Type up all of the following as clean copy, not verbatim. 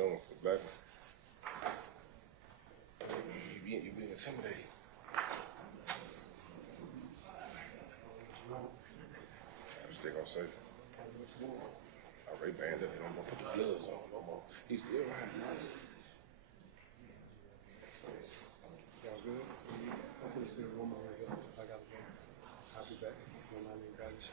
want them for black one. You being intimidating. I'm still gonna say. I already banned it. They don't gonna put the gloves on no more. He's still right. Y'all good? I'm gonna see one more right here. I gotta go. I'll be back when I need guys.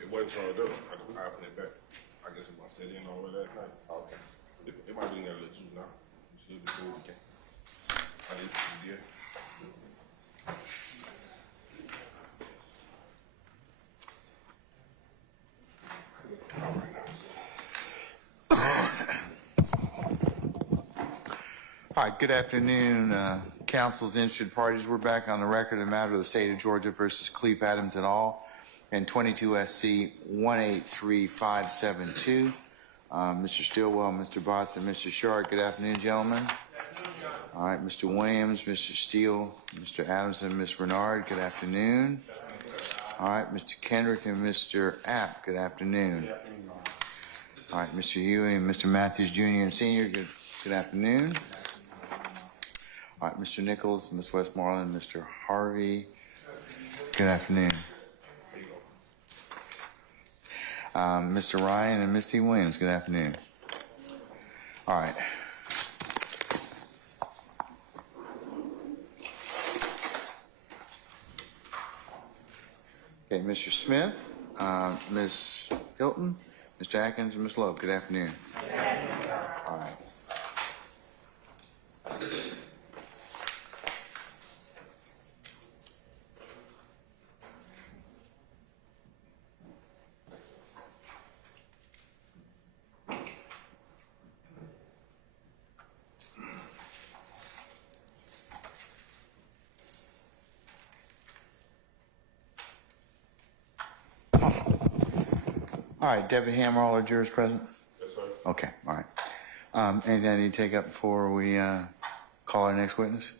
It wasn't trying to do it. I put it back. I guess if I set in over that night. Okay. It might be in there to let you know. Should be cool. Okay. I need to be there. All right, good afternoon, council's interested parties. We're back on the record in the matter of the state of Georgia versus Cleve Adams et al. And 22 SC 183572. Mr. Stillwell, Mr. Botts, and Mr. Sharp. Good afternoon, gentlemen. All right, Mr. Williams, Mr. Steele, Mr. Adams, and Ms. Renard. Good afternoon. All right, Mr. Kendrick and Mr. App. Good afternoon. All right, Mr. Ewing and Mr. Matthews Jr. and Sr. Good afternoon. All right, Mr. Nichols, Ms. Westmoreland, Mr. Harvey. Good afternoon. Mr. Ryan and Misty Williams. Good afternoon. All right. Okay, Mr. Smith, Ms. Hilton, Mr. Atkins, and Ms. Lowe. Good afternoon. All right. All right, Deputy Hammer, all our jurors present? Yes, sir. Okay, all right. Anything I need to take up before we call our next witness?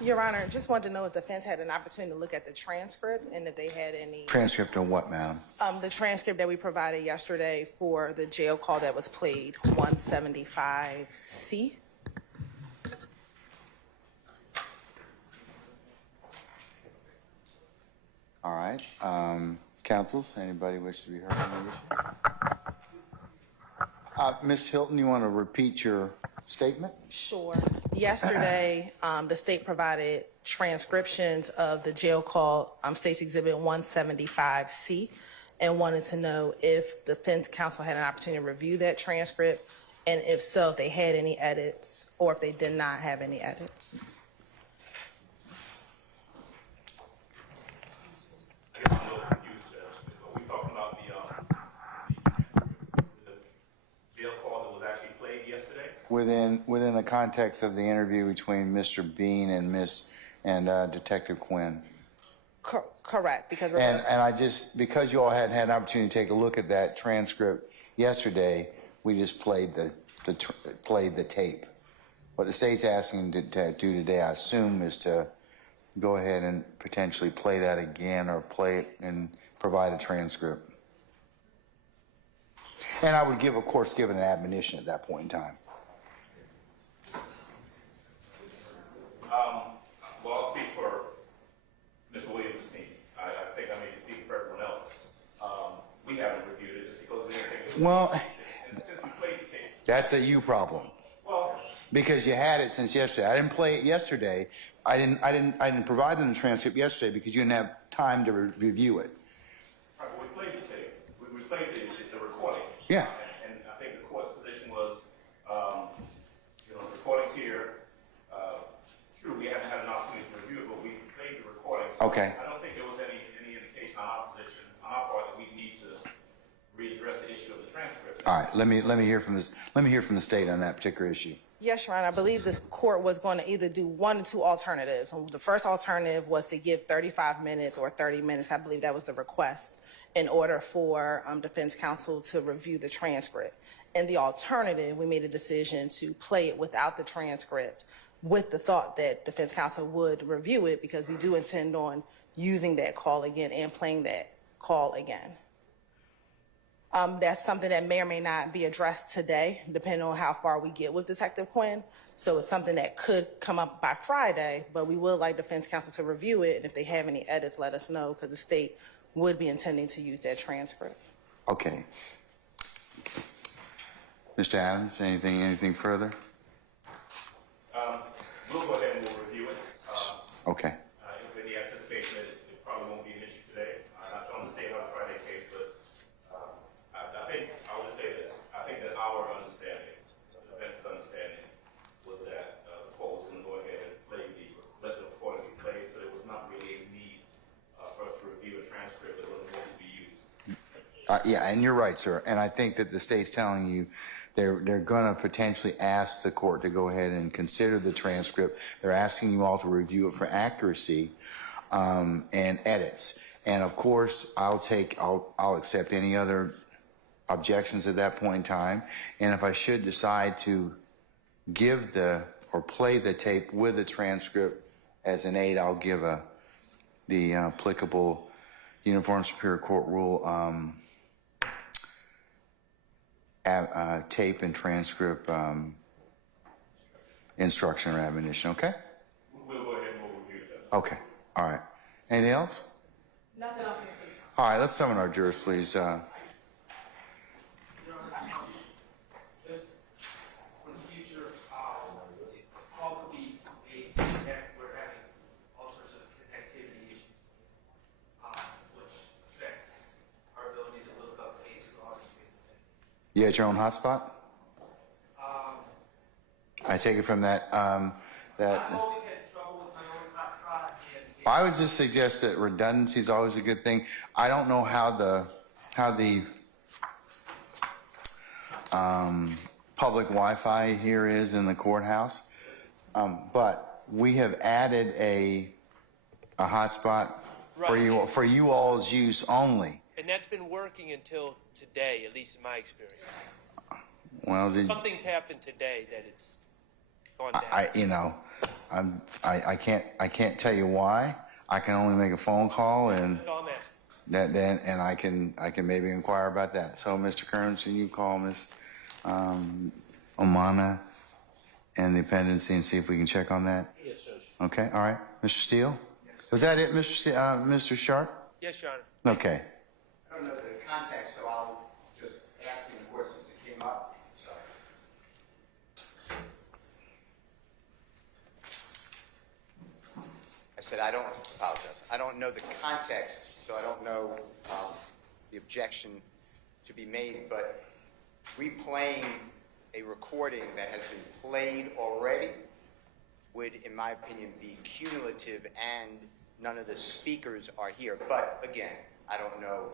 Your Honor, just wanted to know if the defense had an opportunity to look at the transcript and if they had any... Transcript of what, madam? The transcript that we provided yesterday for the jail call that was played, 175C. All right. Counsels, anybody wish to be heard on the issue? Ms. Hilton, you want to repeat your statement? Sure. Yesterday, the state provided transcriptions of the jail call, State's Exhibit 175C, and wanted to know if the defense counsel had an opportunity to review that transcript, and if so, if they had any edits, or if they did not have any edits. Within the context of the interview between Mr. Bean and Detective Quinn. Correct, because and I just, because you all hadn't had an opportunity to take a look at that transcript, yesterday, we just played the tape. What the state's asking to do today, I assume, is to go ahead and potentially play that again or play it and provide a transcript. And I would give, of course, give an admonition at that point in time. Well, I'll speak for Mr. Williams' team. I think I may speak for everyone else. We haven't reviewed it just because we didn't think it was. Well, and since we played the tape. that's a you problem. Well, Because you had it since yesterday. I didn't play it yesterday. I didn't provide them the transcript yesterday because you didn't have time to review it. right, we played the tape. We played the recording. Yeah. And I think the court's position was, the recording's here. True, we haven't had an opportunity to review it, but we played the recording. So Okay. I don't think there was any indication on our position, on our part, that we need to readdress the issue of the transcript. All right. Let me hear from this. Let me hear from the state on that particular issue. Yes, Your Honor. I believe the court was going to either do one or two alternatives. The first alternative was to give 35 minutes or 30 minutes. I believe that was the request in order for defense counsel to review the transcript. And the alternative, we made a decision to play it without the transcript with the thought that defense counsel would review it because we do intend on using that call again and playing that call again. That's something that may or may not be addressed today, depending on how far we get with Detective Quinn. So it's something that could come up by Friday, but we would like defense counsel to review it. And if they have any edits, let us know because the state would be intending to use that transcript. Okay. Mr. Adams, anything further? We'll go ahead and we'll review it. Okay. It's been the anticipation that it probably won't be an issue today. I'm not trying to stay on the Friday case, but I think, I will just say this. I think that our understanding, the defense's understanding, was that the court was going to go ahead and let the recording be played, so there was not really a need for us to review a transcript that wasn't going to be used. Yeah, and you're right, sir. And I think that the state's telling you they're going to potentially ask the court to go ahead and consider the transcript. They're asking you all to review it for accuracy and edits. And of course, I'll accept any other objections at that point in time. And if I should decide to give or play the tape with the transcript as an aid, I'll give the applicable Uniform Superior Court Rule tape and transcript instruction or admonition, okay? We'll go ahead and we'll review it. Okay, all right. Anything else? Nothing else. All right, let's summon our jurors, please. Just for the future, probably we're having all sorts of connectivity issues, which affects our ability to look up case law and things like that. You at your own hotspot? I take it from that. I've always had trouble with my own hotspot. I would just suggest that redundancy is always a good thing. I don't know how the public Wi-Fi here is in the courthouse, but we have added a hotspot for you all's use only. And that's been working until today, at least in my experience. Well, Something's happened today that it's gone down. I can't tell you why. I can only make a phone call and No, I'm asking. I can maybe inquire about that. So, Mr. Kearns, can you call Ms. Omana and the appendice and see if we can check on that? Yes, Judge. Okay, all right. Mr. Steele? Was that it, Mr. Sharp? Yes, Your Honor. Okay. I don't know the context, so I'll just ask him, of course, since it came up. So. I said, I don't apologize. I don't know the context, so I don't know the objection to be made, but replaying a recording that has been played already would, in my opinion, be cumulative, and none of the speakers are here. But again, I don't know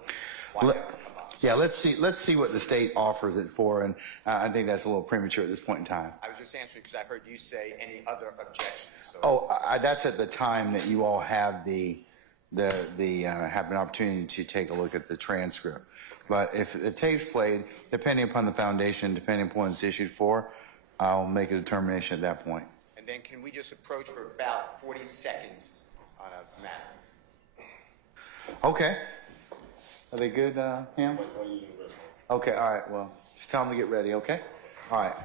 why that would come up. Yeah, let's see what the state offers it for, and I think that's a little premature at this point in time. I was just answering because I heard you say any other objections. So. Oh, that's at the time that you all have have an opportunity to take a look at the transcript. But if the tape's played, depending upon the foundation, depending upon what it's issued for, I'll make a determination at that point. And then can we just approach for about 40 seconds on a matter? Okay. Are they good, Pam? Like, I'm using the restroom. Okay, all right, well, just tell them to get ready, okay? All right.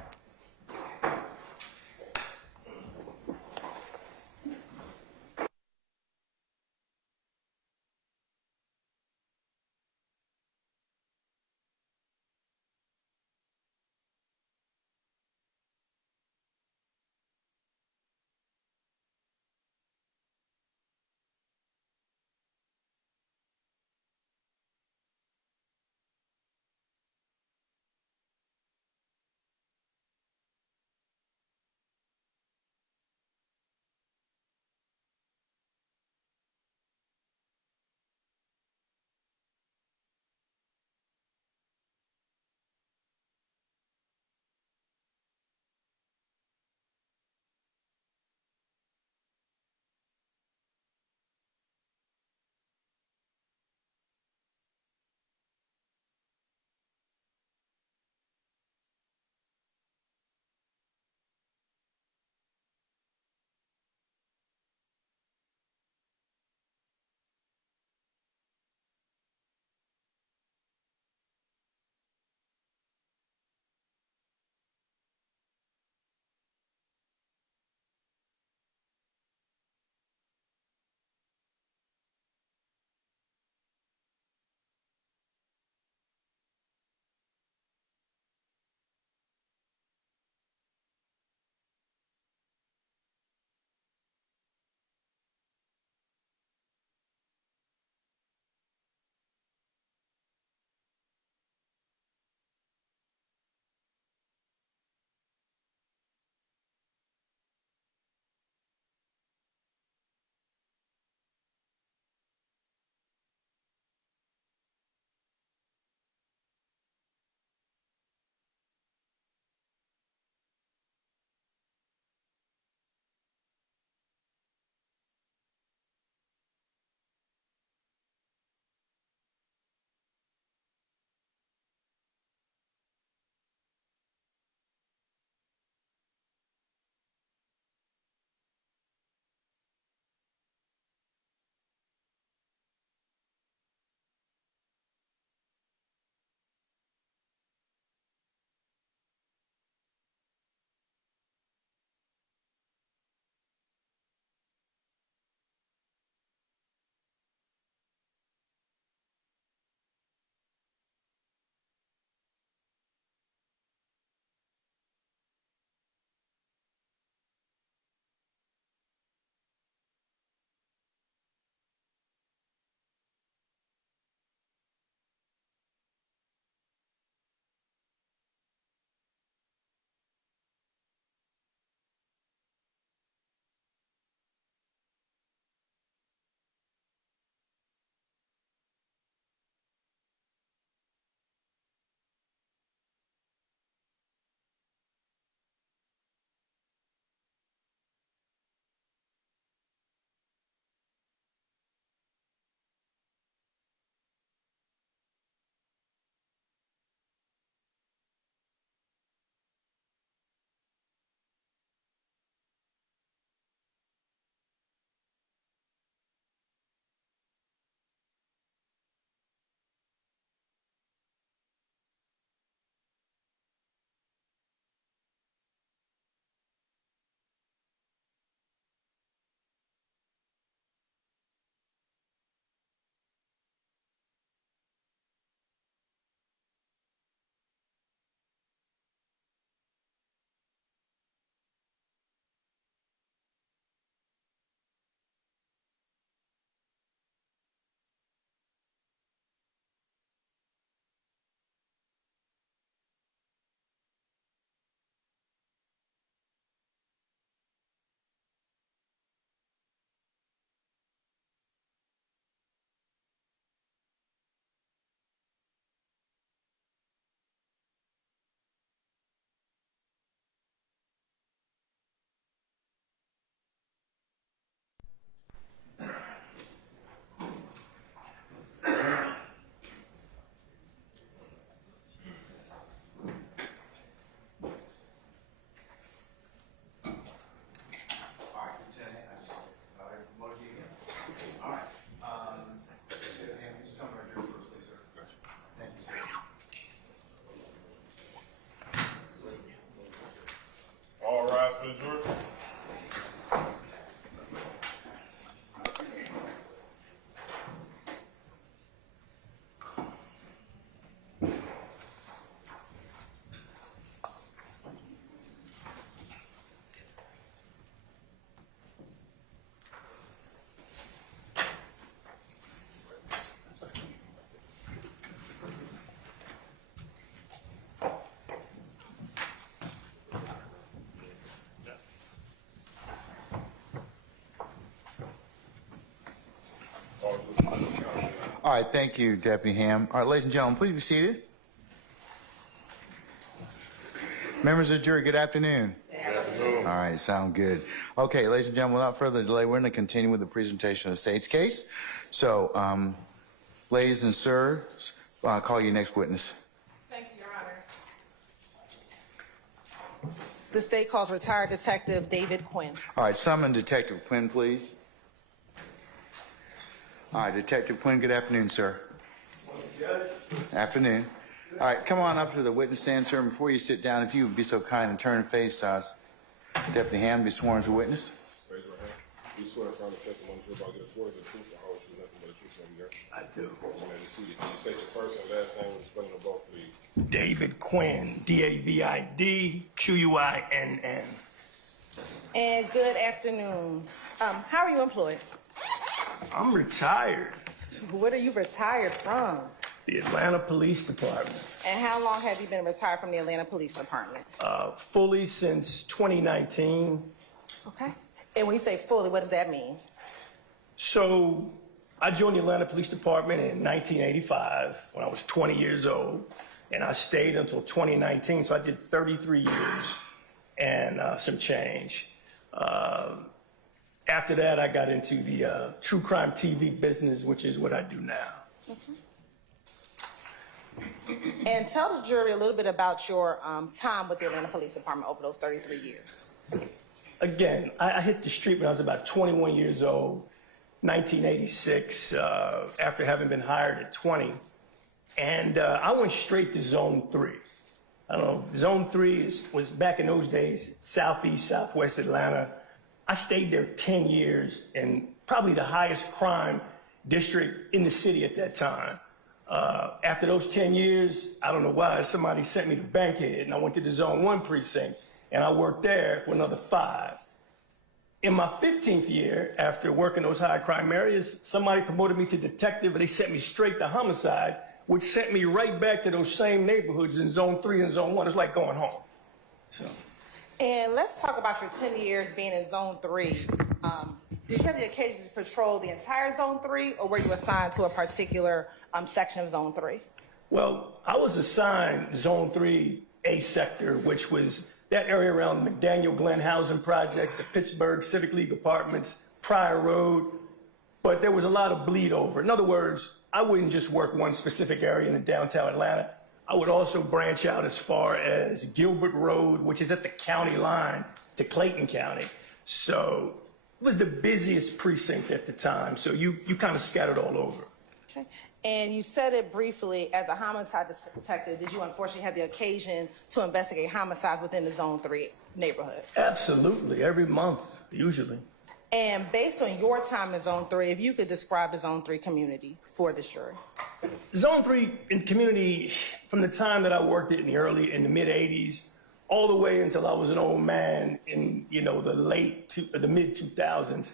for the jury. All right, thank you, Deputy Ham. All right, ladies and gentlemen, please be seated. Members of the jury, good afternoon. Good afternoon. All right, sound good. Okay, ladies and gentlemen, without further delay, we're going to continue with the presentation of the state's case. So, ladies and sirs, I'll call you next witness. Thank you, Your Honor. The state calls retired Detective David Quinn. All right, summon Detective Quinn, please. All right, Detective Quinn, good afternoon, sir. Afternoon. All right, come on up to the witness stand, sir. And before you sit down, if you would be so kind and turn and face us, Deputy Ham, be sworn as a witness. Raise your hand. You swear to the testimony you're about to get a swear to the truth, the whole truth, nothing but the truth, so you got. I do. You may be seated. Can you state your first and last name and spelling of both, please? David Quinn, D-A-V-I-D-Q-U-I-N-N. And good afternoon. How are you employed? I'm retired. What are you retired from? The Atlanta Police Department. And how long have you been retired from the Atlanta Police Department? Fully since 2019. Okay. And when you say fully, what does that mean? So I joined the Atlanta Police Department in 1985 when I was 20 years old, and I stayed until 2019, so I did 33 years and some change. After that, I got into the true crime TV business, which is what I do now. And tell the jury a little bit about your time with the Atlanta Police Department over those 33 years. Again, I hit the street when I was about 21 years old, 1986, after having been hired at 20. And I went straight to Zone 3. I don't know, Zone 3 was back in those days, southeast, southwest Atlanta. I stayed there 10 years in probably the highest crime district in the city at that time. After those 10 years, I don't know why, somebody sent me to Bankhead, and I went to the Zone 1 precinct, and I worked there for another 5. In my 15th year, after working those high crime areas, somebody promoted me to detective, and they sent me straight to homicide, which sent me right back to those same neighborhoods in Zone 3 and Zone 1. It's like going home. So. And let's talk about your 10 years being in Zone 3. Did you have the occasion to patrol the entire Zone 3, or were you assigned to a particular section of Zone 3? Well, I was assigned Zone 3A sector, which was that area around McDaniel Glen Housing Project, the Pittsburgh Civic League Apartments, Pryor Road, but there was a lot of bleed over. In other words, I wouldn't just work one specific area in downtown Atlanta. I would also branch out as far as Gilbert Road, which is at the county line, to Clayton County. So it was the busiest precinct at the time. So you kind of scattered all over. Okay. And you said it briefly, as a homicide detective, did you unfortunately have the occasion to investigate homicides within the Zone 3 neighborhood? Absolutely, every month, usually. And based on your time in Zone 3, if you could describe the Zone 3 community for this jury. Zone 3 in community, from the time that I worked it in the mid 80s, all the way until I was an old man in, the mid 2000s.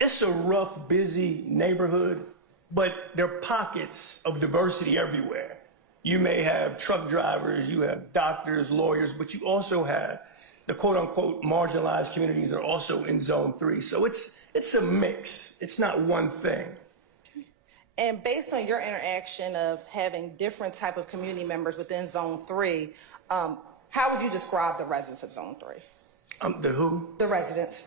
It's a rough, busy neighborhood, but there are pockets of diversity everywhere. You may have truck drivers, you have doctors, lawyers, but you also have the quote-unquote marginalized communities that are also in Zone 3. So it's a mix. It's not one thing. And based on your interaction of having different type of community members within Zone 3, how would you describe the residents of Zone 3? The who? The residents.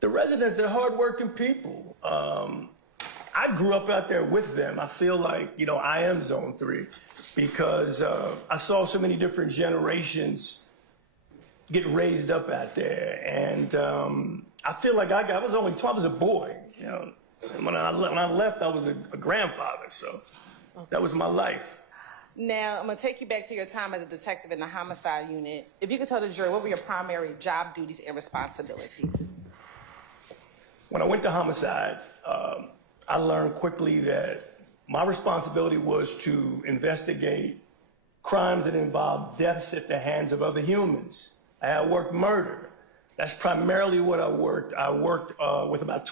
The residents are hardworking people. I grew up out there with them. I feel like, I am Zone 3 because I saw so many different generations get raised up out there. And I feel like I was only 12, I was a boy, When I left, I was a grandfather, so that was my life. Now, I'm going to take you back to your time as a detective in the homicide unit. If you could tell the jury, what were your primary job duties and responsibilities? When I went to homicide, I learned quickly that my responsibility was to investigate crimes that involved deaths at the hands of other humans. I had worked murder. That's primarily what I worked. I worked with about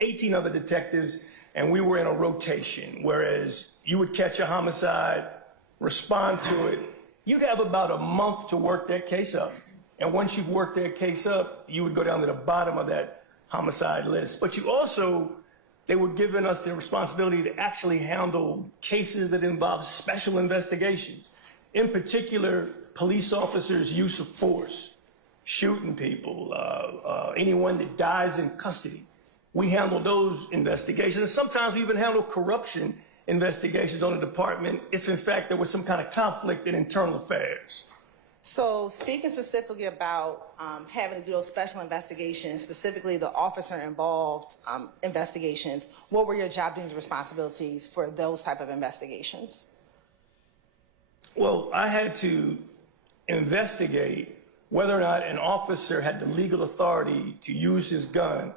18 other detectives, and we were in a rotation, whereas you would catch a homicide, respond to it. You'd have about a month to work that case up. And once you've worked that case up, you would go down to the bottom of that homicide list. But they were giving us the responsibility to actually handle cases that involve special investigations. In particular, police officers' use of force, shooting people, anyone that dies in custody. We handle those investigations. And sometimes we even handle corruption investigations on the department if, in fact, there was some kind of conflict in internal affairs. So speaking specifically about having to do those special investigations, specifically the officer-involved investigations, what were your job duties and responsibilities for those type of investigations? Well, I had to investigate whether or not an officer had the legal authority to use his gun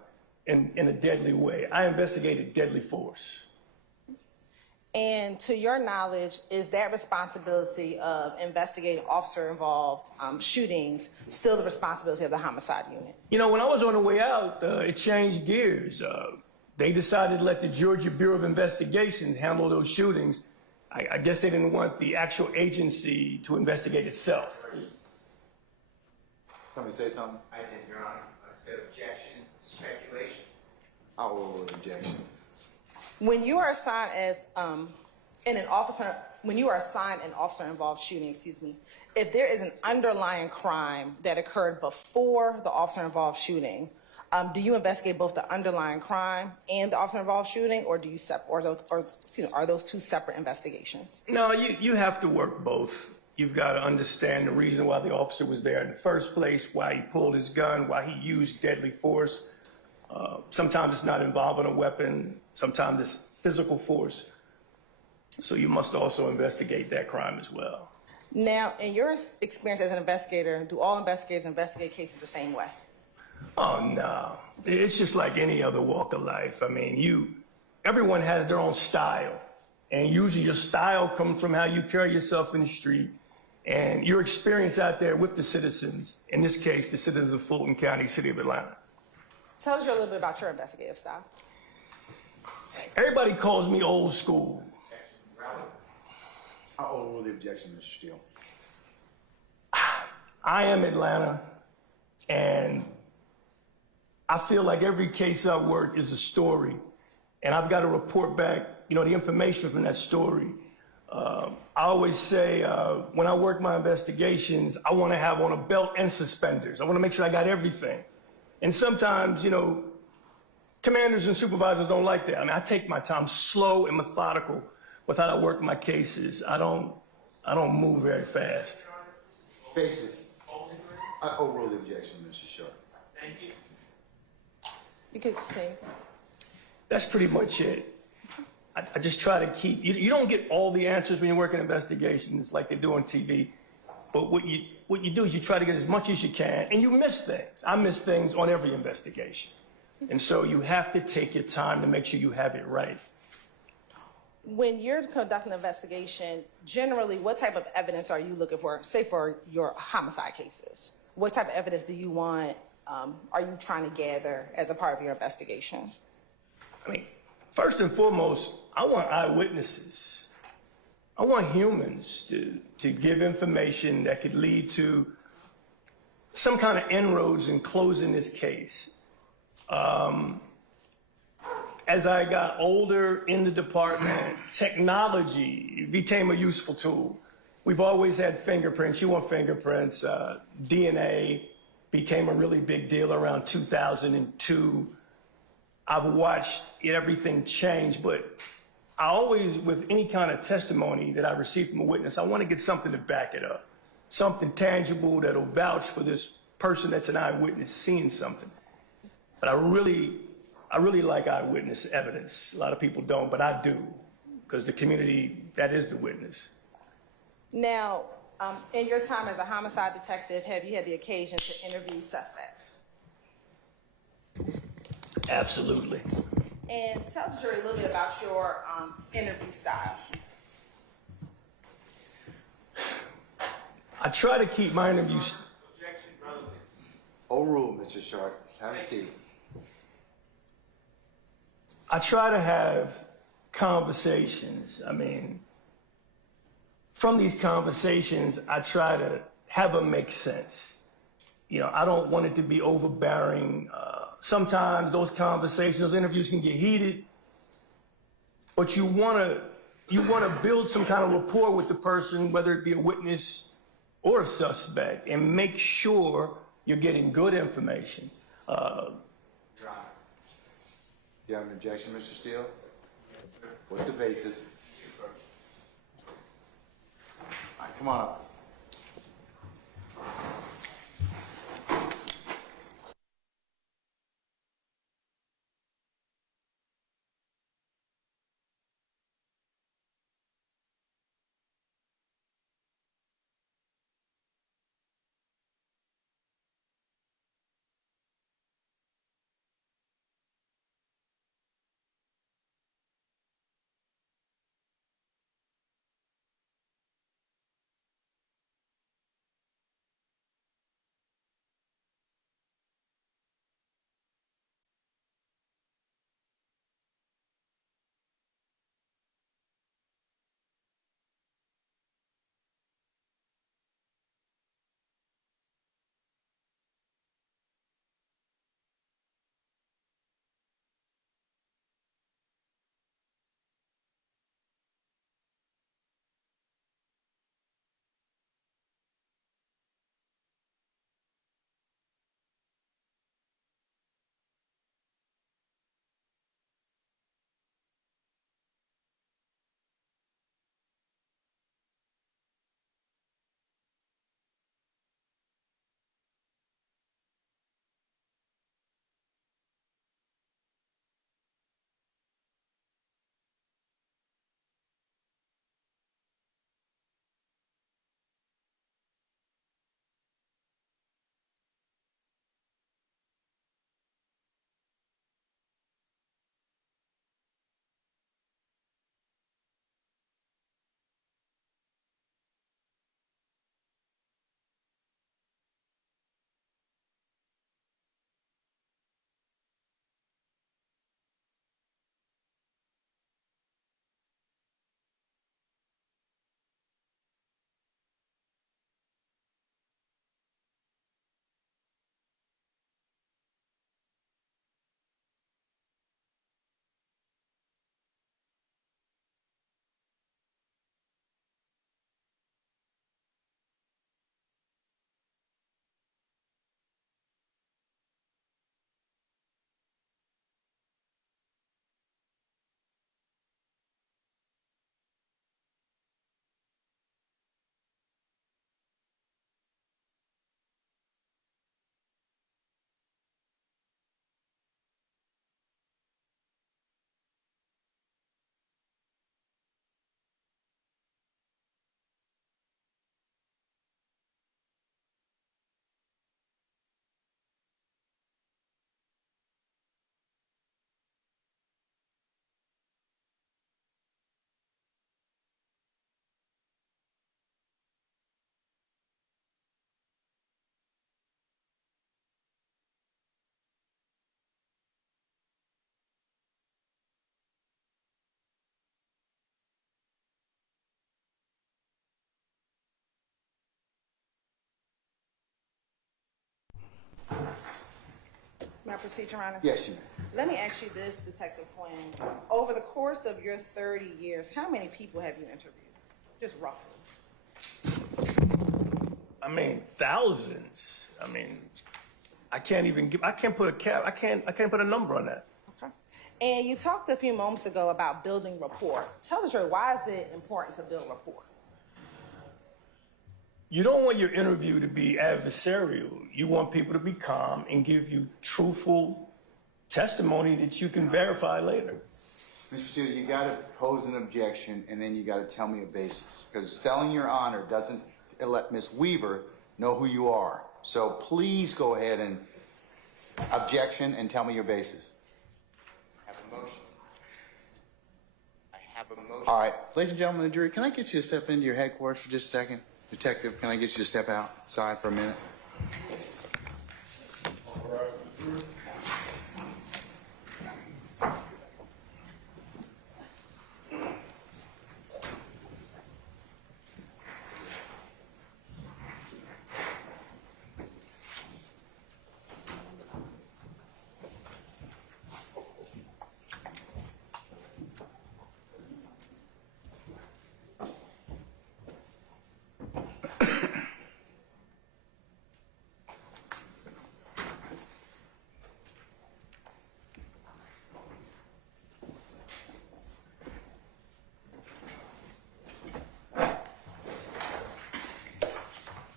in a deadly way. I investigated deadly force. And to your knowledge, is that responsibility of investigating officer-involved shootings still the responsibility of the homicide unit? You know, when I was on the way out, it changed gears. They decided to let the Georgia Bureau of Investigation handle those shootings. I guess they didn't want the actual agency to investigate itself. Somebody say something? I did, Your Honor. I said objection, speculation. I'll overrule the objection. When you are assigned as when you are assigned an officer-involved shooting, if there is an underlying crime that occurred before the officer-involved shooting, do you investigate both the underlying crime and the officer-involved shooting, or are those two separate investigations? No, you have to work both. You've got to understand the reason why the officer was there in the first place, why he pulled his gun, why he used deadly force. Sometimes it's not involving a weapon. Sometimes it's physical force. So you must also investigate that crime as well. Now, in your experience as an investigator, do all investigators investigate cases the same way? Oh, no. It's just like any other walk of life. I mean, everyone has their own style. And usually your style comes from how you carry yourself in the street and your experience out there with the citizens, in this case, the citizens of Fulton County, City of Atlanta. Tell us a little bit about your investigative style. Everybody calls me old school. I'll overrule the objection, Mr. Steele. I am Atlanta, and I feel like every case I work is a story, and I've got to report back, the information from that story. I always say when I work my investigations, I want to have on a belt and suspenders. I want to make sure I got everything. And sometimes, commanders and supervisors don't like that. I mean, I take my time, slow and methodical with how I work my cases. I don't move very fast. Faces. I overrule the objection, Mr. Sharp. Thank you. You could say. That's pretty much it. I just try to keep, you don't get all the answers when you work in investigations like they do on TV. But what you do is you try to get as much as you can, and you miss things. I miss things on every investigation. And so you have to take your time to make sure you have it right. When you're conducting an investigation, generally, what type of evidence are you looking for, say for your homicide cases? What type of evidence do you want, are you trying to gather as a part of your investigation? I mean, first and foremost, I want eyewitnesses. I want humans to give information that could lead to some kind of inroads in closing this case. As I got older in the department, technology became a useful tool. We've always had fingerprints. You want fingerprints. DNA became a really big deal around 2002. I've watched everything change, but I always, with any kind of testimony that I receive from a witness, I want to get something to back it up, something tangible that'll vouch for this person that's an eyewitness seeing something. But I really like eyewitness evidence. A lot of people don't, but I do, because the community, that is the witness. Now, in your time as a homicide detective, have you had the occasion to interview suspects? Absolutely. And tell the jury a little bit about your interview style. I try to keep my interviews. Objection, relevance. Overruled, Mr. Sharp. Have a seat. I try to have conversations. I mean, from these conversations, I try to have them make sense. You know, I don't want it to be overbearing. Sometimes those conversations, those interviews can get heated, but you want to build some kind of rapport with the person, whether it be a witness or a suspect, and make sure you're getting good information. Do you have an objection, Mr. Steele? What's the basis? All right, come on up. May I proceed, Your Honor? Yes, you may. Let me ask you this, Detective Flynn. Over the course of your 30 years, how many people have you interviewed? Just roughly. I mean, thousands. I mean, I can't put a number on that. Okay. And you talked a few moments ago about building rapport. Tell the jury, why is it important to build rapport? You don't want your interview to be adversarial. You want people to be calm and give you truthful testimony that you can verify later. Mr. Steele, you got to pose an objection, and then you got to tell me a basis. Because selling your honor doesn't let Ms. Weaver know who you are. So please go ahead and objection and tell me your basis. I have a motion. I have a motion. All right, ladies and gentlemen of the jury, can I get you to step into your headquarters for just a second? Detective, can I get you to step outside for a minute?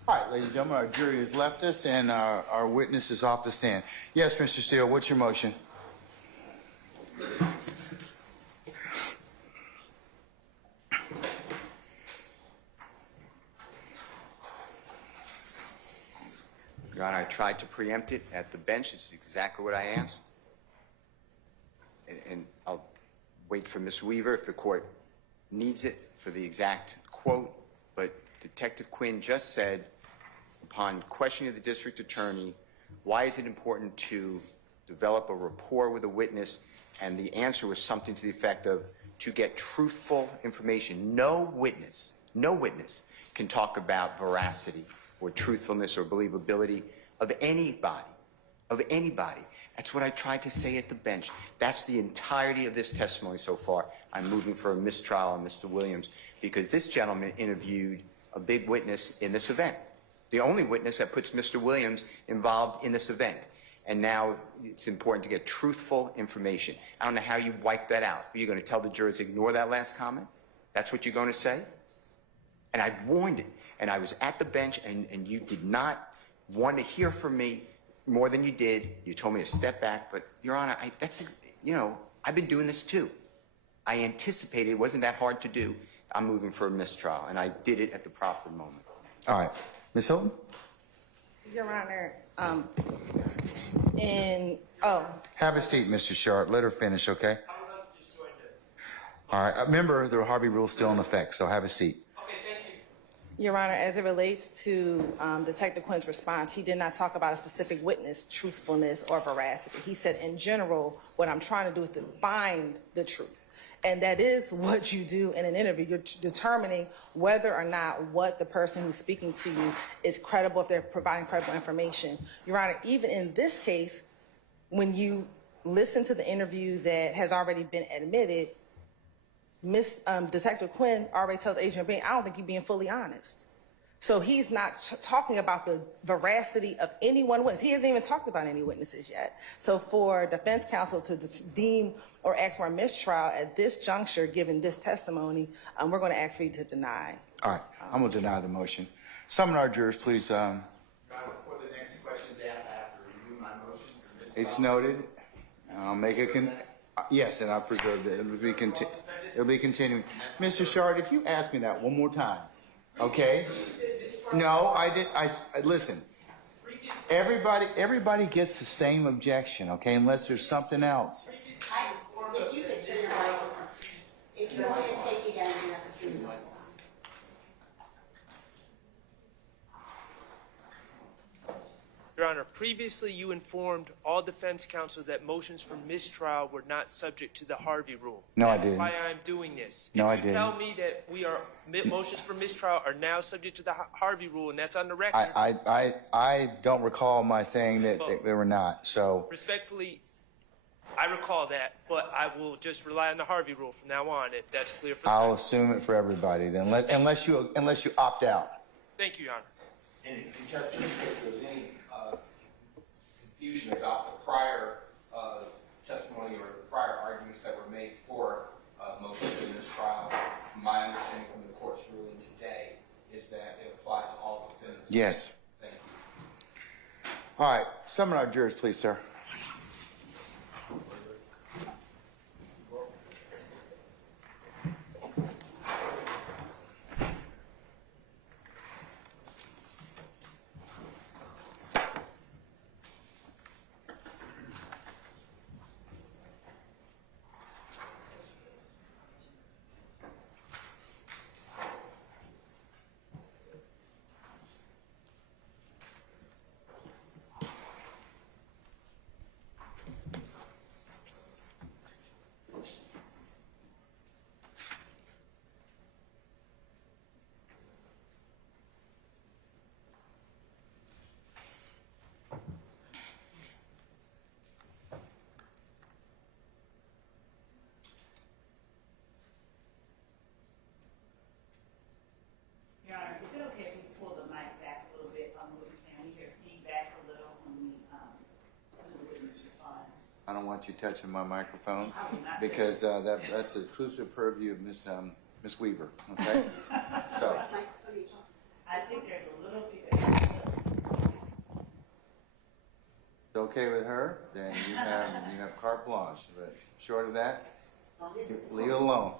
All right, ladies and gentlemen, our jury has left us and our witness is off the stand. Yes, Mr. Steele, what's your motion? Your Honor, I tried to preempt it at the bench. It's exactly what I asked. And I'll wait for Ms. Weaver if the court needs it for the exact quote. But Detective Quinn just said, upon questioning the district attorney, why is it important to develop a rapport with a witness? And the answer was something to the effect of, to get truthful information. No witness can talk about veracity or truthfulness or believability of anybody, That's what I tried to say at the bench. That's the entirety of this testimony so far. I'm moving for a mistrial on Mr. Williams because this gentleman interviewed a big witness in this event. The only witness that puts Mr. Williams involved in this event. And now it's important to get truthful information. I don't know how you wipe that out. Are you going to tell the jurors, ignore that last comment? That's what you're going to say? And I warned it. And I was at the bench, and you did not want to hear from me more than you did. You told me to step back. But, Your Honor, I've been doing this too. I anticipated it wasn't that hard to do. I'm moving for a mistrial, and I did it at the proper moment. All right. Ms. Hilton? Your Honor, Have a seat, Mr. Sharp. Let her finish, okay? All right. Remember, the Harvey rule is still in effect, so have a seat. Your Honor, as it relates to Detective Quinn's response, he did not talk about a specific witness, truthfulness, or veracity. He said, in general, what I'm trying to do is to find the truth. And that is what you do in an interview. You're determining whether or not what the person who's speaking to you is credible, if they're providing credible information. Your Honor, even in this case, when you listen to the interview that has already been admitted, Detective Quinn already tells Adrian Bean, I don't think you're being fully honest. So he's not talking about the veracity of any one witness. He hasn't even talked about any witnesses yet. So for defense counsel to deem or ask for a mistrial at this juncture, given this testimony, we're going to ask for you to deny. All right. I'm going to deny the motion. Summon our jurors, please. Your Honor, before the next question is asked, I have to review my motion for mistrial. It's noted. I'll make a yes, and I'll preserve it. It'll be continuing. Mr. Shard, if you ask me that one more time, okay? No, I did. Listen. Everybody gets the same objection, okay? Unless there's something else. If you could turn your microphone, if you want to take it down, you have to turn your microphone. Your Honor, previously you informed all defense counsel that motions for mistrial were not subject to the Harvey rule. No, I didn't. That's why I'm doing this. No, I didn't. If you didn't. tell me that motions for mistrial are now subject to the Harvey rule, and that's on the record. I don't recall my saying that they were not. So respectfully, I recall that, but I will just rely on the Harvey rule from now on, if that's clear for the I'll record. assume it for everybody then, unless you opt out. Thank you, Your Honor. And Judge, just in case there's any confusion about the prior testimony or the prior arguments that were made for motions in this trial, my understanding from the court's ruling today is that it applies to all defendants. Yes. Thank you. All right. Summon our jurors, please, sir. I don't want you touching my microphone because that's the exclusive purview of Miss Weaver. Okay. So. I think there's a little bit. It's okay with her, then you have carte blanche. But short of that, leave it alone.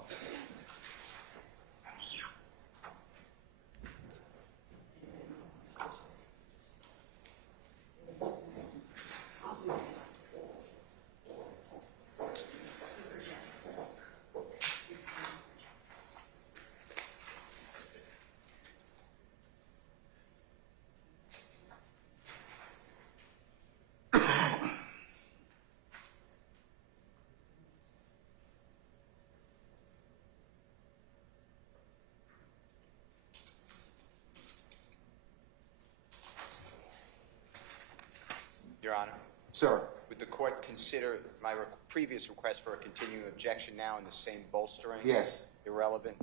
Your Honor, Sir. would the court consider my previous request for a continuing objection now in the same bolstering? Yes. Irrelevant?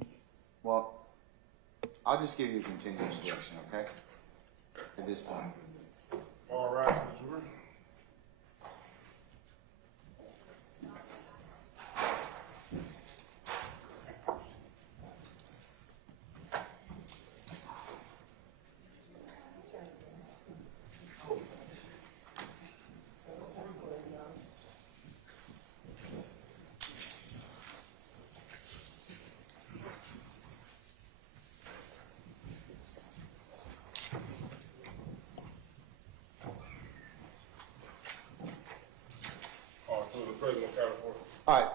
Well, I'll just give you a continuing objection, okay? At this point. All right, Ms. Weaver. To the President of California. All right.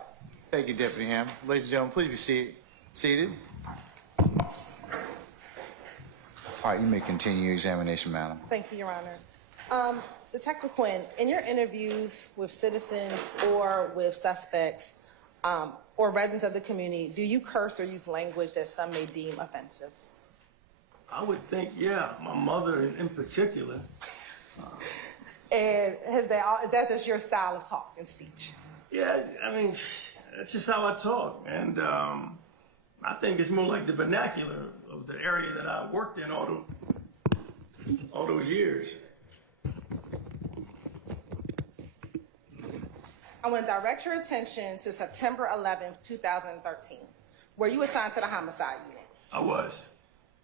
Thank you, Deputy Ham. Ladies and gentlemen, please be seated. All right, you may continue your examination, madam. Thank you, Your Honor. Detective Quinn, in your interviews with citizens or with suspects or residents of the community, do you curse or use language that some may deem offensive? I would think, yeah, my mother in particular. And is that just your style of talk and speech? Yeah, I mean, that's just how I talk. And I think it's more like the vernacular of the area that I worked in all those years. I want to direct your attention to September 11th, 2013. Were you assigned to the homicide unit? I was.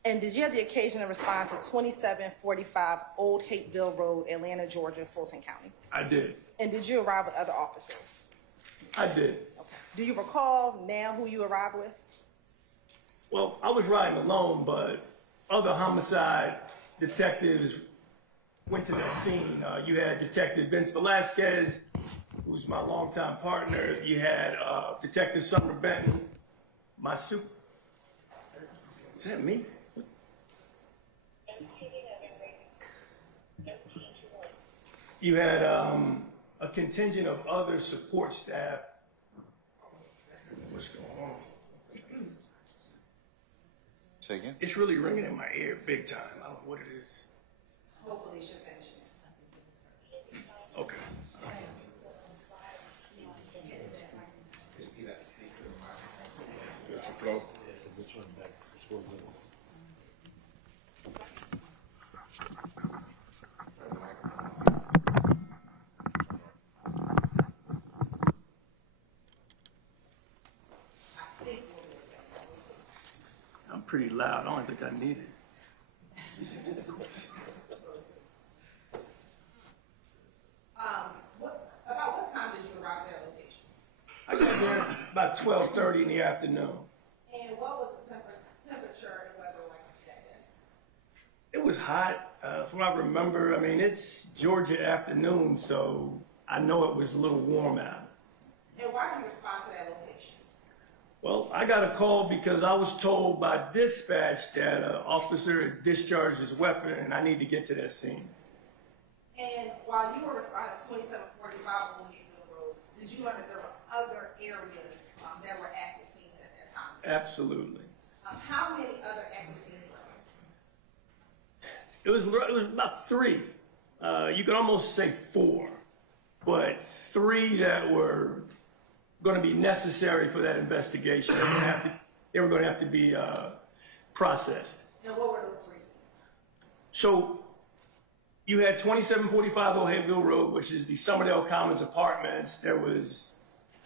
And did you have the occasion to respond to 2745 Old Hateville Road, Atlanta, Georgia, Fulton County? I did. And did you arrive with other officers? I did. Okay. Do you recall now who you arrived with? Well, I was riding alone, but other homicide detectives went to that scene. You had Detective Vince Velasquez, who's my longtime partner. You had Detective Summer Benton, my super. Is that me? You had a contingent of other support staff. What's going on? Say again? It's really ringing in my ear big time. I don't know what it is. Hopefully, you should finish it. Okay. Too close. I'm pretty loud. I don't think I need it. About what time did you arrive at that location? I got there about 12:30 in the afternoon. And what was the temperature and weather like that day? It was hot. From what I remember, I mean, it's Georgia afternoon, so I know it was a little warm out. And why did you respond to that location? Well, I got a call because I was told by dispatch that an officer had discharged his weapon and I need to get to that scene. And while you were responding to 2745 Old Hateville Road, did you learn that there were other areas that were active scenes at that time? Absolutely. How many other active scenes were there? It was about 3. You could almost say 4, but 3 that were going to be necessary for that investigation. They were going to have to be processed. And what were those 3 scenes? So you had 2745 O'Haggville Road, which is the Summerdale Commons Apartments. There was,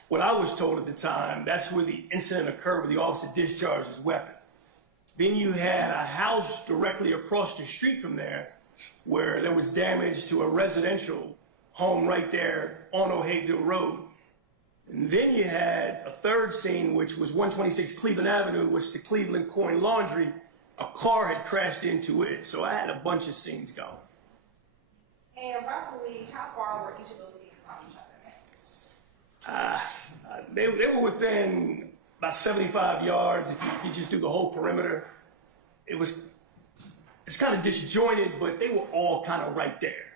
what I was told at the time, that's where the incident occurred where the officer discharged his weapon. Then you had a house directly across the street from there where there was damage to a residential home right there on O'Haggville Road. And then you had a third scene, which was 126 Cleveland Avenue, which the Cleveland Coin Laundry, a car had crashed into it. So I had a bunch of scenes going. And roughly, how far were each of those scenes from each other? They were within about 75 yards if you just do the whole perimeter. It's kind of disjointed, but they were all kind of right there.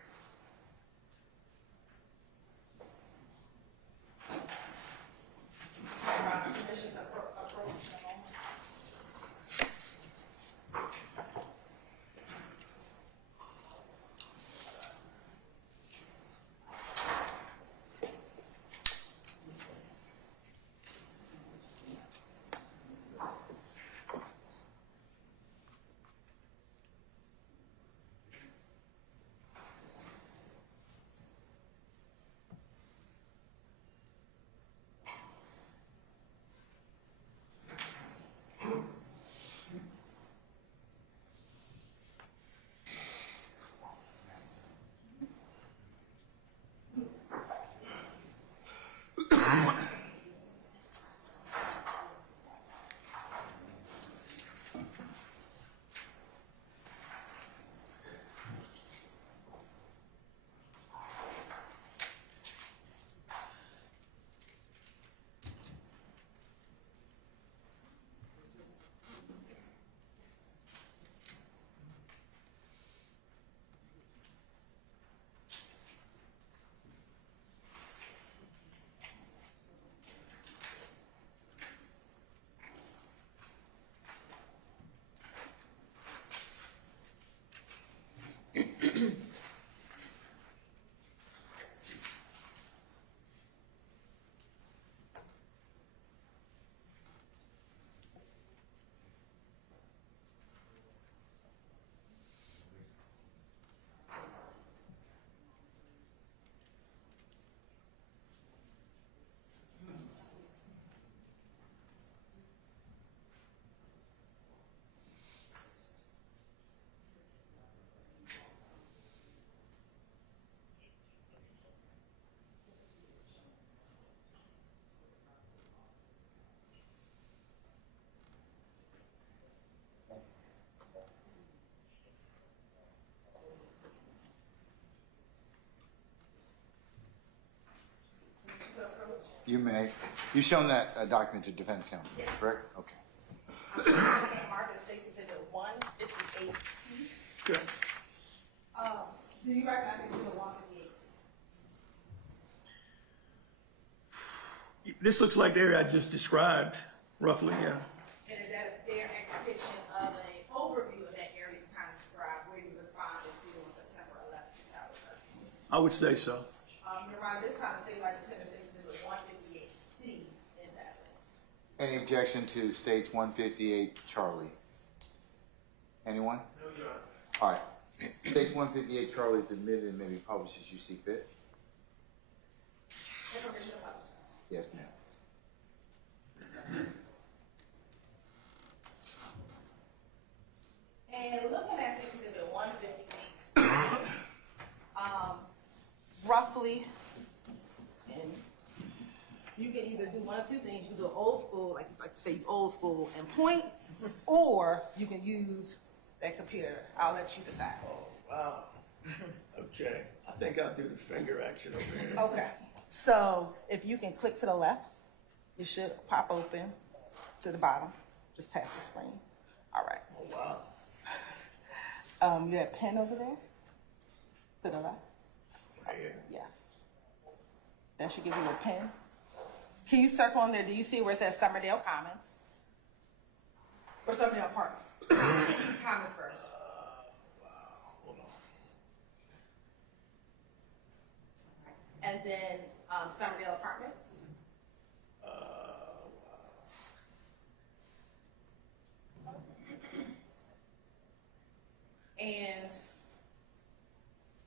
You may. You've shown that document to defense counsel, correct? Okay. Mark is State's Exhibit 158C. Good. Do you recognize Exhibit 158C? This looks like the area I just described, roughly, yeah. And is that a fair depiction of an overview of that area you kind of described where you responded to on September 11th, 2013? I would say so. Around this time, the state like to Exhibit 158C is evidence. Any objection to states 158 Charlie? Anyone? No, Your Honor. All right. States 158 Charlie is admitted and may be published as you see fit. Information about. Yes, ma'am. And looking at State's Exhibit 158, roughly, and you can either do one or two things. You can do old school, like you like to say, old school and point, or you can use that computer. I'll let you decide. Oh, wow. Okay. I think I'll do the finger action over here. Okay. So if you can click to the left, it should pop open to the bottom. Just tap the screen. All right. Oh, wow. You have pen over there to the left. Right here. Yeah. That should give you a pen. Can you circle on there? Do you see where it says Summerdale Commons? Or Summerdale Apartments? Commons first. Wow. Hold on. And then Summerdale Apartments. And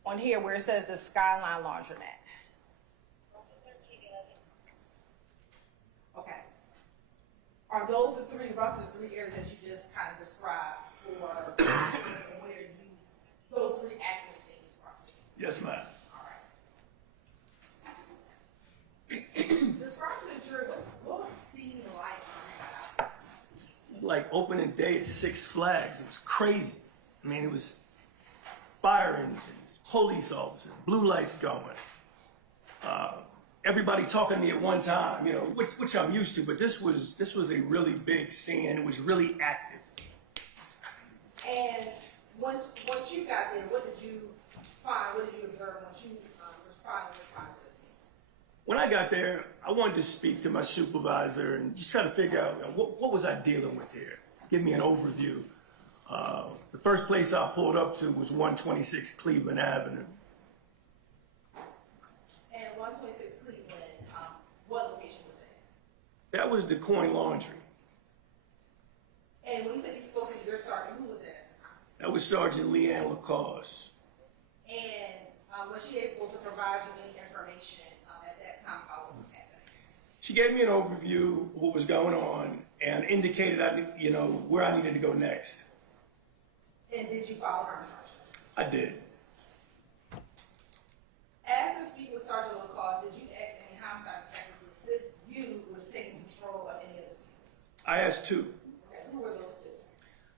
On here where it says the Skyline Laundromat. Okay. Are those the three, roughly the three areas that you just kind of described for where you, those three active scenes roughly? Yes, ma'am. All right. Describe to the jury what was the scene like? It was like opening day at Six Flags. It was crazy. I mean, it was fire engines, police officers, blue lights going. Everybody talking to me at one time, you know, which I'm used to, but this was a really big scene, and it was really active. And once you got there, what did you find? What did you observe once you responded to the scene? When I got there, I wanted to speak to my supervisor and just try to figure out, you know, what was I dealing with here? Give me an overview. The first place I pulled up to was 126 Cleveland Avenue. And 126 Cleveland, what location was that? That was the Coin Laundry. And when you said you spoke to your sergeant, who was that at the time? That was Sergeant Leanne Lacoste. And was she able to provide you any information at that time about what was happening? She gave me an overview of what was going on and indicated, where I needed to go next. And did you follow her instructions? I did. After speaking with Sergeant Lacoste, did you ask any homicide detective to assist you with taking control of any of the scenes? I asked two. Okay, who were those two?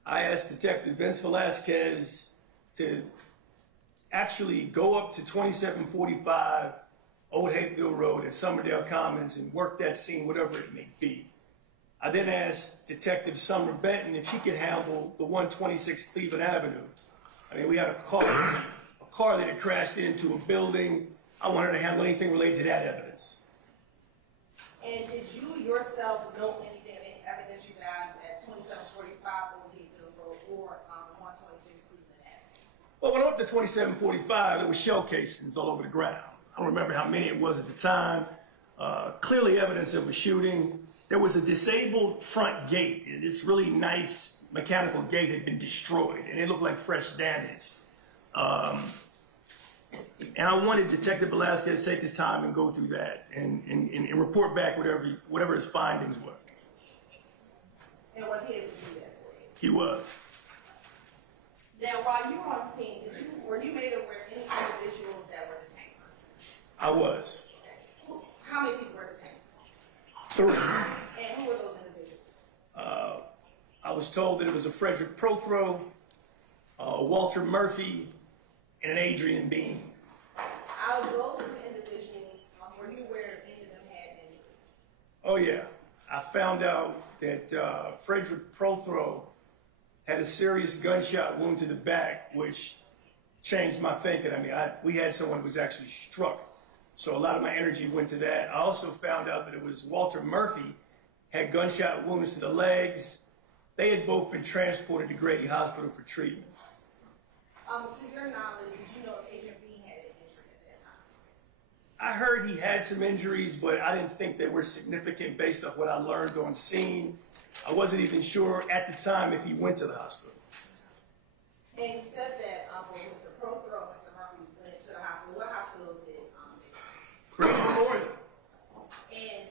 I asked Detective Vince Velasquez to actually go up to 2745 Old Hayfield Road at Summerdale Commons and work that scene, whatever it may be. I then asked Detective Summer Benton if she could handle the 126 Cleveland Avenue. I mean, we had a car that had crashed into a building. I wanted her to handle anything related to that evidence. And did you yourself know anything, any evidence you found at 2745 Old Hayfield Road or 126 Cleveland Avenue? Well, when I went up to 2745, there were shell casings all over the ground. I don't remember how many it was at the time. Clearly evidence of a shooting. There was a disabled front gate. This really nice mechanical gate had been destroyed, and it looked like fresh damage. And I wanted Detective Velasquez to take his time and go through that and report back whatever his findings were. And was he able to do that for you? He was. Now, while you were on scene, were you made aware of any individuals that were detained? I was. Okay. How many people were detained? 3. And who were those individuals? I was told that it was a Frederick Prothrow, Walter Murphy, and an Adrian Bean. Out of those individuals, were you aware if any of them had injuries? Oh yeah, I found out that Frederick Prothrow had a serious gunshot wound to the back, which changed my thinking. I mean, we had someone who was actually struck. So a lot of my energy went to that. I also found out that it was Walter Murphy had gunshot wounds to the legs. They had both been transported to Grady Hospital for treatment. To your knowledge, did you know if Adrian Bean had an injury at that time? I heard he had some injuries, but I didn't think they were significant based on what I learned on scene. I wasn't even sure at the time if he went to the hospital. And you said that for Mr. Prothrow, Mr. Murphy went to the hospital. What hospital did they? Grady Memorial. And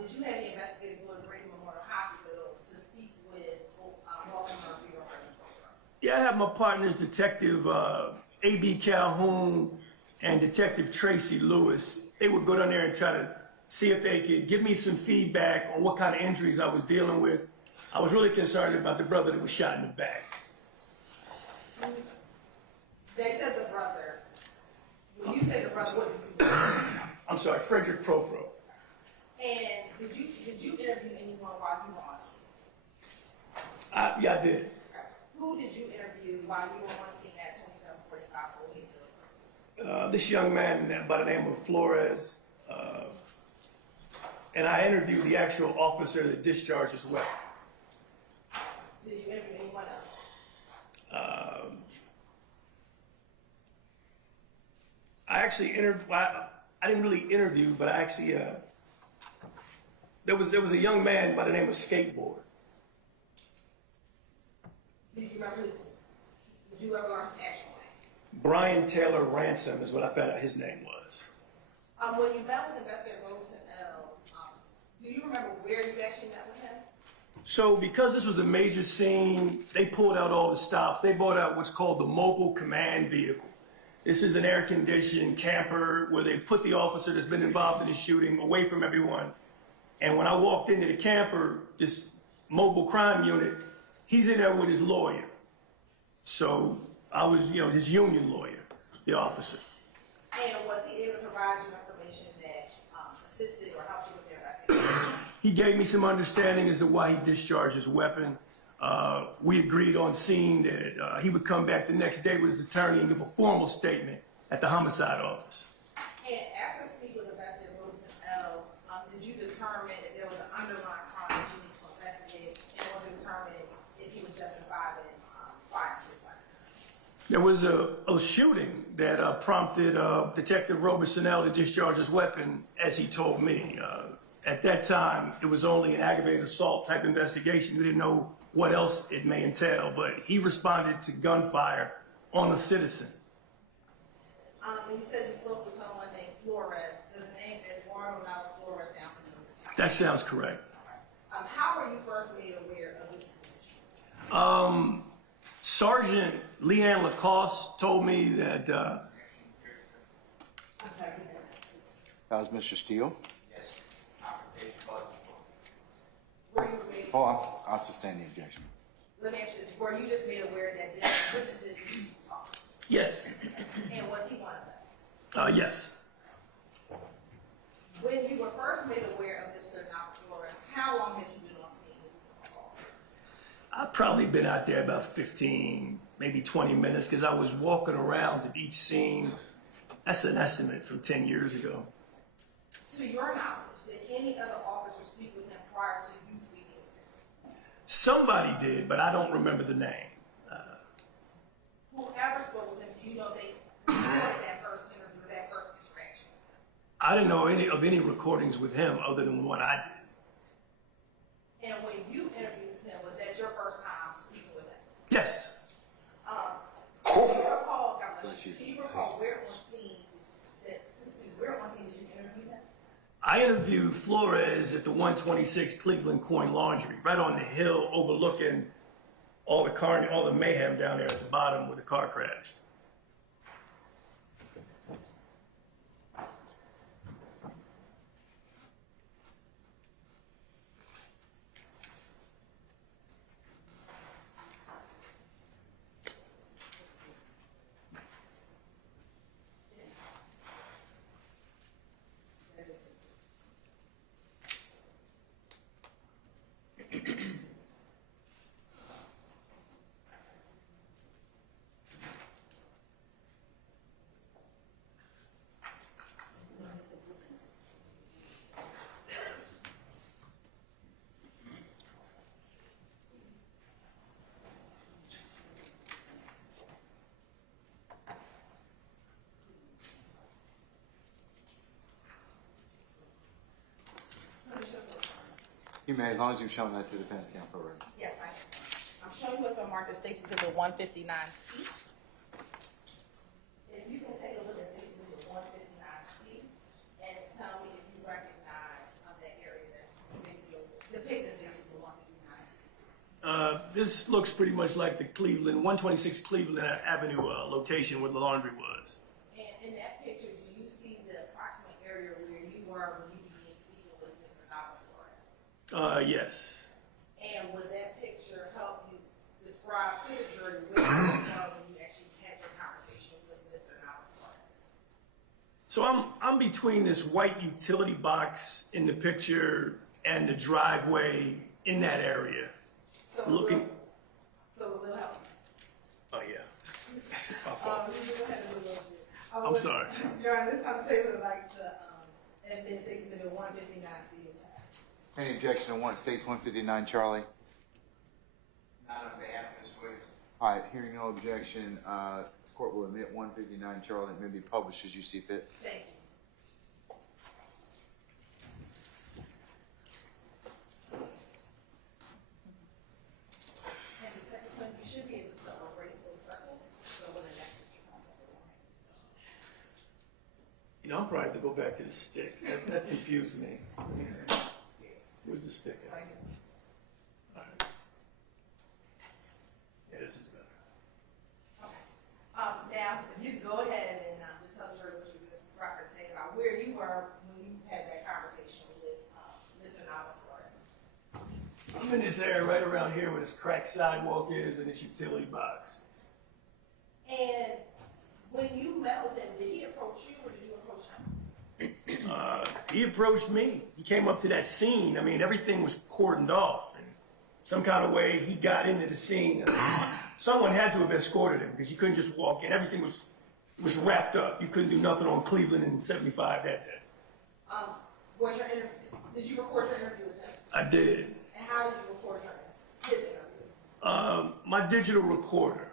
did you have any investigators go to Grady Memorial Hospital to speak with Walter Murphy or Frederick Prothrow? Yeah, I have my partners, Detective A.B. Calhoun and Detective Tracy Lewis. They would go down there and try to see if they could give me some feedback on what kind of injuries I was dealing with. I was really concerned about the brother that was shot in the back. They said the brother. When you said the brother, what did you do? I'm sorry, Frederick Prothrow. And did you interview anyone while you were on scene? Yeah, I did. Who did you interview while you were on scene at 2745 Old Hayfield? This young man by the name of Flores, and I interviewed the actual officer that discharged as well. Did you interview anyone else? I actually I didn't really interview, but I actually there was a young man by the name of Skateboard. Did you remember his? Did you ever learn his actual name? Brian Taylor Ransom is what I found out his name was. When you met with Investigator Robertson L., do you remember where you actually met with him? So because this was a major scene, they pulled out all the stops. They brought out what's called the mobile command vehicle. This is an air-conditioned camper where they put the officer that's been involved in the shooting away from everyone. And when I walked into the camper, this mobile crime unit, he's in there with his lawyer. So I was, his union lawyer, the officer. And was he able to provide you information that assisted or helped you with your investigation? He gave me some understanding as to why he discharged his weapon. We agreed on scene that he would come back the next day with his attorney and give a formal statement at the homicide office. And after speaking with Investigator Robertson L., did you determine that there was an underlying crime that you need to investigate in order to determine if he was justified in firing his weapon? There was a shooting that prompted Detective Robertson L. to discharge his weapon, as he told me. At that time, it was only an aggravated assault type investigation. We didn't know what else it may entail, but he responded to gunfire on a citizen. You said you spoke with someone named Flores. Does the name Eduardo Nava Flores sound familiar? That sounds correct. How were you first made aware of this information? Sergeant Leanne Lacoste told me that I'm sorry, That was Mr. Steele. Yes. were you made? I'll sustain the objection. Let me ask you this: were you just made aware that this witnesses you saw? yes, And was he one of them? yes. When you were first made aware of Mr. Nava Flores, how long had you been on scene? I've probably been out there about 15, maybe 20 minutes because I was walking around at each scene. That's an estimate from 10 years ago. To your knowledge, did any other officer speak with him prior to you speaking with him? Somebody did, but I don't remember the name. Whoever spoke with him, do you know they recorded that first interview or that first interaction? I didn't know any recordings with him other than the one I did. And when you interviewed with him, was that your first time speaking with him? Yes. Can you recall, God bless you, can you recall where on scene did you interview him? I interviewed Flores at the 126 Cleveland Coin Laundry, right on the hill overlooking all the mayhem down there at the bottom where the car crashed. You may, as long as you've shown that to the defense counsel already. Yes, I am. I'm showing you what's been marked as State's Exhibit 159C. If you can take a look at State's Exhibit 159C and tell me if you recognize that area that depicted State's Exhibit 159C. This looks pretty much like the 126 Cleveland Avenue location where the laundry was. And in that picture, do you see the approximate area where you were when you began speaking with Mr. Nava Flores? Yes. And would that picture help you describe to the jury where you were when you actually had your conversation with Mr. Nava Flores? So I'm between this white utility box in the picture and the driveway in that area. So Looking. So it will help. Oh yeah. My You fault. will have a little bit. I'm sorry. Your Honor, this time say would like to admit State's Exhibit 159C is happening. Any objection to States 159, Charlie? Not on behalf of Ms. Williams. All right, hearing no objection, the court will admit 159, Charlie. It may be published as you see fit. Thank you. And Detective Quinn, you should be able to erase those circles. So when the next picture comes up, You know, I'm probably have to go back to the stick. That confused me. Where's the stick at? All right. Yeah, this is better. Now, if you could go ahead and just tell the jury what you were just referencing about where you were when you had that conversation with Mr. Nava. I'm in this area right around here where this cracked sidewalk is and this utility box. And when you met with him, did he approach you or did you approach him? He approached me. He came up to that scene. I mean, everything was cordoned off. And some kind of way he got into the scene. Someone had to have escorted him because you couldn't just walk in. Everything was wrapped up. You couldn't do nothing on Cleveland in 75 that day. Was your interview? Did you record your interview with him? I did. And how did you record his interview? My digital recorder.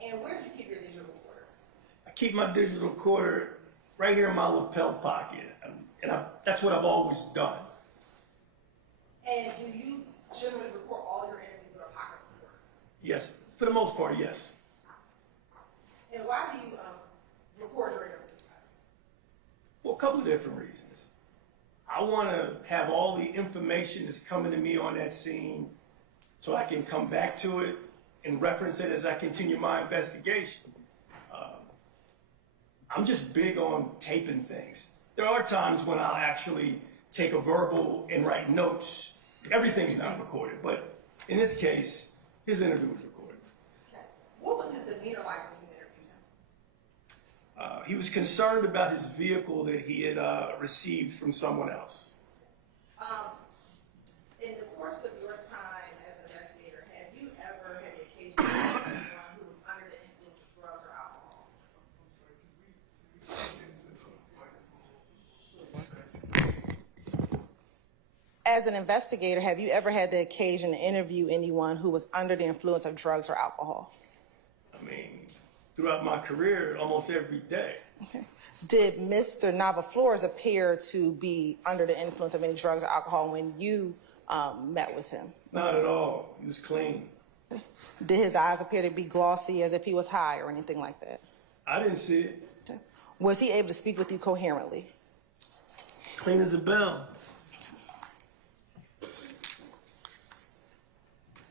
And where did you keep your digital recorder? I keep my digital recorder right here in my lapel pocket. That's what I've always done. And do you generally record all your interviews with a pocket recorder? Yes. For the most part, yes. And why do you record your interviews? Well, a couple of different reasons. I want to have all the information that's coming to me on that scene so I can come back to it and reference it as I continue my investigation. I'm just big on taping things. There are times when I'll actually take a verbal and write notes. Everything's not recorded, but in this case, his interview was recorded. Okay. What was his demeanor like when you interviewed him? He was concerned about his vehicle that he had received from someone else. In the course of your time as an investigator, have you ever had the occasion to meet anyone who was under the influence of drugs or alcohol? As an investigator, have you ever had the occasion to interview anyone who was under the influence of drugs or alcohol? I mean, throughout my career, almost every day. Okay. Did Mr. Nava Flores appear to be under the influence of any drugs or alcohol when you met with him? Not at all. He was clean. Did his eyes appear to be glossy as if he was high or anything like that? I didn't see it. Okay. Was he able to speak with you coherently? Clean as a bell.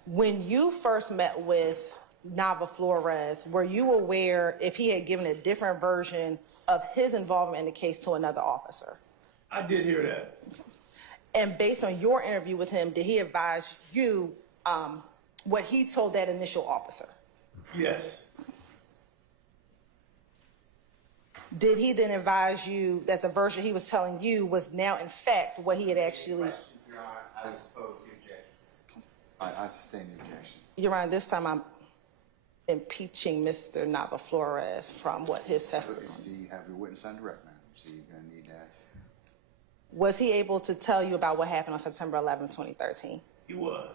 When you first met with Nava Flores, were you aware if he had given a different version of his involvement in the case to another officer? I did hear that. And based on your interview with him, did he advise you what he told that initial officer? Yes. Did he then advise you that the version he was telling you was now in fact what he had actually... Your Honor, I oppose the objection. I sustain the objection. Your Honor, this time I'm impeaching Mr. Nava Flores from what his testimony. So you have your witness on direct, ma'am. So you're going to need to ask. Was he able to tell you about what happened on September 11, 2013? He was.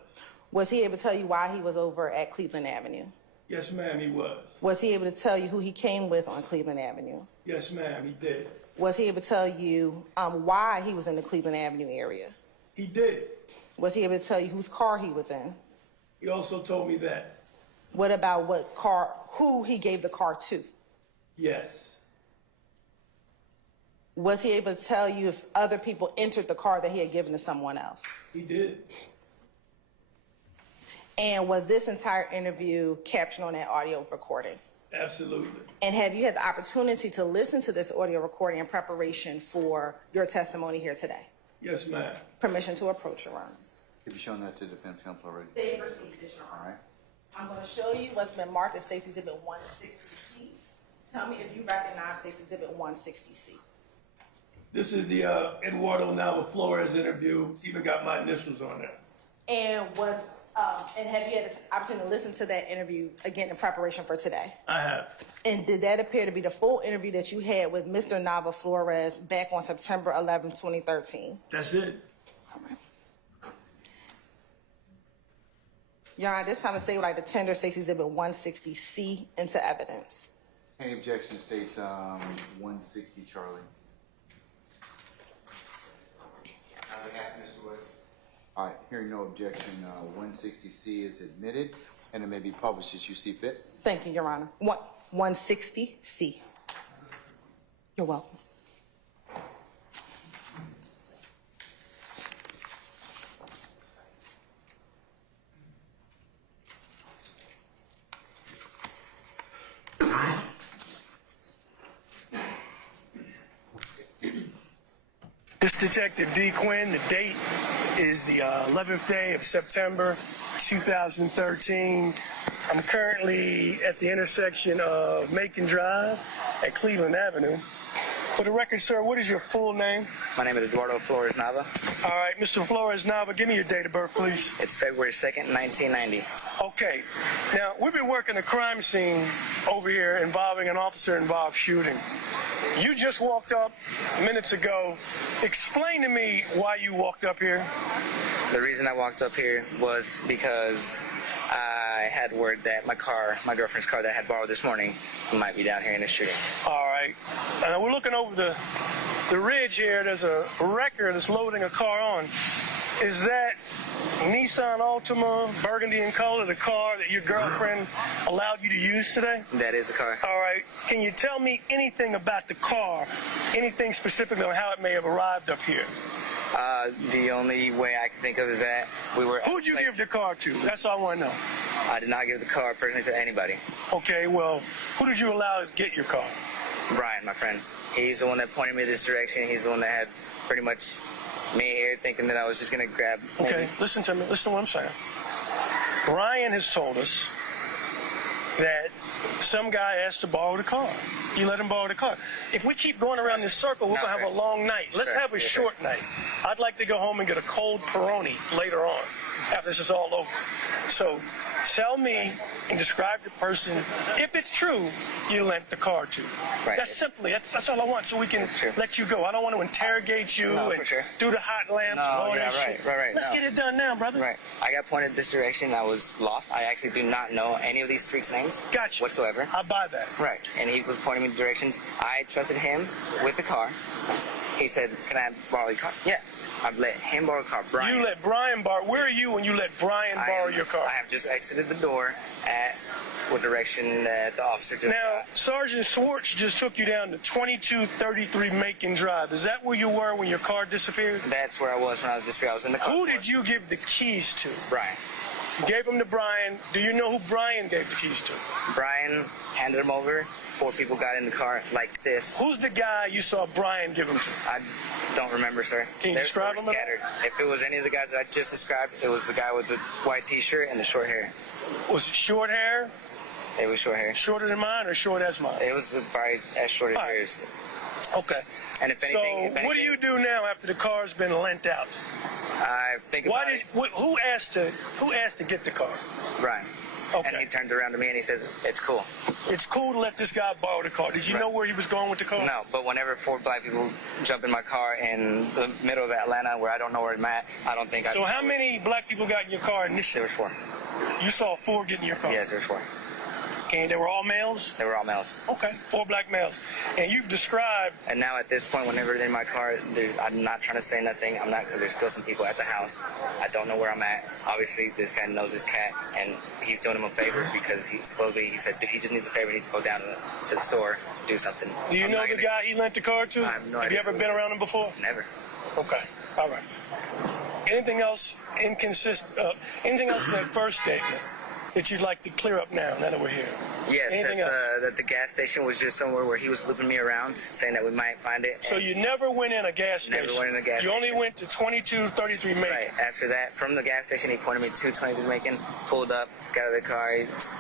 Was he able to tell you why he was over at Cleveland Avenue? Yes, ma'am, he was. Was he able to tell you who he came with on Cleveland Avenue? Yes, ma'am, he did. Was he able to tell you why he was in the Cleveland Avenue area? He did. Was he able to tell you whose car he was in? He also told me that. What about what car, who he gave the car to? Yes. Was he able to tell you if other people entered the car that he had given to someone else? He did. And was this entire interview captured on that audio recording? Absolutely. And have you had the opportunity to listen to this audio recording in preparation for your testimony here today? Yes, ma'am. Permission to approach, Your Honor. Have you shown that to the defense counsel already? They've received it, Your All Honor. right. I'm going to show you what's been marked as State's Exhibit 160C. Tell me if you recognize State's Exhibit 160C. This is the Eduardo Nava Flores interview. It's even got my initials on there. And have you had the opportunity to listen to that interview again in preparation for today? I have. And did that appear to be the full interview that you had with Mr. Nava Flores back on September 11, 2013? That's it. All right. Your Honor, this time the state would like to tender State's Exhibit 160C into evidence. Any objection to states 160, Charlie? On behalf of Mr. Wood. All right, hearing no objection, 160C is admitted, and it may be published as you see fit. Thank you, Your Honor. 160C. You're welcome. This is Detective D. Quinn. The date is the 11th day of September, 2013. I'm currently at the intersection of Macon Drive at Cleveland Avenue. For the record, sir, what is your full name? My name is Eduardo Flores Nava. All right, Mr. Flores Nava, give me your date of birth, please. It's February 2nd, 1990. Okay. Now, we've been working a crime scene over here involving an officer-involved shooting. You just walked up minutes ago. Explain to me why you walked up here. The reason I walked up here was because I had word that my girlfriend's car that I had borrowed this morning, might be down here in the shooting. All right. We're looking over the ridge here. There's a wrecker that's loading a car on. Is that Nissan Altima, burgundy in color, the car that your girlfriend allowed you to use today? That is the car. All right. Can you tell me anything about the car, anything specifically on how it may have arrived up here? The only way I can think of is that we were... Who'd you give the car to? That's all I want to know. I did not give the car personally to anybody. Okay, well, who did you allow to get your car? Brian, my friend. He's the one that pointed me this direction. He's the one that had pretty much me here thinking that I was just going to grab... Okay, maybe. listen to me. Listen to what I'm saying. Brian has told us that some guy asked to borrow the car. You let him borrow the car. If we keep going around this circle, we're going to have a long night. Let's have a short night. I'd like to go home and get a cold Peroni later on after this is all over. So tell me and describe the person, if it's true, you lent the car to. Right. That's all I want, so we can let you go. I don't want to interrogate you and do the hot lamps and all that shit. Right. Let's get it done now, brother. Right. I got pointed this direction. I was lost. I actually do not know any of these streets' names whatsoever. I buy that. Right. And he was pointing me directions. I trusted him with the car. He said, "Can I borrow your car?" Yeah. I've let him borrow the car. Brian. You let Brian borrow. Where are you when you let Brian borrow your car? I have just exited the door at what direction that the officer just... Now, Sergeant Swartz just took you down to 2233 Macon Drive. Is that where you were when your car disappeared? That's where I was when I was disappeared. I was in the car. Who did you give the keys to? Brian. You gave them to Brian. Do you know who Brian gave the keys to? Brian handed them over. 4 people got in the car like this. Who's the guy you saw Brian give them to? I don't remember, sir. Can you describe him? Scattered. If it was any of the guys that I just described, it was the guy with the white T-shirt and the short hair. Was it short hair? It was short hair. Shorter than mine or short as mine? It was probably as short as yours. Okay. And if anything, what do you do now after the car's been lent out? I think about it. Who asked to get the car? Brian. Okay. And he turned around to me and he says, "It's cool. It's cool to let this guy borrow the car." Did you know where he was going with the car? No, but whenever 4 black people jump in my car in the middle of Atlanta where I don't know where I'm at, I don't think So how many black people got in your car initially? There was 4. You saw 4 get in your car? Yes, there was 4. And they were all males? They were all males. Okay, 4 black males. And you've described... And now at this point, whenever they're in my car, I'm not trying to say nothing. I'm not, because there's still some people at the house. I don't know where I'm at. Obviously, this guy knows his cat, and he's doing him a favor because he said he just needs a favor. He needs to go down to the store, do something. Do you know the guy he lent the car to? I have no idea. Have you ever been around him before? Never. Okay, all right. Anything else anything else in that first statement that you'd like to clear up now that we're here? Yes, Anything else? That the gas station was just somewhere where he was looping me around, saying that we might find it. So you never went in a gas station? Never went in a gas You station. only went to 2233 Macon? Right. After that, from the gas station, he pointed me to 22 Macon, pulled up, got out of the car.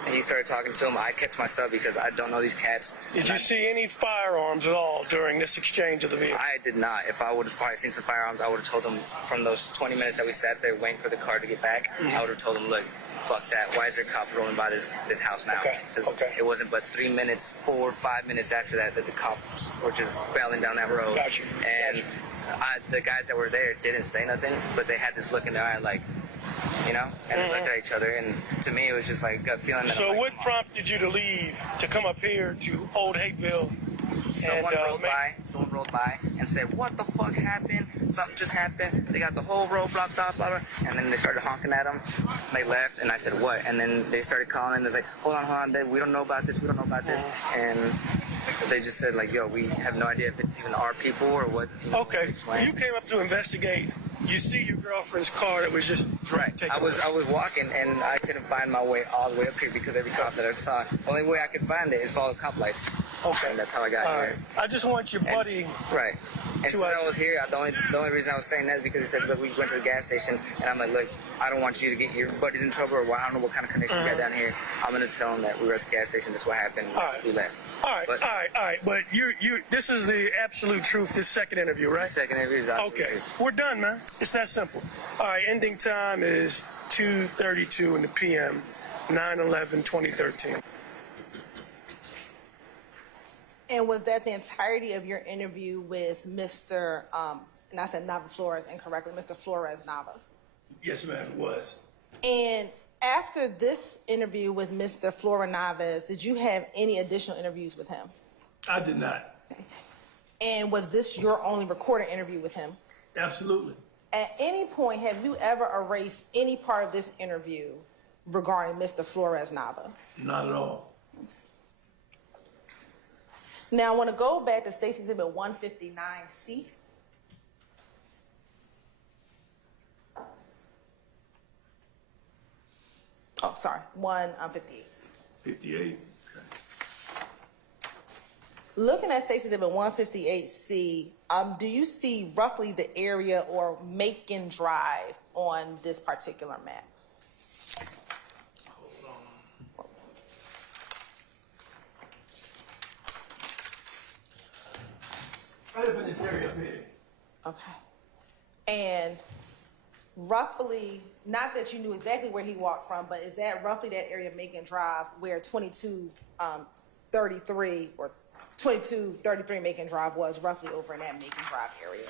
He started talking to him. I kept to myself because I don't know these cats. Did you see any firearms at all during this exchange of the vehicle? I did not. If I would have probably seen some firearms, I would have told them from those 20 minutes that we sat there waiting for the car to get back, I would have told them, look, fuck that. Why is there a cop rolling by this house now? Because it wasn't but 4 or 5 minutes after that the cops were just barreling down that road. Gotcha. And the guys that were there didn't say nothing, but they had this look in their eye like, you know, and they looked at each other. And to me, it was just like a gut feeling. So what prompted you to leave, to come up here to Old Hateville? Someone rolled by and said, "What the fuck happened? Something just happened. They got the whole road blocked off, blah, blah." And then they started honking at them. They left, and I said, "What?" And then they started calling. They're like, hold on, we don't know about this. We don't know about this. And they just said, like, yo, we have no idea if it's even our people or what. Okay, you came up to investigate You see your girlfriend's car that was just Right. taken I was away. walking and I couldn't find my way all the way up here because every cop that I saw, only way I could find it is follow cop lights. Okay. And that's how I got All here. right. I just want your buddy. Right. And To, since I was here, the only reason I was saying that is because he said, look, we went to the gas station, and I'm like, look, I don't want you to get your buddies in trouble, or I don't know what kind of connection you got down here. I'm going to tell him that we were at the gas station, this is what happened, and All right. we left. All right, But all right. But this is the absolute truth, this second interview, right? the second interview is absolute Okay, truth. we're done, man. It's that simple. All right, ending time is 2:32 in the PM, 9/11/2013. And was that the entirety of your interview with Mr. And I said Nava Flores incorrectly, Mr. Flores Nava? Yes, ma'am, it was. And after this interview with Mr. Flora Naves, did you have any additional interviews with him? I did not. And was this your only recorded interview with him? Absolutely. At any point, have you ever erased any part of this interview regarding Mr. Flores Nava? Not at all. Now, I want to go back to State's Exhibit 159C. Oh, sorry, 158. 58. Looking at State's Exhibit 158C, do you see roughly the area or Macon Drive on this particular map? Right up in this area up here. Okay. And roughly, not that you knew exactly where he walked from, but is that roughly that area of Macon Drive where 2233 or 2233 Macon Drive was, roughly over in that Macon Drive area?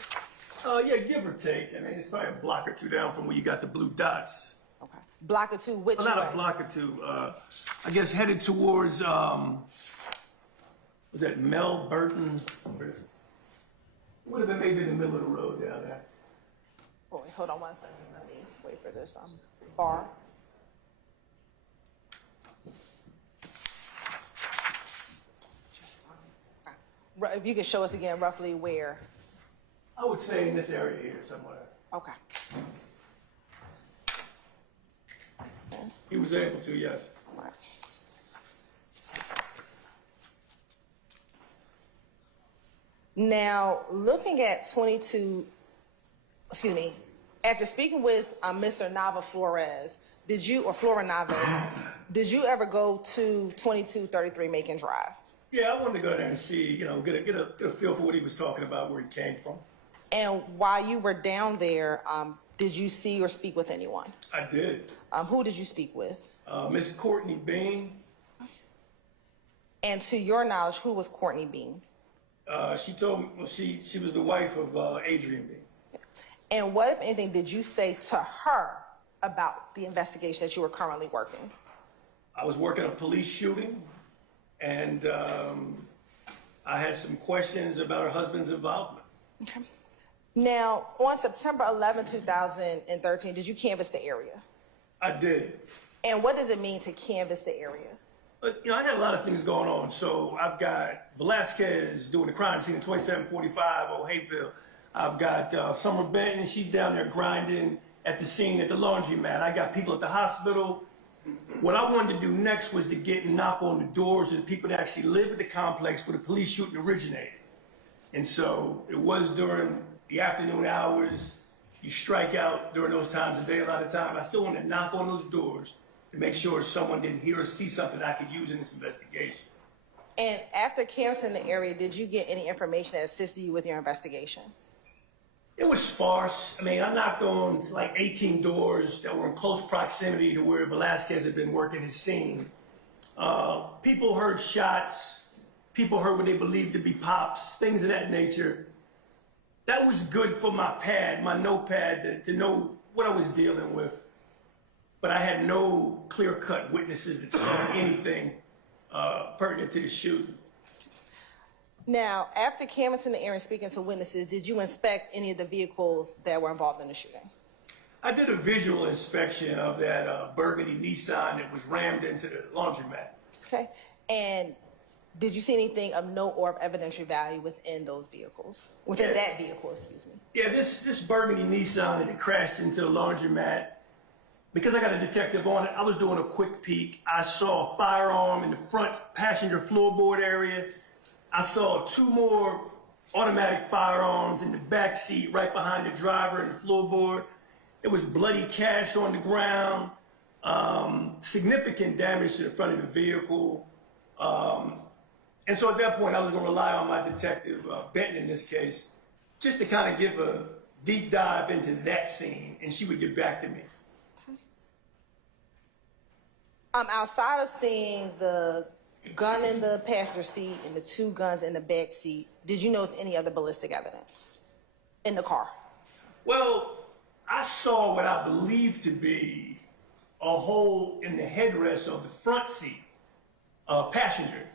Yeah, give or take. I mean, it's probably a block or two down from where you got the blue dots. Okay. Block or two, which Well, not way? a block or two. I guess headed towards, was that Mel Burton? Where is it? Would have been maybe in the middle of the road down there. Oh, wait, hold on one second. Let me wait for this bar. If you could show us again roughly where. I would say in this area here somewhere. Okay. He was able to, yes. All right. Now, looking at after speaking with Mr. Nava Flores, Flora Nava, did you ever go to 2233 Macon Drive? Yeah, I wanted to go there and see, get a feel for what he was talking about, where he came from. And while you were down there, did you see or speak with anyone? I did. Who did you speak with? Miss Courtney Bean. And to your knowledge, who was Courtney Bean? She told me, well, she was the wife of Adrian Bean. And what, if anything, did you say to her about the investigation that you were currently working? I was working a police shooting, and I had some questions about her husband's involvement. Okay. Now, on September 11, 2013, did you canvass the area? I did. And what does it mean to canvass the area? But, I had a lot of things going on. So I've got Velasquez doing the crime scene in 2745 Old Hayville. I've got Summer Benton, she's down there grinding at the scene at the laundromat. I got people at the hospital. What I wanted to do next was to get and knock on the doors of the people that actually live at the complex where the police shooting originated. And so it was during the afternoon hours. You strike out during those times of day a lot of time. I still wanted to knock on those doors to make sure someone didn't hear or see something I could use in this investigation. And after canvassing the area, did you get any information that assisted you with your investigation? It was sparse. I mean, I knocked on like 18 doors that were in close proximity to where Velasquez had been working his scene. People heard shots. People heard what they believed to be pops, things of that nature. That was good for my notepad, to know what I was dealing with. But I had no clear-cut witnesses that saw anything pertinent to the shooting. Now, after canvassing the area and speaking to witnesses, did you inspect any of the vehicles that were involved in the shooting? I did a visual inspection of that burgundy Nissan that was rammed into the laundromat. Okay. And Did you see anything of note or of evidentiary value within those vehicles? Within that vehicle, excuse me. Yeah, this burgundy Nissan that crashed into the laundromat, because I got a detective on it, I was doing a quick peek. I saw a firearm in the front passenger floorboard area. I saw 2 more automatic firearms in the back seat right behind the driver and the floorboard. There was bloody cash on the ground, significant damage to the front of the vehicle. And so at that point, I was going to rely on my detective, Benton in this case, just to kind of give a deep dive into that scene, and she would get back to me. Outside of seeing the gun in the passenger seat and the 2 guns in the back seat, did you notice any other ballistic evidence in the car? Well, I saw what I believe to be a hole in the headrest of the front seat, passenger.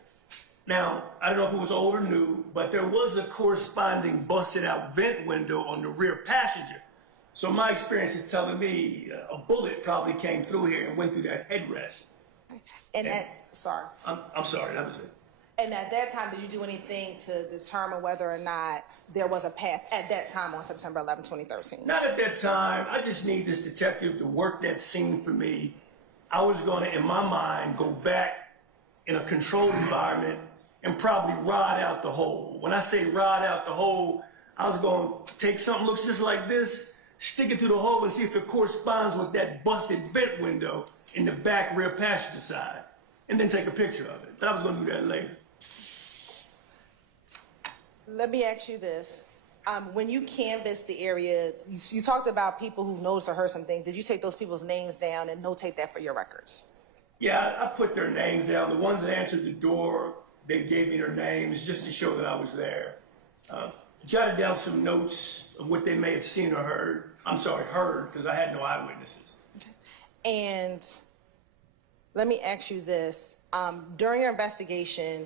Now, I don't know if it was old or new, but there was a corresponding busted out vent window on the rear passenger. So my experience is telling me a bullet probably came through here and went through that headrest. And sorry. I'm sorry, that was it. And at that time, did you do anything to determine whether or not there was a path at that time on September 11, 2013? Not at that time. I just need this detective to work that scene for me. I was going to, in my mind, go back in a controlled environment and probably rod out the hole. When I say rod out the hole, I was going to take something that looks just like this, stick it through the hole and see if it corresponds with that busted vent window in the back rear passenger side, and then take a picture of it. But I was going to do that later. Let me ask you this. When you canvassed the area, you talked about people who noticed or heard some things. Did you take those people's names down and notate that for your records? Yeah, I put their names down. The ones that answered the door, they gave me their names just to show that I was there. Jotted down some notes of what they may have seen or heard. I'm sorry, heard, because I had no eyewitnesses. Okay. And let me ask you this. During your investigation,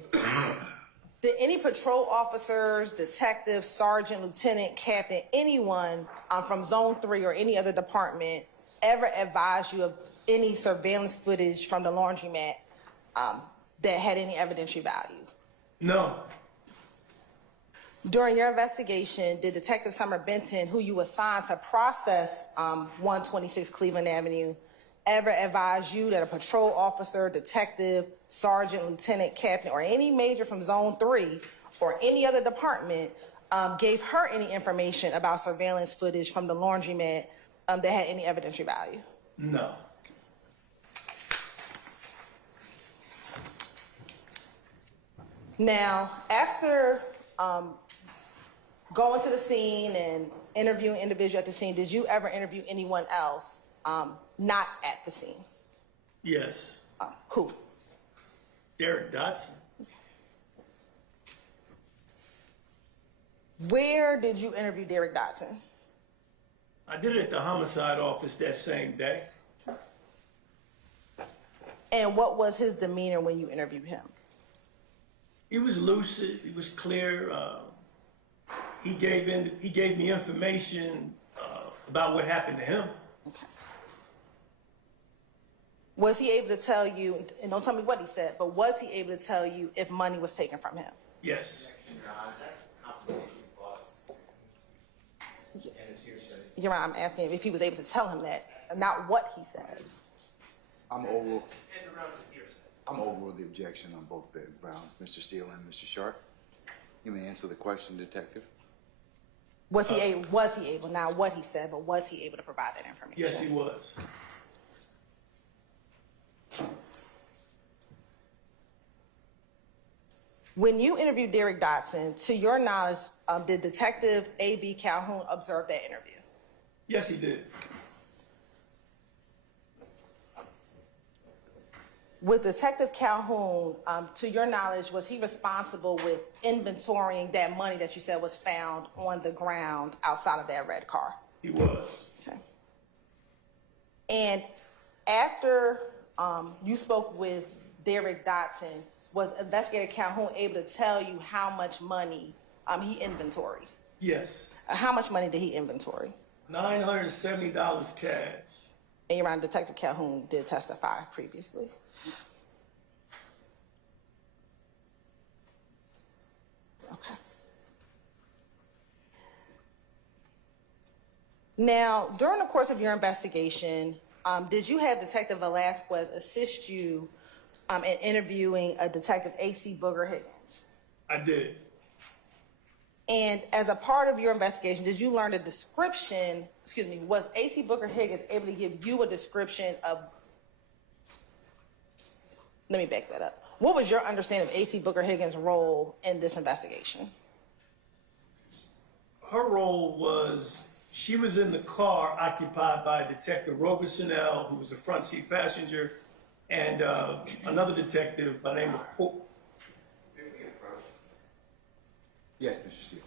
did any patrol officers, detectives, sergeant, lieutenant, captain, anyone from Zone 3 or any other department ever advise you of any surveillance footage from the laundromat that had any evidentiary value? No. During your investigation, did Detective Summer Benton, who you assigned to process 126 Cleveland Avenue, ever advise you that a patrol officer, detective, sergeant, lieutenant, captain, or any major from Zone 3 or any other department gave her any information about surveillance footage from the laundromat that had any evidentiary value? No. Now, after going to the scene and interviewing individuals at the scene, did you ever interview anyone else not at the scene? Yes. Who? Derek Dotson. Where did you interview Derek Dotson? I did it at the homicide office that same day. And what was his demeanor when you interviewed him? He was lucid. He was clear. He gave me information about what happened to him. Okay. Was he able to tell you, and don't tell me what he said, but was he able to tell you if money was taken from him? Yes. You're right, I'm asking if he was able to tell him that, not what he said. I'm over the objection on both grounds, Mr. Steele and Mr. Sharp. You may answer the question, Detective. Was he able, not what he said, but was he able to provide that information? Yes, he was. When you interviewed Derek Dotson, to your knowledge, did Detective A.B. Calhoun observe that interview? Yes, he did. With Detective Calhoun, to your knowledge, was he responsible with inventorying that money that you said was found on the ground outside of that red car? He was. Okay. And after you spoke with Derek Dotson, was Investigator Calhoun able to tell you how much money he inventoried? Yes. How much money did he inventory? $970 cash. And your Honor, Detective Calhoun did testify previously. Now, during the course of your investigation, did you have Detective Velasquez assist you in interviewing a Detective A.C. Booger Higgins? I did. And as a part of your investigation, did you learn a description, was A.C. Booger Higgins able to give you a description of, let me back that up. What was your understanding of A.C. Booger Higgins' role in this investigation? Her role was, she was in the car occupied by Detective Roberson L., who was a front seat passenger, and another detective by the name of Yes, Mr. Steele.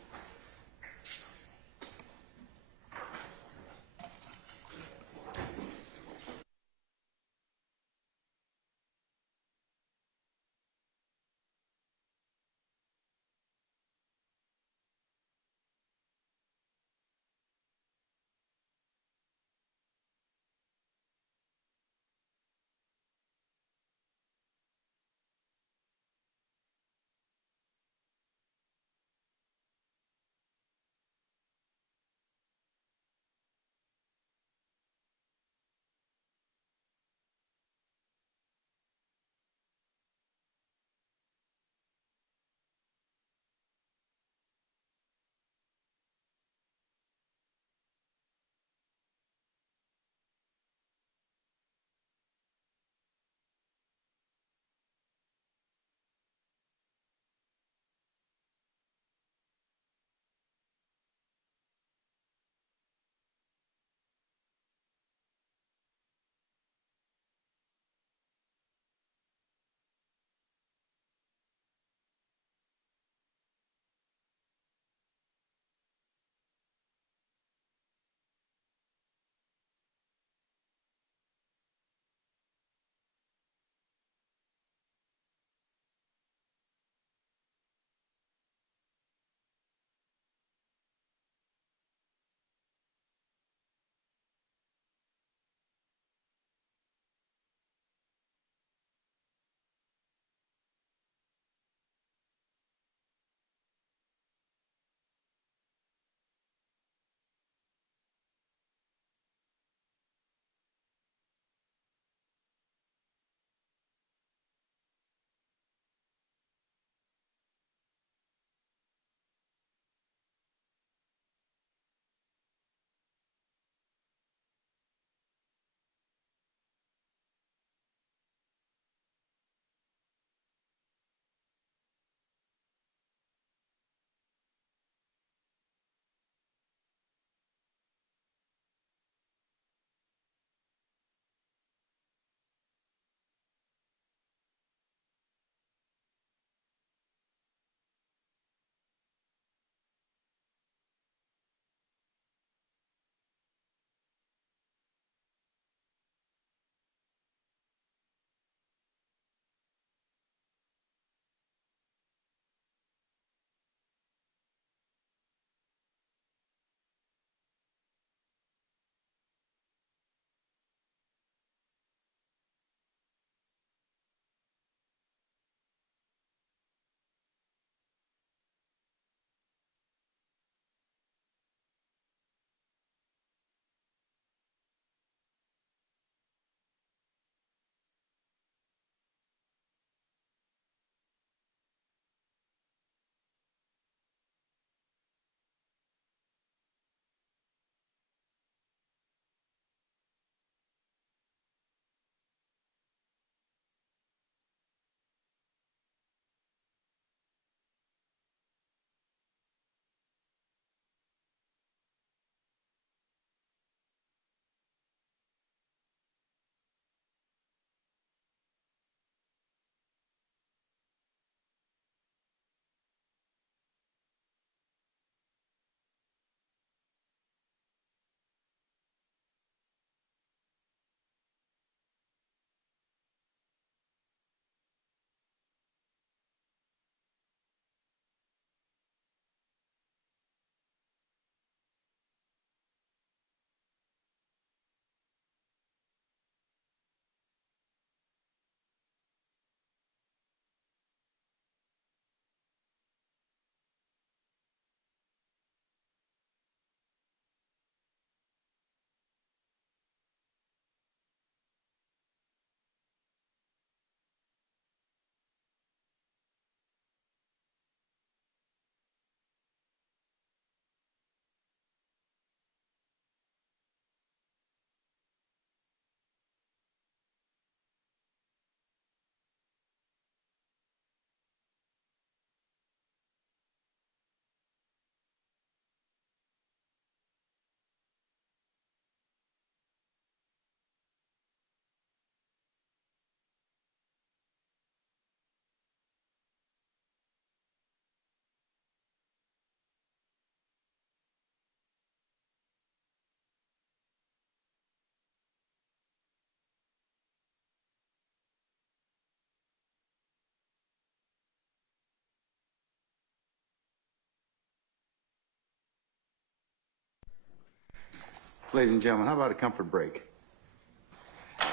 Ladies and gentlemen, how about a comfort break?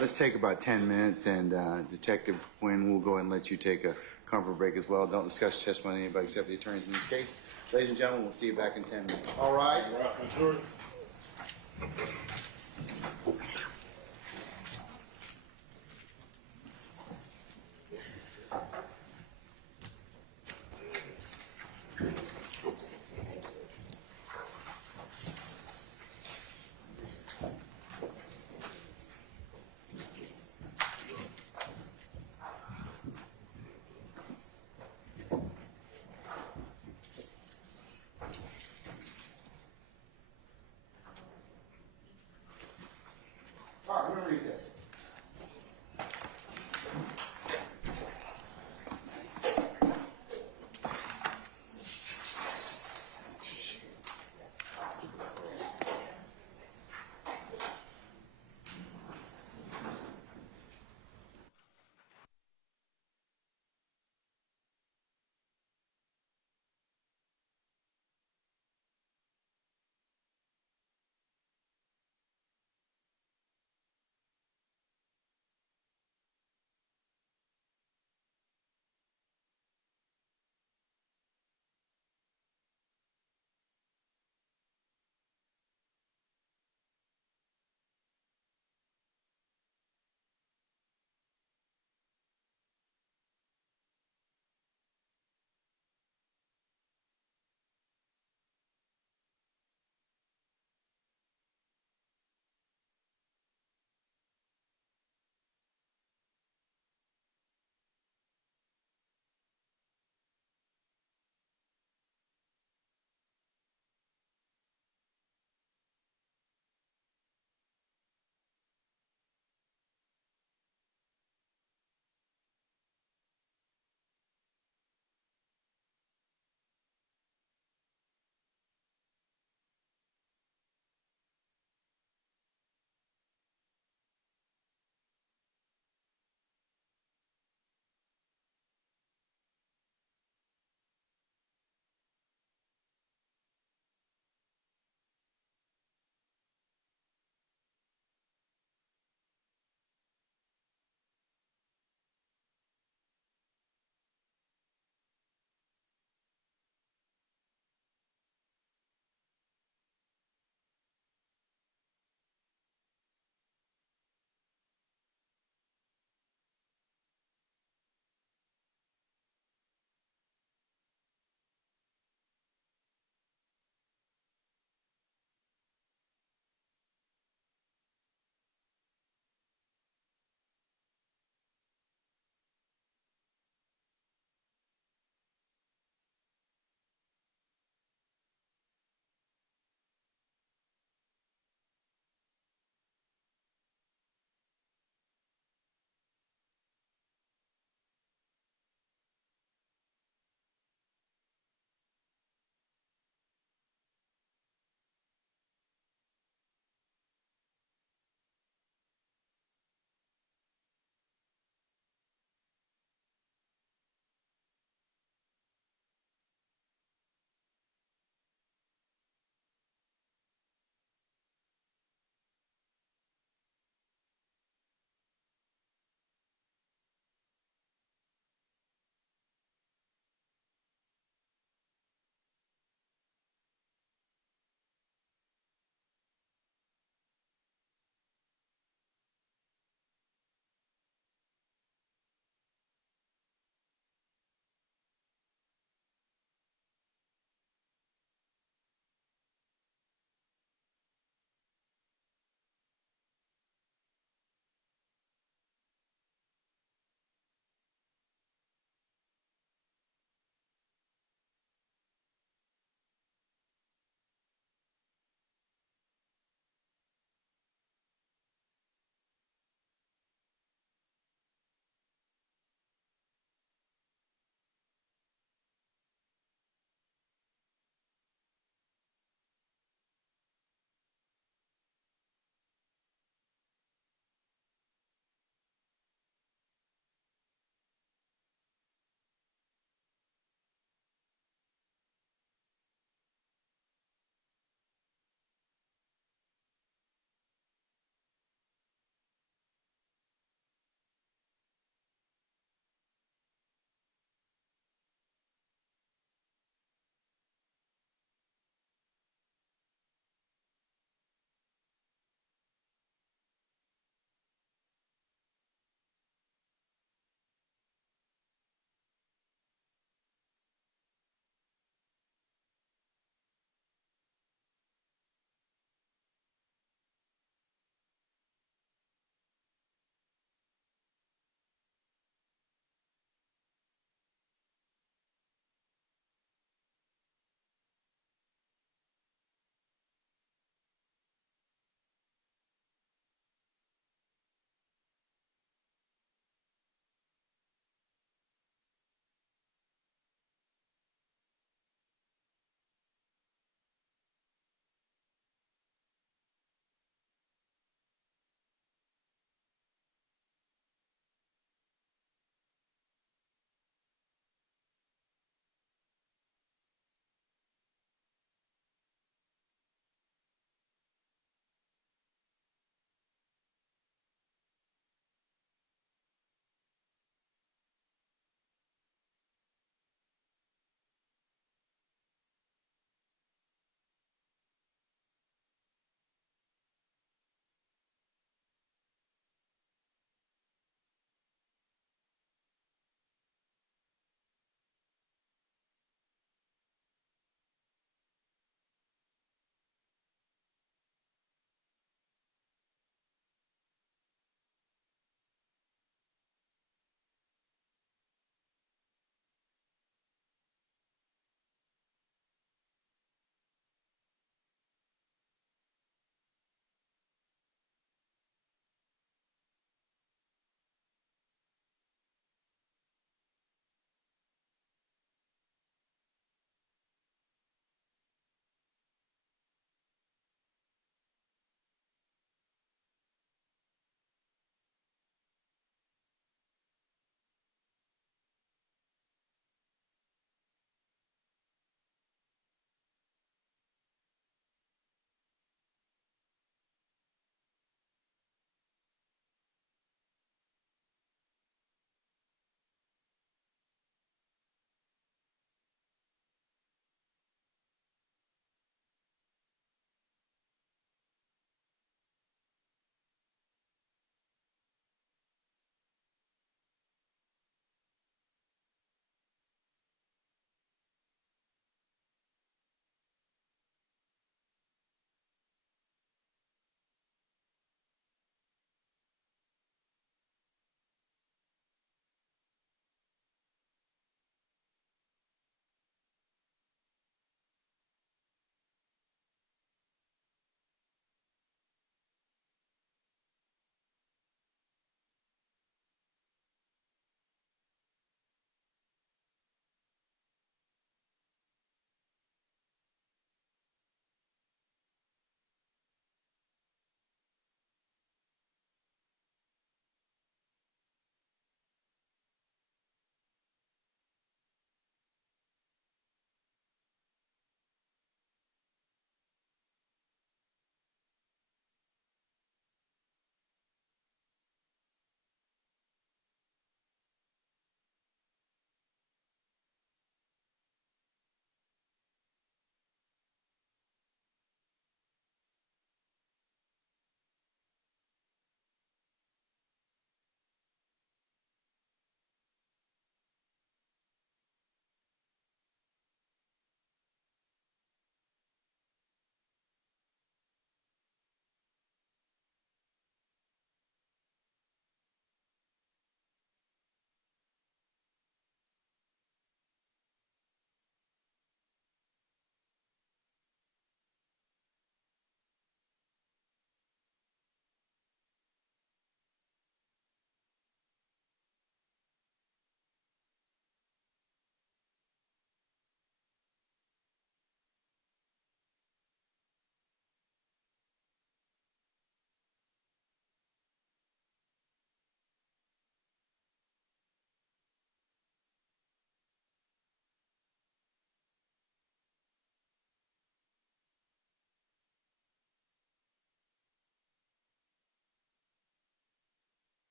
Let's take about 10 minutes, and Detective Quinn will go ahead and let you take a comfort break as well. Don't discuss testimony of anybody except the attorneys in this case. Ladies and gentlemen, we'll see you back in 10 minutes. All rise.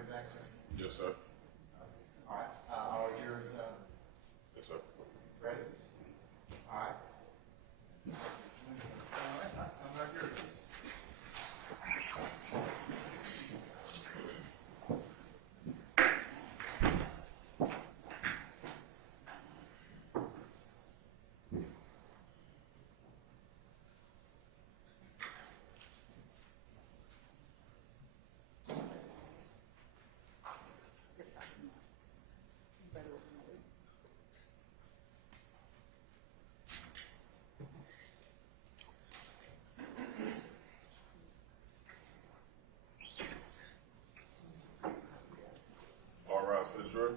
ready back, sir? Yes, sir. All right, our jurors, Yes, sir. ready? All right. All right, some of our jurors. All rise to the jury.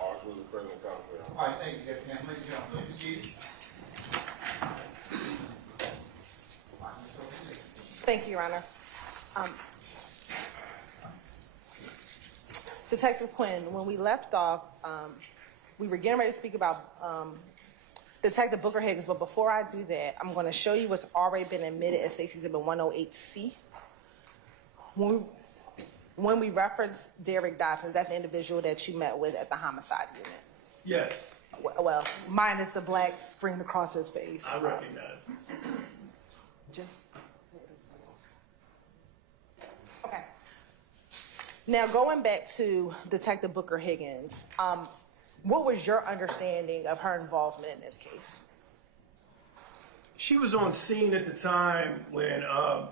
All jurors are present and counted. All right, thank you, Deputy Ham. Ladies and gentlemen, please be seated. Thank you, Your Honor. Detective Quinn, when we left off, we were getting ready to speak about Detective Booker Higgins, but before I do that, I'm going to show you what's already been admitted as State's Exhibit 108C. When we reference Derek Dodson, is that the individual that you met with at the homicide unit? Yes, Well, minus the black screen across his face. I recognize. Just okay. Now going back to Detective Booker Higgins, what was your understanding of her involvement in this case? She was on scene at the time when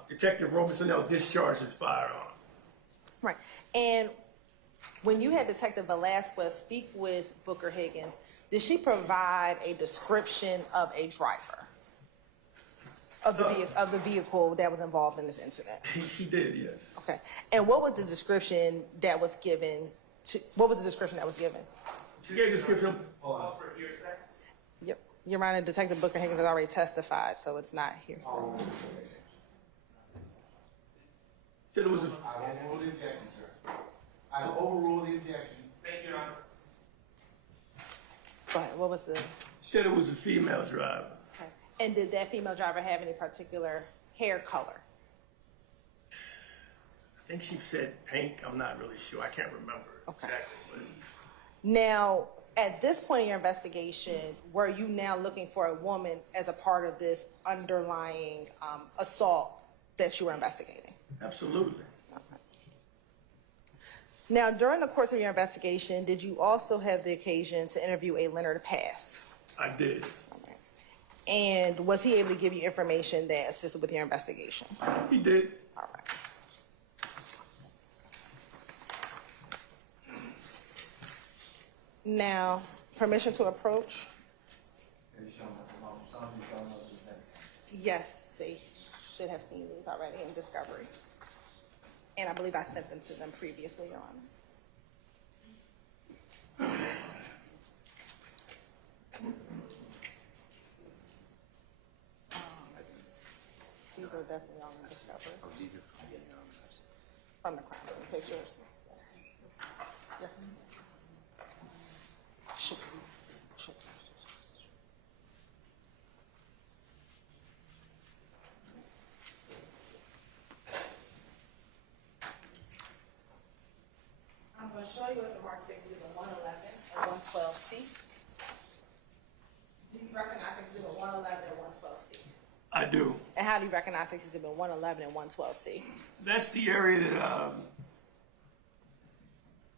Detective Robinson discharged his firearm. Right. And when you had Detective Velasquez speak with Booker Higgins, did she provide a description of a driver of the vehicle that was involved in this incident? She did, yes. Okay. And what was the description that was given? What was the description that was given? She gave a description. Yep. Your Honor, Detective Booker Higgins has already testified, so it's not hearsay. Said it was a. I overrule the objection, sir. I overrule the objection. Thank you, Your Honor. Go ahead. What was the? Said it was a female driver. Okay. And did that female driver have any particular hair color? I think she said pink. I'm not really sure. I can't remember exactly. But Now, at this point in your investigation, were you now looking for a woman as a part of this underlying assault that you were investigating? absolutely. Now, during the course of your investigation, did you also have the occasion to interview a Leonard Pass? I did. And was he able to give you information that assisted with your investigation? He did. All right. Now, permission to approach? Yes, they should have seen these already in discovery. And I believe I sent them to them previously, Your Honor. These are definitely on the discovery. From the crime scene pictures. Yes, ma'am. Sure. Sure. I'm going to show you what the marks say exhibit 111 and 112C. Do you recognize exhibit 111 and 112C? I do. And how do you recognize exhibit 111 and 112C? That's the area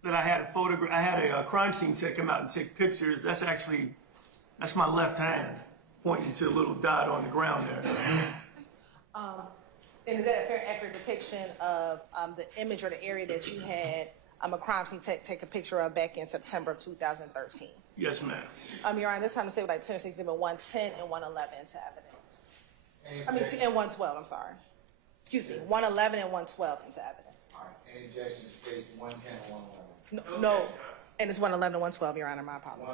that I had a photograph. I had a crime scene tech come out and take pictures. That's my left hand pointing to a little dot on the ground there. And is that a fair, accurate depiction of the image or the area that you had a crime scene tech take a picture of back in September of 2013? Yes, ma'am. Your Honor, this time to say like Tennessee exhibit 110 and 111 into evidence. And 112, I'm sorry. Excuse me, 111 and 112 into evidence. All right, any objection to states 110 and 111? No, and it's 111 and 112, Your Honor, my apologies.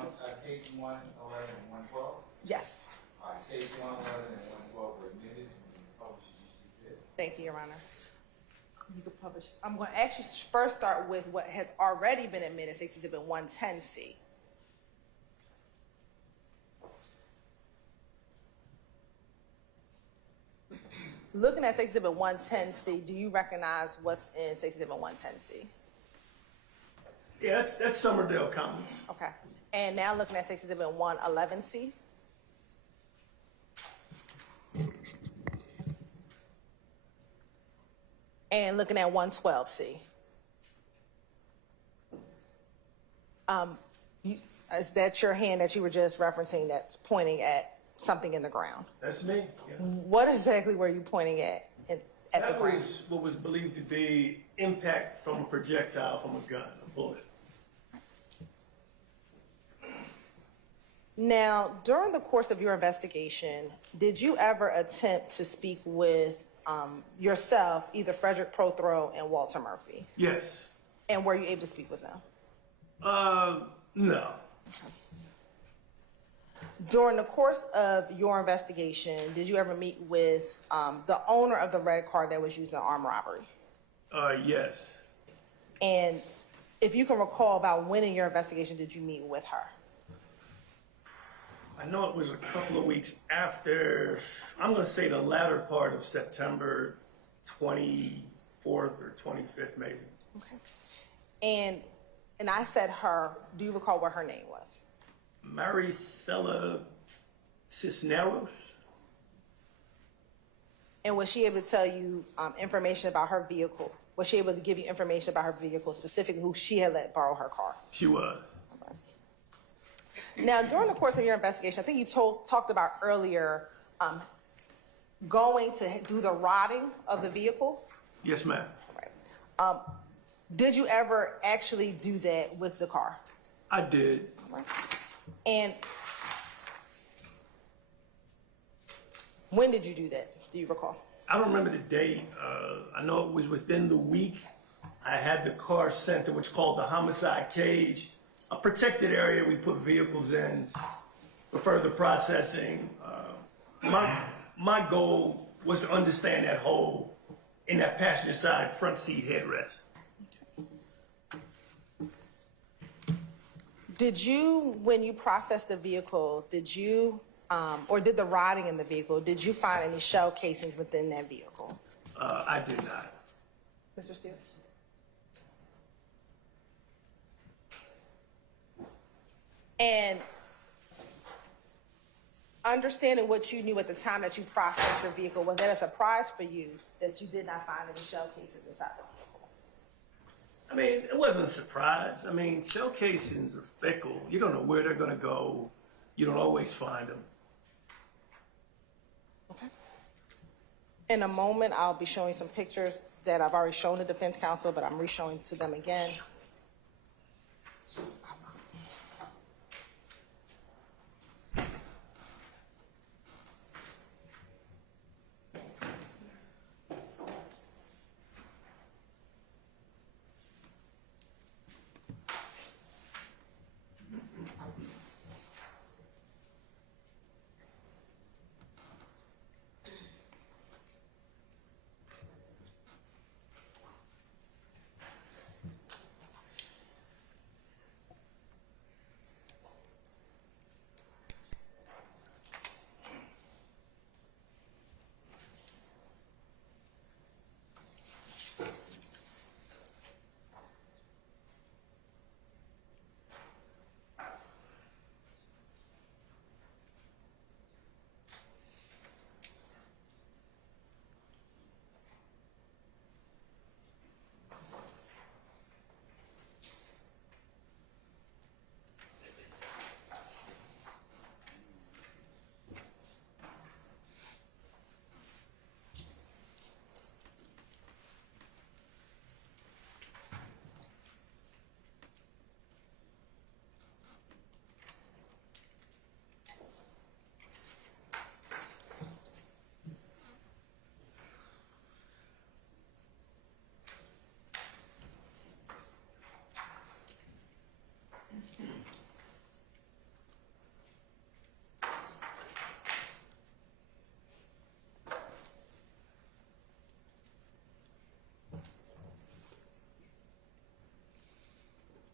Station 111 and 112? Yes. All right, station 111 and 112 were admitted and published as you see fit. Thank you, Your Honor. You could publish. I'm going to actually first start with what has already been admitted, State's Exhibit 110C. Looking at State's Exhibit 110C, do you recognize what's in State's Exhibit 110C? Yeah, that's Summerdale Commons. Okay. And now looking at State's Exhibit 111C. And looking at 112C. Is that your hand that you were just referencing that's pointing at something in the ground? That's me. Yeah. What exactly were you pointing at the That ground? was what was believed to be impact from a projectile from a gun, a bullet. Now, during the course of your investigation, did you ever attempt to speak with yourself, either Frederick Prothrow and Walter Murphy? Yes. And were you able to speak with them? No. During the course of your investigation, did you ever meet with the owner of the red car that was used in the armed robbery? Yes. And if you can recall, about when in your investigation did you meet with her? I know it was a couple of weeks after, I'm going to say the latter part of September 24th or 25th, maybe. Okay. And I said her, do you recall what her name was? Maricela Cisneros. And was she able to tell you information about her vehicle? Was she able to give you information about her vehicle, specifically who she had let borrow her car? She was. Now, during the course of your investigation, I think you talked about earlier going to do the rodding of the vehicle. Yes, ma'am. Right. Did you ever actually do that with the car? I did. Right. And when did you do that? Do you recall? I don't remember the date. I know it was within the week. I had the car sent to what's called the homicide cage, a protected area we put vehicles in for further processing. My goal was to understand that hole in that passenger side front seat headrest. Did you, when you processed the vehicle, did you, or did the rodding in the vehicle, did you find any shell casings within that vehicle? I did not. Mr. Steele? And understanding what you knew at the time that you processed your vehicle, was that a surprise for you that you did not find any shell casings inside the vehicle? I mean, it wasn't a surprise. I mean, shell casings are fickle. You don't know where they're going to go. You don't always find them. Okay. In a moment, I'll be showing some pictures that I've already shown the defense counsel, but I'm re-showing to them again.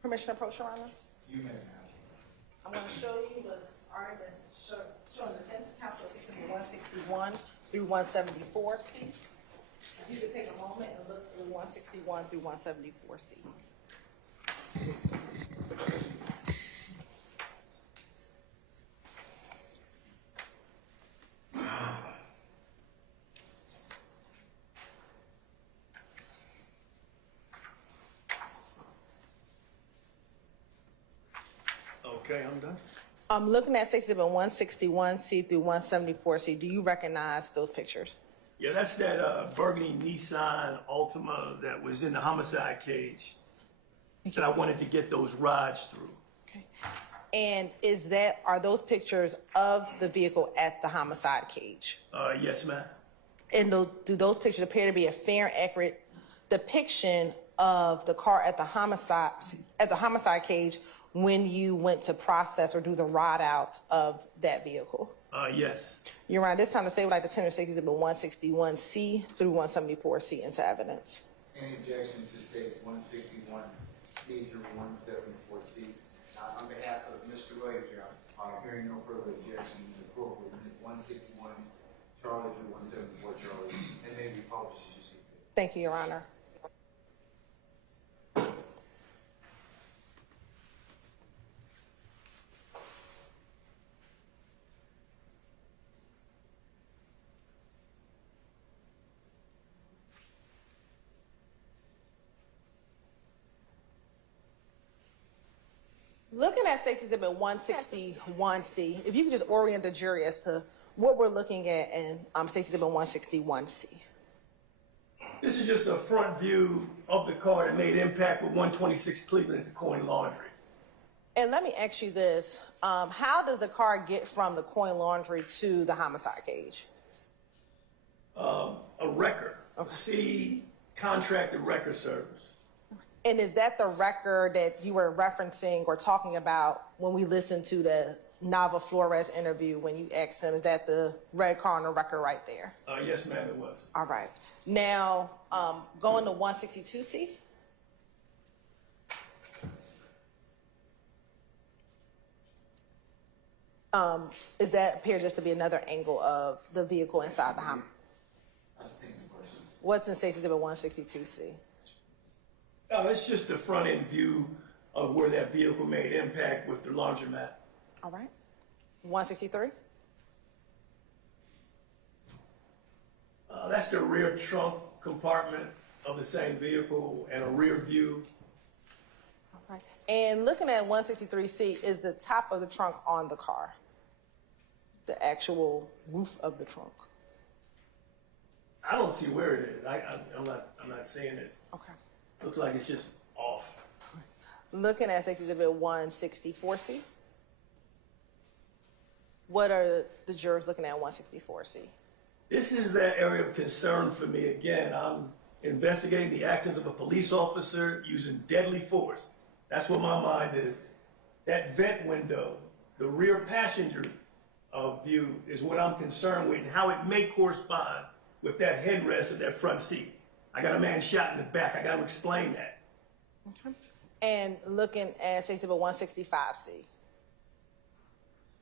Permission to approach, Your Honor? You may have. I'm going to show you what's already been shown in the defense counsel 161 through 174C. If you could take a moment and look through 161 through 174C. Okay, I'm done. I'm looking at Exhibit 161C through 174C. Do you recognize those pictures? Yeah, that's that burgundy Nissan Altima that was in the homicide cage that I wanted to get those rides through. Okay. And are those pictures of the vehicle at the homicide cage? Yes, ma'am. And do those pictures appear to be a fair and accurate depiction of the car at the homicide cage when you went to process or do the ride out of that vehicle? Yes. Your Honor, this time the state would like to tender Exhibit 161C through 174C into evidence. Any objection to states 161C through 174C? On behalf of Mr. Williams, Your Honor, hearing no further objection, the court will admit 161 Charlie through 174 Charlie, and they be published as you see fit. Thank you, Your Honor. Looking at State's Exhibit 161C, if you could just orient the jury as to what we're looking at in State's Exhibit 161C. This is just a front view of the car that made impact with 126 Cleveland at the Coin Laundry. And let me ask you this. How does the car get from the Coin Laundry to the homicide cage? A wrecker, a city contracted wrecker service. And is that the record that you were referencing or talking about when we listened to the Nava Flores interview when you asked him, is that the red car on the record right there? Yes, ma'am, it was. All right. Now, going to 162C. Is that appear just to be another angle of the vehicle inside the homicide? That's the question. What's in State's Exhibit 162C? It's just the front end view of where that vehicle made impact with the laundromat. All right. 163? That's the rear trunk compartment of the same vehicle and a rear view. All right. And looking at 163C, is the top of the trunk on the car? The actual roof of the trunk? I don't see where it is. I'm not seeing it. Okay. Looks like it's just off. Looking at State's Exhibit 164C, what are the jurors looking at 164C? This is that area of concern for me. Again, I'm investigating the actions of a police officer using deadly force. That's what my mind is. That vent window, the rear passenger view is what I'm concerned with and how it may correspond with that headrest of that front seat. I got a man shot in the back. I got to explain that. Okay. And looking at State's Exhibit 165C.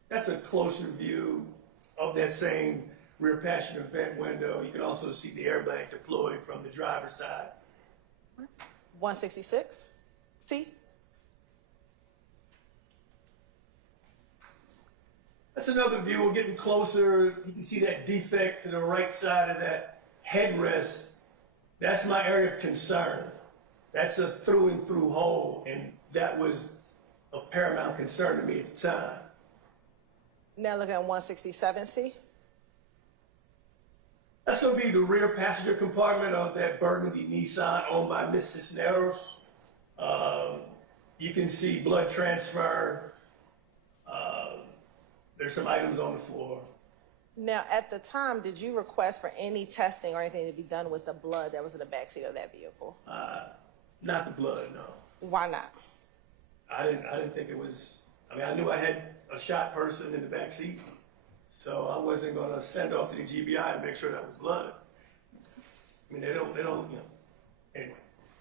That's a closer view of that same rear passenger vent window. You can also see the airbag deployed from the driver's side. 166? See? That's another view. We're getting closer. You can see that defect to the right side of that headrest. That's my area of concern. That's a through and through hole, and that was of paramount concern to me at the time. Now looking at 167C. That's going to be the rear passenger compartment of that burgundy Nissan owned by Miss Cisneros. You can see blood transfer. There's some items on the floor. Now, at the time, did you request for any testing or anything to be done with the blood that was in the backseat of that vehicle? Not the blood, no. Why not? I didn't think it was. I mean, I knew I had a shot person in the back seat, so I wasn't going to send off to the GBI and make sure that was blood. I mean, they don't, you know. Anyway.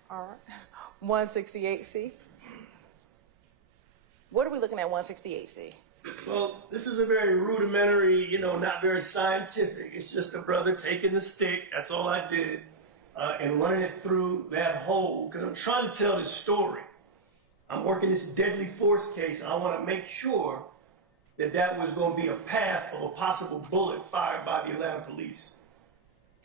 All right. 168C. What are we looking at 168C? Well, this is a very rudimentary, not very scientific. It's just a brother taking the stick, that's all I did, and running it through that hole, because I'm trying to tell this story. I'm working this deadly force case, and I want to make sure that was going to be a path of a possible bullet fired by the Atlanta police.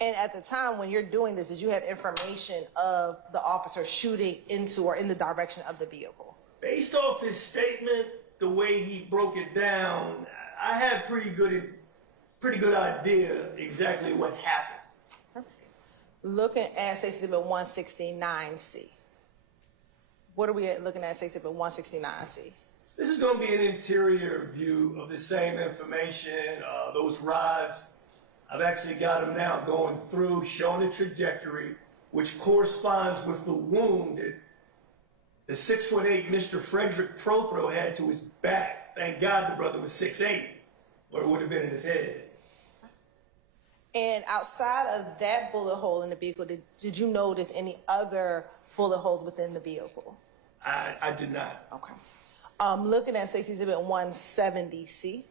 And at the time when you're doing this, did you have information of the officer shooting into or in the direction of the vehicle? Based off his statement, the way he broke it down, I had pretty good idea exactly what happened. Looking at State Exhibit 169C. What are we looking at State Exhibit 169C? This is going to be an interior view of the same information, those rods. I've actually got them now going through, showing the trajectory, which corresponds with the wound that the 6'8" Mr. Frederick Prothro had to his back. Thank God the brother was 6'8", or it would have been in his head. And outside of that bullet hole in the vehicle, did you notice any other bullet holes within the vehicle? I did not. Okay. Looking at State Exhibit 170C.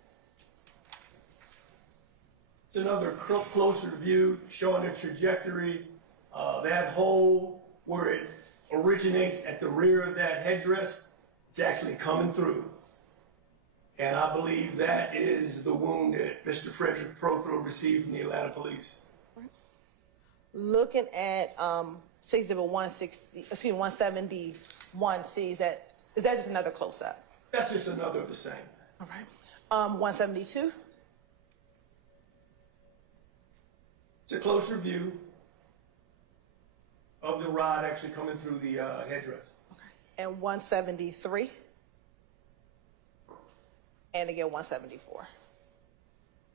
It's another closer view showing the trajectory. That hole where it originates at the rear of that headdress, it's actually coming through. And I believe that is the wound that Mr. Frederick Prothro received from the Atlanta police. Looking at State Exhibit 171C, is that just another close-up? That's just another of the same. All right. 172. It's a closer view of the rod actually coming through the headdress. And 173. And again, 174.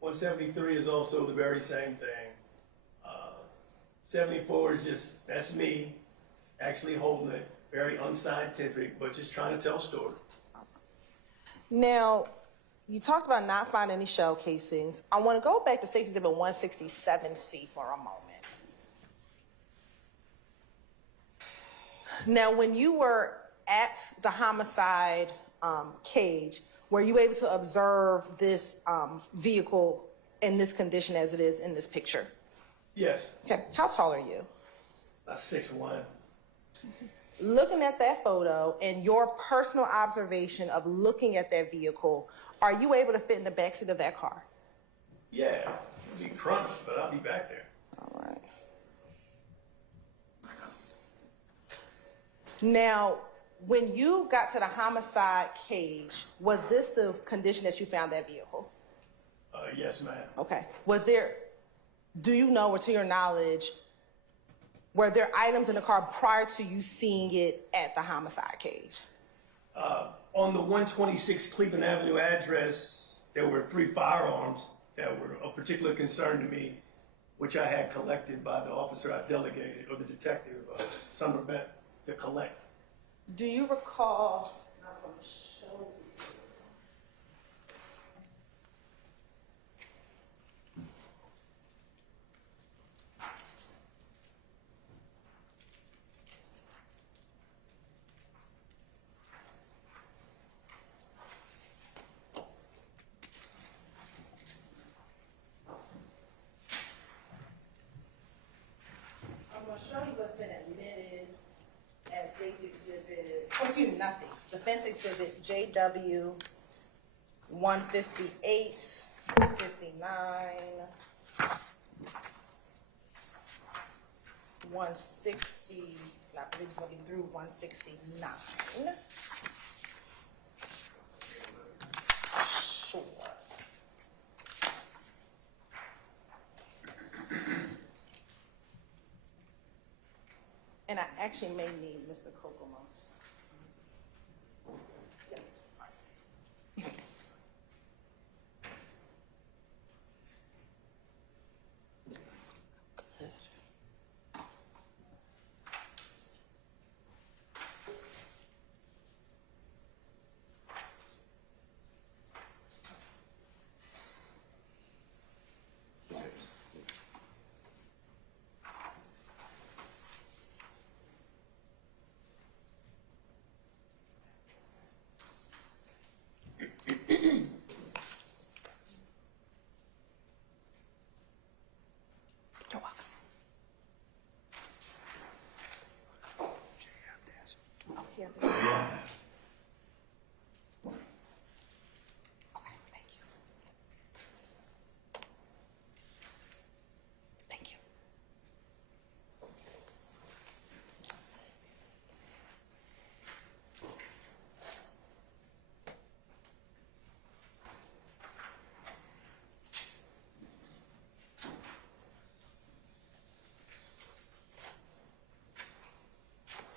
173 is also the very same thing. 74 is just, that's me actually holding it. Very unscientific, but just trying to tell a story. Now, you talked about not finding any shell casings. I want to go back to State Exhibit 167C for a moment. Now, when you were at the homicide cage, were you able to observe this vehicle in this condition as it is in this picture? Yes. Okay. How tall are you? About 6'1". Looking at that photo and your personal observation of looking at that vehicle, are you able to fit in the backseat of that car? Yeah, it'll be crunched, but I'll be back there. All right. Now, when you got to the homicide cage, was this the condition that you found that vehicle? Yes, ma'am. Okay. Do you know, or to your knowledge, were there items in the car prior to you seeing it at the homicide cage? On the 126 Cleveland Avenue address, there were 3 firearms that were of particular concern to me, which I had collected by the officer I delegated, or the detective, Summer Bent, to collect. Do you recall, I'm going to show you. I'm going to show you what's been admitted as defense exhibit JW 158, 59, 160, I believe it's going to be through 169. Sure. And I actually may need Mr. Kokomo. he has to. Okay, thank you. Thank you.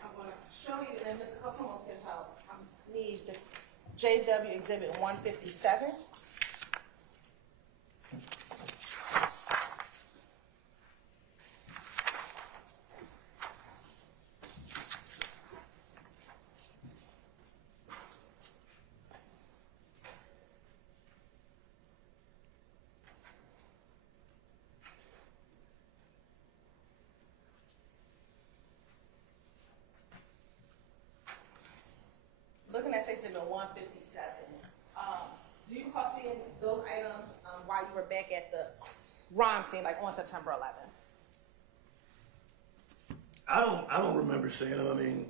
I'm going to show you, and then Mr. Kokomo can help. I need the JW Exhibit 157. Looking at Exhibit 157, do you recall seeing those items while you were back at the crime scene, like on September 11th? I don't remember seeing them. I mean,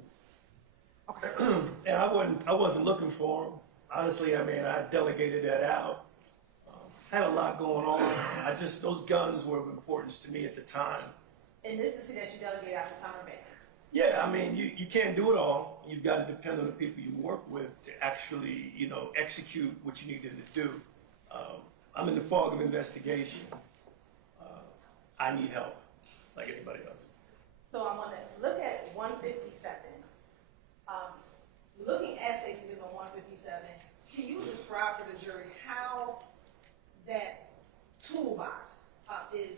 and I wasn't looking for them. Honestly, I mean, I delegated that out. Had a lot going on. Those guns were of importance to me at the time. And this is the city that you delegated out to Summer Bay. Yeah, I mean, you can't do it all. You've got to depend on the people you work with to actually, execute what you needed to do. I'm in the fog of investigation. I need help, like anybody else. So I want to look at 157. Looking at Stacey on 157, can you describe for the jury how that toolbox is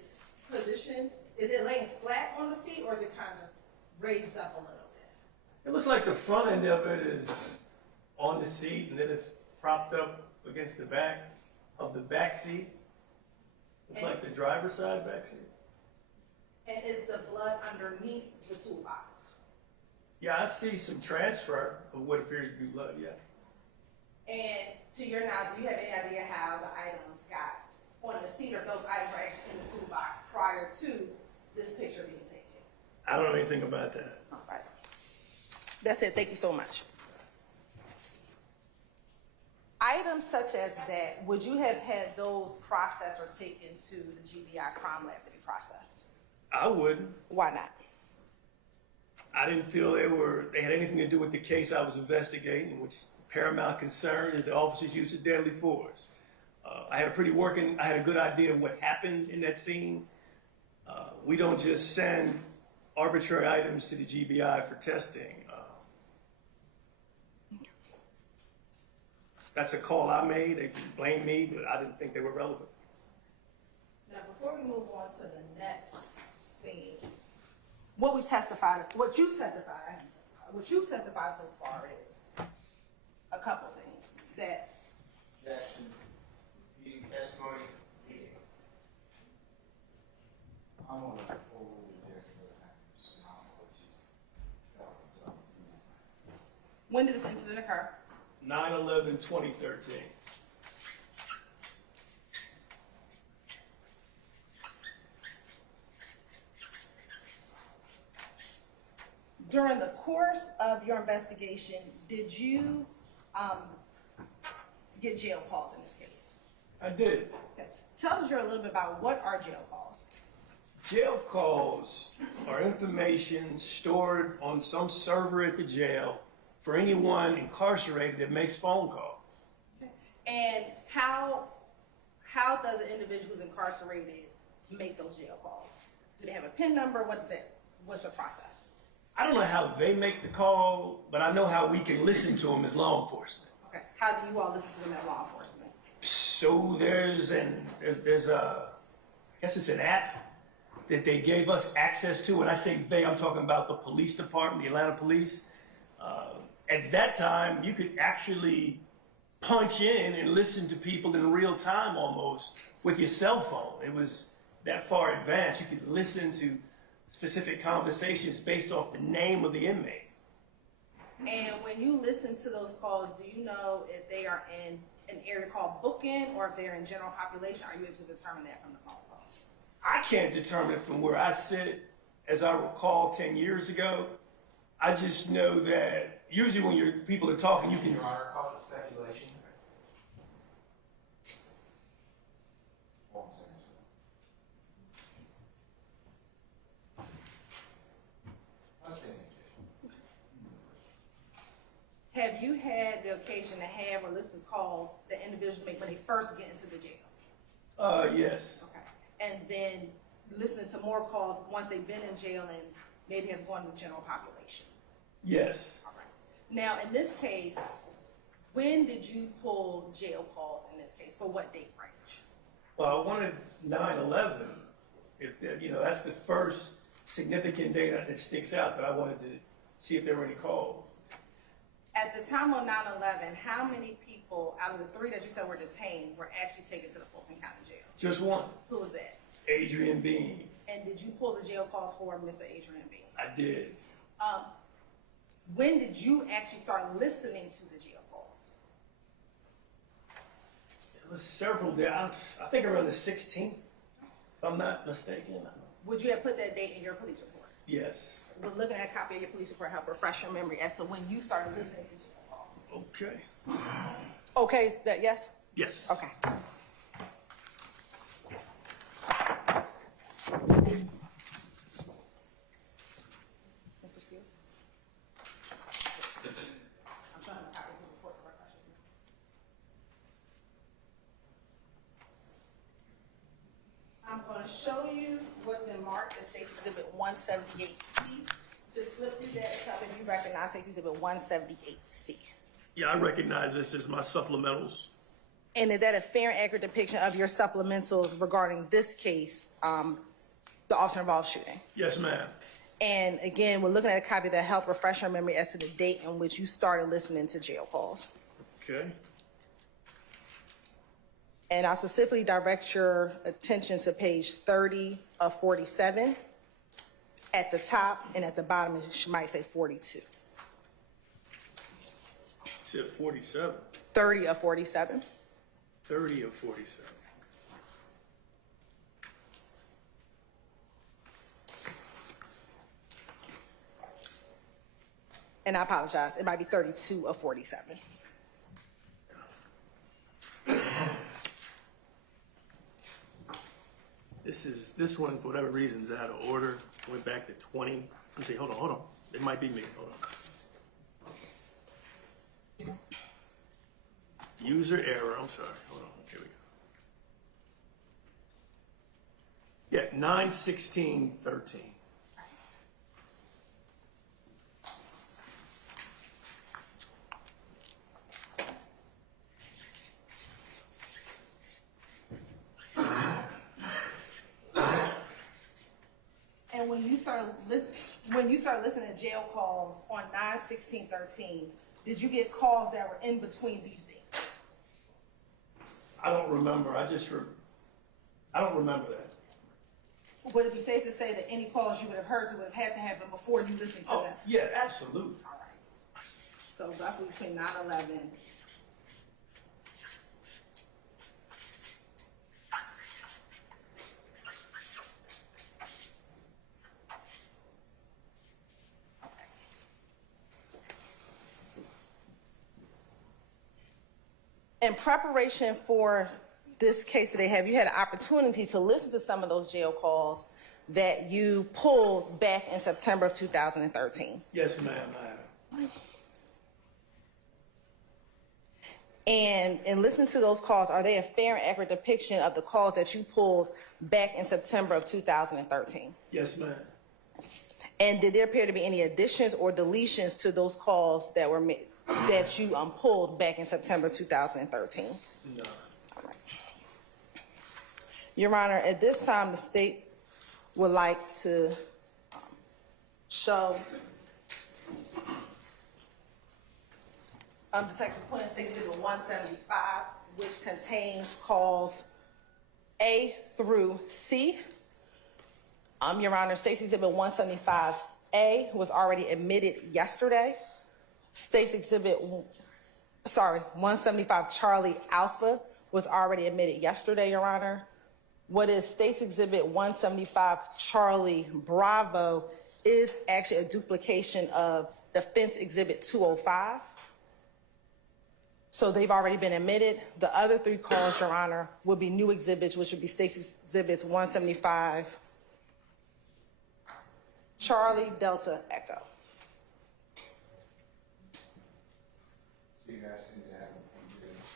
positioned? Is it laying flat on the seat, or is it kind of raised up a little bit? It looks like the front end of it is on the seat, and then it's propped up against the back of the back seat. It's like the driver's side back seat. And is the blood underneath the toolbox? Yeah, I see some transfer of what appears to be blood, yeah. And to your knowledge, do you have any idea how the items got on the seat, or if those items were actually in the toolbox prior to this picture being taken? I don't know anything about that. All right. That's it. Thank you so much. Items such as that, would you have had those processed or taken to the GBI crime lab to be processed? I wouldn't. Why not? I didn't feel they had anything to do with the case I was investigating, which paramount concern is the officer's use of deadly force. I had a good idea of what happened in that scene. We don't just send arbitrary items to the GBI for testing. That's a call I made. They can blame me, but I didn't think they were relevant. Now, before we move on to the next scene, what you testified so far is a couple things that. Objection. Reading testimony. I'm on the full objection of the When did this incident occur? 9/11/2013. During the course of your investigation, did you get jail calls in this case? I did. Okay. Tell the jury a little bit about what are jail calls. Jail calls are information stored on some server at the jail for anyone incarcerated that makes phone calls. Okay. And how does an individual who's incarcerated make those jail calls? Do they have a PIN number? What's the process? I don't know how they make the call, but I know how we can listen to them as law enforcement. Okay. How do you all listen to them as law enforcement? So there's I guess it's an app that they gave us access to. When I say they, I'm talking about the police department, the Atlanta police. At that time, you could actually punch in and listen to people in real time almost with your cell phone. It was that far advanced. You could listen to specific conversations based off the name of the inmate. And when you listen to those calls, do you know if they are in an area called booking or if they're in general population? Are you able to determine that from the phone calls? I can't determine it from where I sit. As I recall 10 years ago, I just know that usually when people are talking, you can. Your Honor, cause for speculation. Have you had the occasion to have or listen to calls that individuals make when they first get into the jail? Yes. Okay. And then listening to more calls once they've been in jail and maybe have gone to the general population? Yes. All right. Now, in this case, when did you pull jail calls in this case? For what date range? Well, I wanted 9/11. If that, that's the first significant date that sticks out that I wanted to see if there were any calls. At the time on 9/11, how many people out of the 3 that you said were detained were actually taken to the Fulton County jail? Just one. Who was that? Adrian Bean. And did you pull the jail calls for Mr. Adrian Bean? I did. When did you actually start listening to the jail calls? It was several days. I think around the 16th, if I'm not mistaken. Would you have put that date in your police report? Yes. We're looking at a copy of your police report, help refresh your memory as to when you started listening to jail calls. Okay. Okay, is that yes? Yes. Okay. Mr. Steele? I'm trying to copy the report to refresh your memory. I'm going to show you what's been marked as State's Exhibit 178C. Just flip through that and tell me if you recognize State's Exhibit 178C. Yeah, I recognize this as my supplementals. And is that a fair and accurate depiction of your supplementals regarding this case, the officer involved shooting? Yes, ma'am. And again, we're looking at a copy that helped refresh your memory as to the date in which you started listening to jail calls. Okay. And I'll specifically direct your attention to page 30 of 47. At the top and at the bottom, it might say 42. It said 47. 30 of 47. 30 of 47. And I apologize, it might be 32 of 47. This one, for whatever reasons, out of order. Went back to 20. Let me see. Hold on. It might be me. Hold on. User error. I'm sorry. Hold on. Here we go. Yeah, 9/16/13. And when you started listening to jail calls on 9/16/13, did you get calls that were in between these dates? I don't remember. I don't remember that. Would it be safe to say that any calls you would have heard would have had to happen before you listened to them? Yeah, absolutely. All right. So roughly between 9/11. In preparation for this case today, have you had an opportunity to listen to some of those jail calls that you pulled back in September of 2013? Yes, ma'am, I have. And in listening to those calls, are they a fair and accurate depiction of the calls that you pulled back in September of 2013? Yes, ma'am. And did there appear to be any additions or deletions to those calls that were made, that you pulled back in September 2013? No. All right. Your Honor, at this time, the state would like to show Detective Quinn State Exhibit 175, which contains calls A through C. Your Honor, State's Exhibit 175A was already admitted yesterday. State's Exhibit, 175 Charlie Alpha was already admitted yesterday, Your Honor. What is State's Exhibit 175 Charlie Bravo is actually a duplication of Defense Exhibit 205. So they've already been admitted. The other 3 calls, Your Honor, would be new exhibits, which would be Stacy Exhibits 175, Charlie Delta Echo. So you guys seem to have this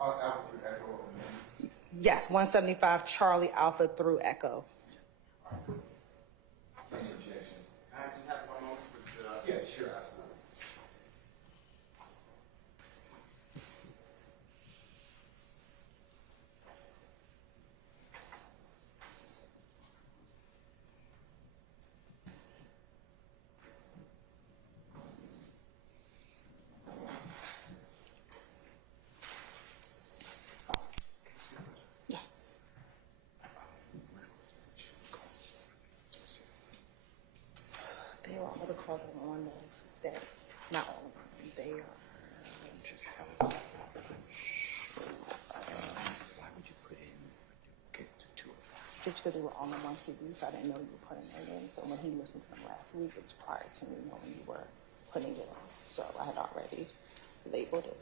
Alpha through Echo. Yes, 175 Charlie Alpha through Echo. Any objection? Can I just have one moment for the, Yeah, sure, absolutely. Yes. They are all the calls that are on those that, not all of them, they are, just tell me. Why would you put in, get to 205? Just because they were on the one CD, so I didn't know you were putting it in. So when he listened to them last week, it was prior to me knowing you were putting it in. So I had already labeled it.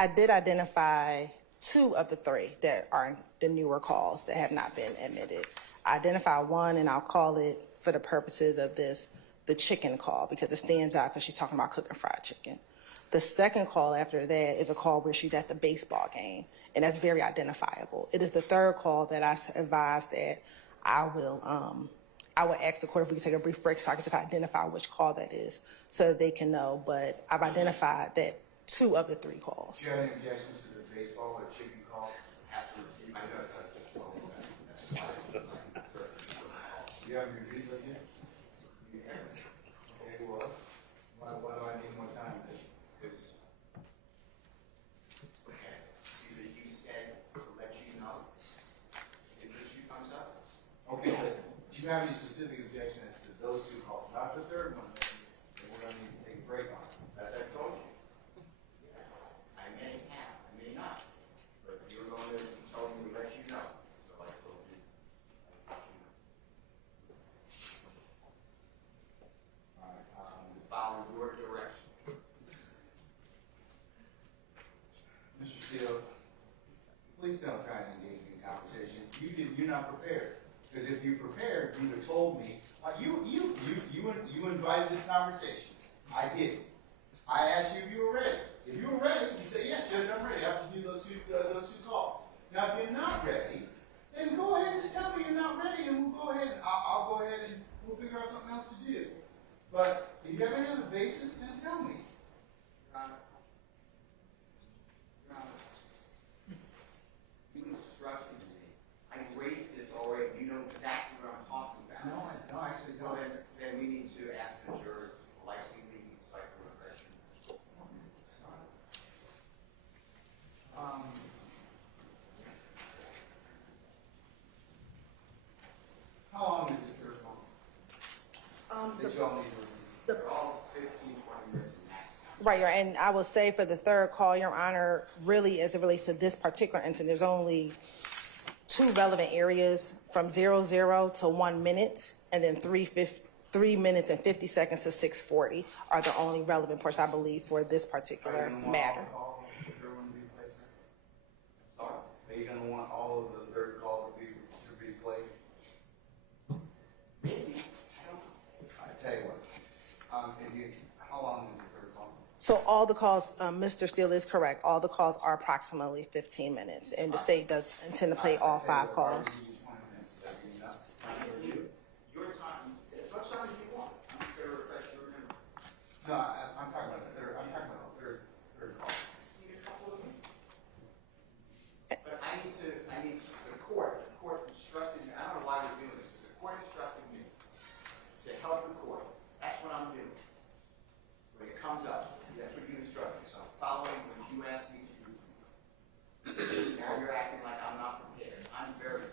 I did identify 2 of the 3 that are the newer calls that have not been admitted. I identify one, and I'll call it, for the purposes of this, the chicken call, because it stands out because she's talking about cooking fried chicken. The second call after that is a call where she's at the baseball game, and that's very identifiable. It is the third call that I advised that I I would ask the court if we could take a brief break so I can just identify which call that is so that they can know. But I've identified that 2 of the 3 calls. Do you have any objections to the baseball or chicken call after you? I know it's not just one. You haven't reviewed those yet? You haven't? Okay, well, why do I need more time? Because Okay, you said to let you know if the issue comes up. okay, but do you have any specific objections to those 2 calls? Not the third one that we're going to need to take a break on. As I told you. I may have, I may not, but you're going to, you told me to let you know, so I told you. All right, Follow your direction. Mr. Steele, please don't try and engage me in conversation. You're not prepared. Because if you prepared, you'd have told me. You invited this conversation. I didn't. I asked you if you were ready. If you were ready, you say, yes, Judge, I'm ready. I have to do those two calls. Now, if you're not ready, then go ahead and just tell me you're not ready, and we'll go ahead. I'll go ahead and we'll figure out something else to do. But if you have any other basis, then tell me. Your Honor, you instructed me. I raised this already. You know exactly what I'm talking about. No, I actually don't. Well, then we need to ask the jurors to likely leave despite the refreshment. How long is this third one? They tell me they're all 15, 20 minutes. Right, and I will say for the 3rd call, Your Honor, really as it relates to this particular incident, there's only 2 relevant areas from 00 to 1 minute, and then 3 minutes and 50 seconds to 6:40 are the only relevant portions, I believe, for this particular matter. Are you going to want all of the third call to be played? Maybe. I don't know. I tell you what. How long is the third call? So all the calls, Mr. Steele is correct, all the calls are approximately 15 minutes, and the state does intend to play all 5 calls. Your time, as much time as you want. I'm just going to refresh your memory. No, I'm talking about the third. I'm talking about the third call. Just need a couple of minutes. But I need the court instructed me. I don't know why we're doing this. The court instructed me to help the court. That's what I'm doing. When it comes up, that's what you instructed me. So I'm following what you asked me to do. Now you're acting like I'm not prepared. I'm very.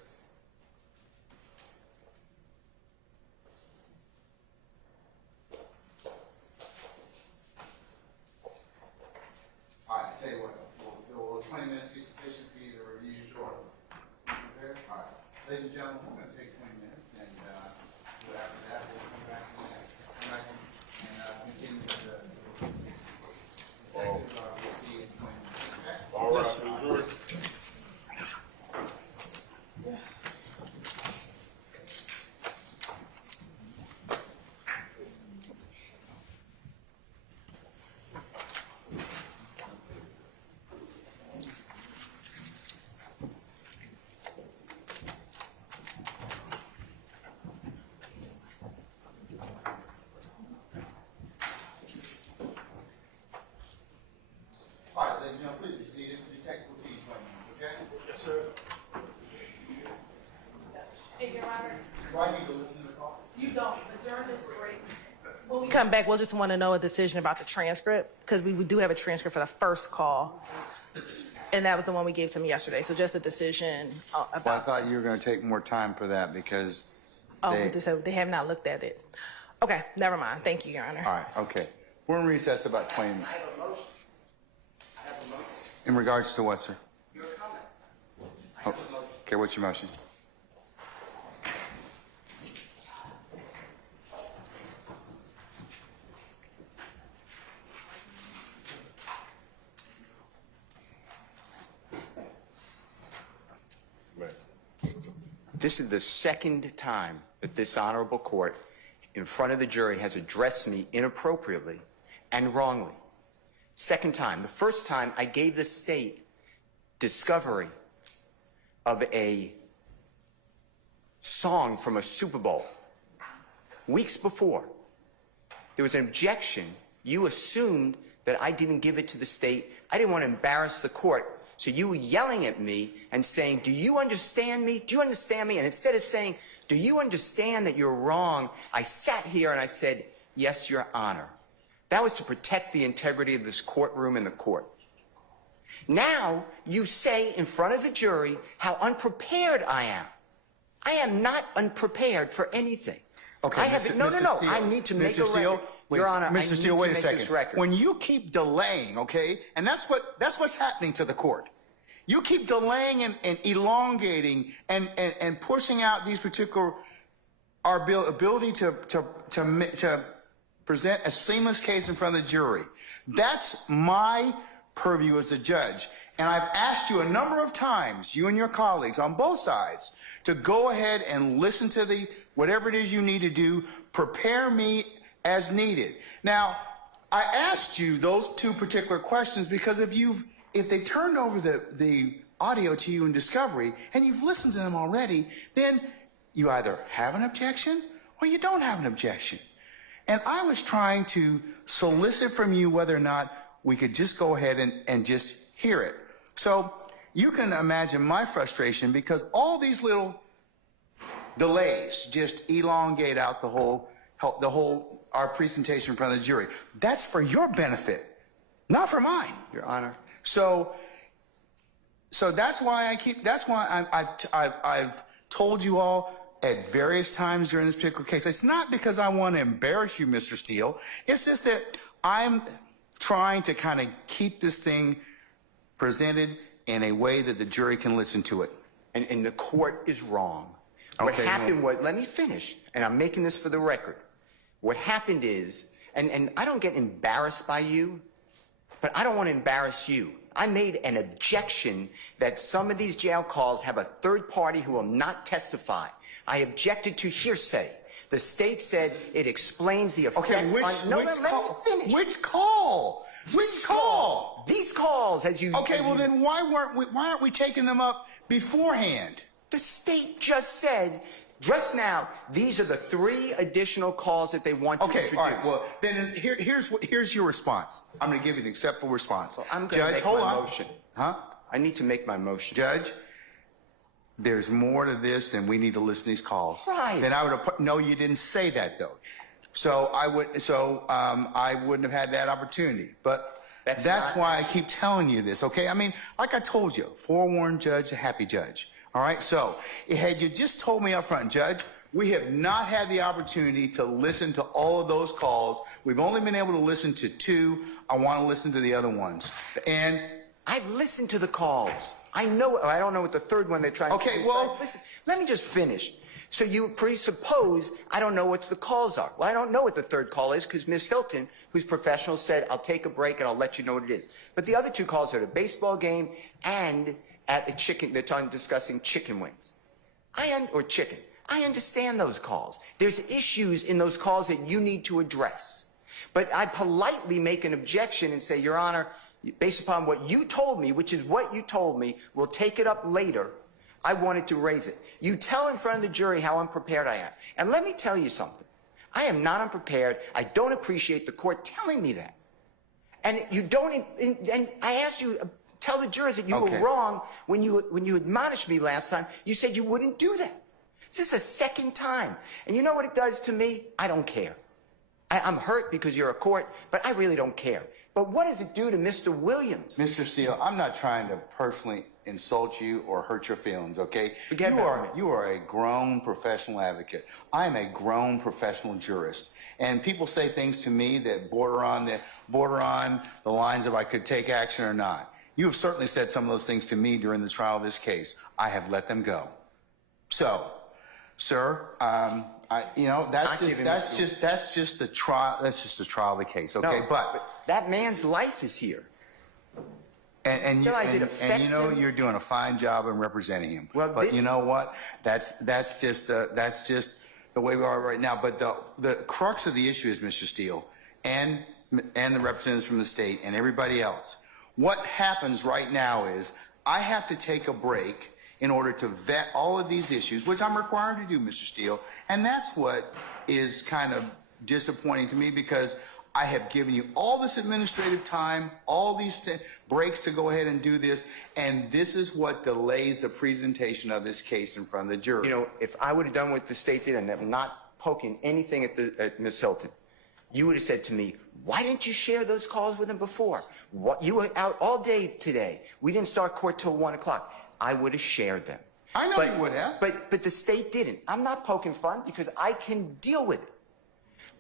All right, I tell you what. Will 20 minutes be sufficient for you to review your ordinance? Prepared? All right. Ladies and gentlemen, we're going to take 20 minutes, and after that, we'll come back and continue with the executive. We'll see you in 20 minutes. Okay? All right, Mr. Jordan. All right, ladies and gentlemen, please be seated. The detective will see you in 20 minutes, okay? Yes, sir. Your Honor, Do I need to listen to the call? you don't, but during this break, when we come back, we'll just want to know a decision about the transcript, because we do have a transcript for the 1st call, and that was the one we gave to him yesterday, so just a decision Well, I about. thought you were going to take more time for that because They have not looked at it. Okay, never mind. Thank you, Your Honor. all right, okay. We're in recess about 20 minutes. I have a motion. I have a motion. In regards to what, sir? Your comments. I have a motion. Okay, what's your motion? Man. This is the second time that this honorable court in front of the jury has addressed me inappropriately and wrongly. Second time. The first time I gave the state discovery of a song from a Super Bowl weeks before, there was an objection. You assumed that I didn't give it to the state. I didn't want to embarrass the court. So you were yelling at me and saying, do you understand me? Do you understand me? And instead of saying, do you understand that you're wrong? I sat here and I said, yes, Your Honor. That was to protect the integrity of this courtroom and the court. Now you say in front of the jury how unprepared I am. I am not unprepared for anything. Okay, I have Mr. no. Steele, I need to make Mr. a Steele, record. wait, Your Honor, Mr. Steele, wait a second. Record. When you keep delaying, okay, and that's what's happening to the court. You keep delaying and elongating and pushing out these particular our ability to present a seamless case in front of the jury. That's my purview as a judge. And I've asked you a number of times, you and your colleagues on both sides, to go ahead and listen to whatever it is you need to do, prepare me as needed. Now, I asked you those two particular questions because if they turned over the audio to you in discovery and you've listened to them already, then you either have an objection or you don't have an objection. And I was trying to solicit from you whether or not we could just go ahead and just hear it. So you can imagine my frustration because all these little delays just elongate out our presentation in front of the jury. That's for your benefit, not for mine, Your Honor. So that's why I've told you all at various times during this particular case. It's not because I want to embarrass you, Mr. Steele. It's just that I'm trying to kind of keep this thing presented in a way that the jury can listen to it. And the court is wrong. Okay, what happened was, let me finish, and I'm making this for the record. What happened is, and I don't get embarrassed by you, but I don't want to embarrass you. I made an objection that some of these jail calls have a third party who will not testify. I objected to hearsay. The state said it explains the effect Okay, which call? Which call? These calls, as you... Okay, well then why aren't we taking them up beforehand? The state just said, just now, these are the 3 additional calls that they want to introduce. Okay, all right, well, then here's your response. I'm going to give you an acceptable response. Well, I'm going to make my motion. Huh? I need to make my motion. Judge, there's more to this than we need to listen to these calls. Right. Then I would have no, you didn't say that though. So I wouldn't have had that opportunity. But that's why I keep telling you this, okay? I mean, like I told you, forewarned judge, a happy judge. All right, so had you just told me up front, Judge, we have not had the opportunity to listen to all of those calls. We've only been able to listen to 2. I want to listen to the other ones. And I've listened to the calls. I know. I don't know what the third one they're trying to do. Okay, well, listen, let me just finish. So you presuppose I don't know what the calls are. Well, I don't know what the third call is because Ms. Hilton, who's professional, said, I'll take a break and I'll let you know what it is. But the other 2 calls are the baseball game and at the chicken, they're discussing chicken wings. Or chicken. I understand those calls. There's issues in those calls that you need to address. But I politely make an objection and say, Your Honor, based upon what you told me, which is what you told me, we'll take it up later. I wanted to raise it. You tell in front of the jury how unprepared I am. And let me tell you something. I am not unprepared. I don't appreciate the court telling me that. And you don't, and I asked you, tell the jurors that you were wrong when you admonished me last time. You said you wouldn't do that. This is the second time. And you know what it does to me? I don't care. I'm hurt because you're a court, but I really don't care. But what does it do to Mr. Williams? Mr. Steele, I'm not trying to personally insult you or hurt your feelings, okay? You are a grown professional advocate. I am a grown professional jurist. And people say things to me that border on the lines of I could take action or not. You have certainly said some of those things to me during the trial of this case. I have let them go. So, sir, that's just the trial. That's just the trial of the case, okay? No, but that man's life is here. And you know you're doing a fine job in representing him. Well, but you know what? That's just the way we are right now. But the crux of the issue is, Mr. Steele, and the representatives from the state and everybody else. What happens right now is I have to take a break in order to vet all of these issues, which I'm required to do, Mr. Steele. And that's what is kind of disappointing to me, because I have given you all this administrative time, all these breaks to go ahead and do this, and this is what delays the presentation of this case in front of the jury. You know, if I would have done what the state did, and I'm not poking anything at Ms. Hilton, you would have said to me, why didn't you share those calls with him before? What, you were out all day today. We didn't start court till 1 o'clock. I would have shared them. I know you would have. But the state didn't. I'm not poking fun because I can deal with it.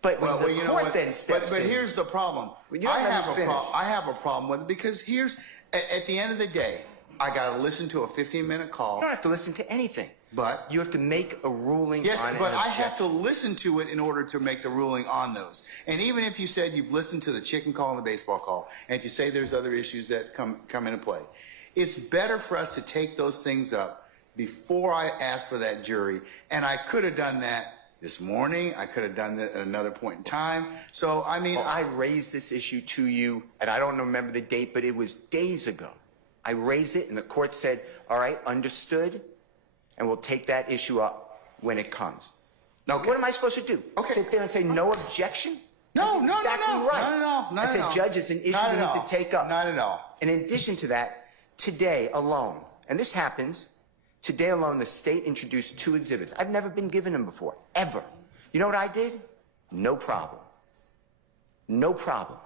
But when the court then steps in. But here's the problem. I have a problem with it, because here's, at the end of the day, I got to listen to a 15-minute call. You don't have to listen to anything. But you have to make a ruling on it. Yes, but I have to listen to it in order to make the ruling on those. And even if you said you've listened to the chicken call and the baseball call, and if you say there's other issues that come into play, it's better for us to take those things up before I ask for that jury. And I could have done that this morning. I could have done that at another point in time. So, I mean... Well, I raised this issue to you, and I don't remember the date, but it was days ago. I raised it, and the court said, all right, understood, and we'll take that issue up when it comes. Okay. What am I supposed to do? Okay. Sit there and say no objection? No, That's exactly right. Not at all. I said, Judge, it's an issue we need to take up. Not at all. And in addition to that, today alone, and this happens, today alone, the state introduced 2 exhibits. I've never been given them before, ever. You know what I did? No problem. No problem.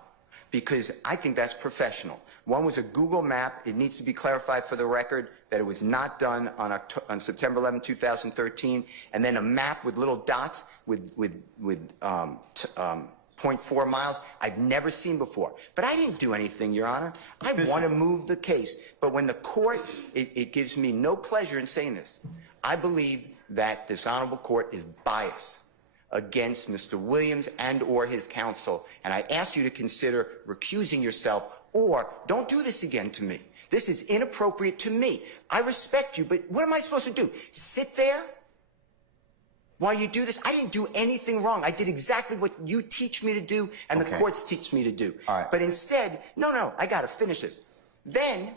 Because I think that's professional. One was a Google map. It needs to be clarified for the record that it was not done on September 11, 2013. And then a map with little dots with 0.4 miles I've never seen before. But I didn't do anything, Your Honor. I want to move the case. But when the court, it gives me no pleasure in saying this. I believe that this honorable court is biased against Mr. Williams and or his counsel. And I ask you to consider recusing yourself, or don't do this again to me. This is inappropriate to me. I respect you, but what am I supposed to do? Sit there while you do this? I didn't do anything wrong. I did exactly what you teach me to do and the courts teach me to do. All right. But instead, no, I got to finish this. Then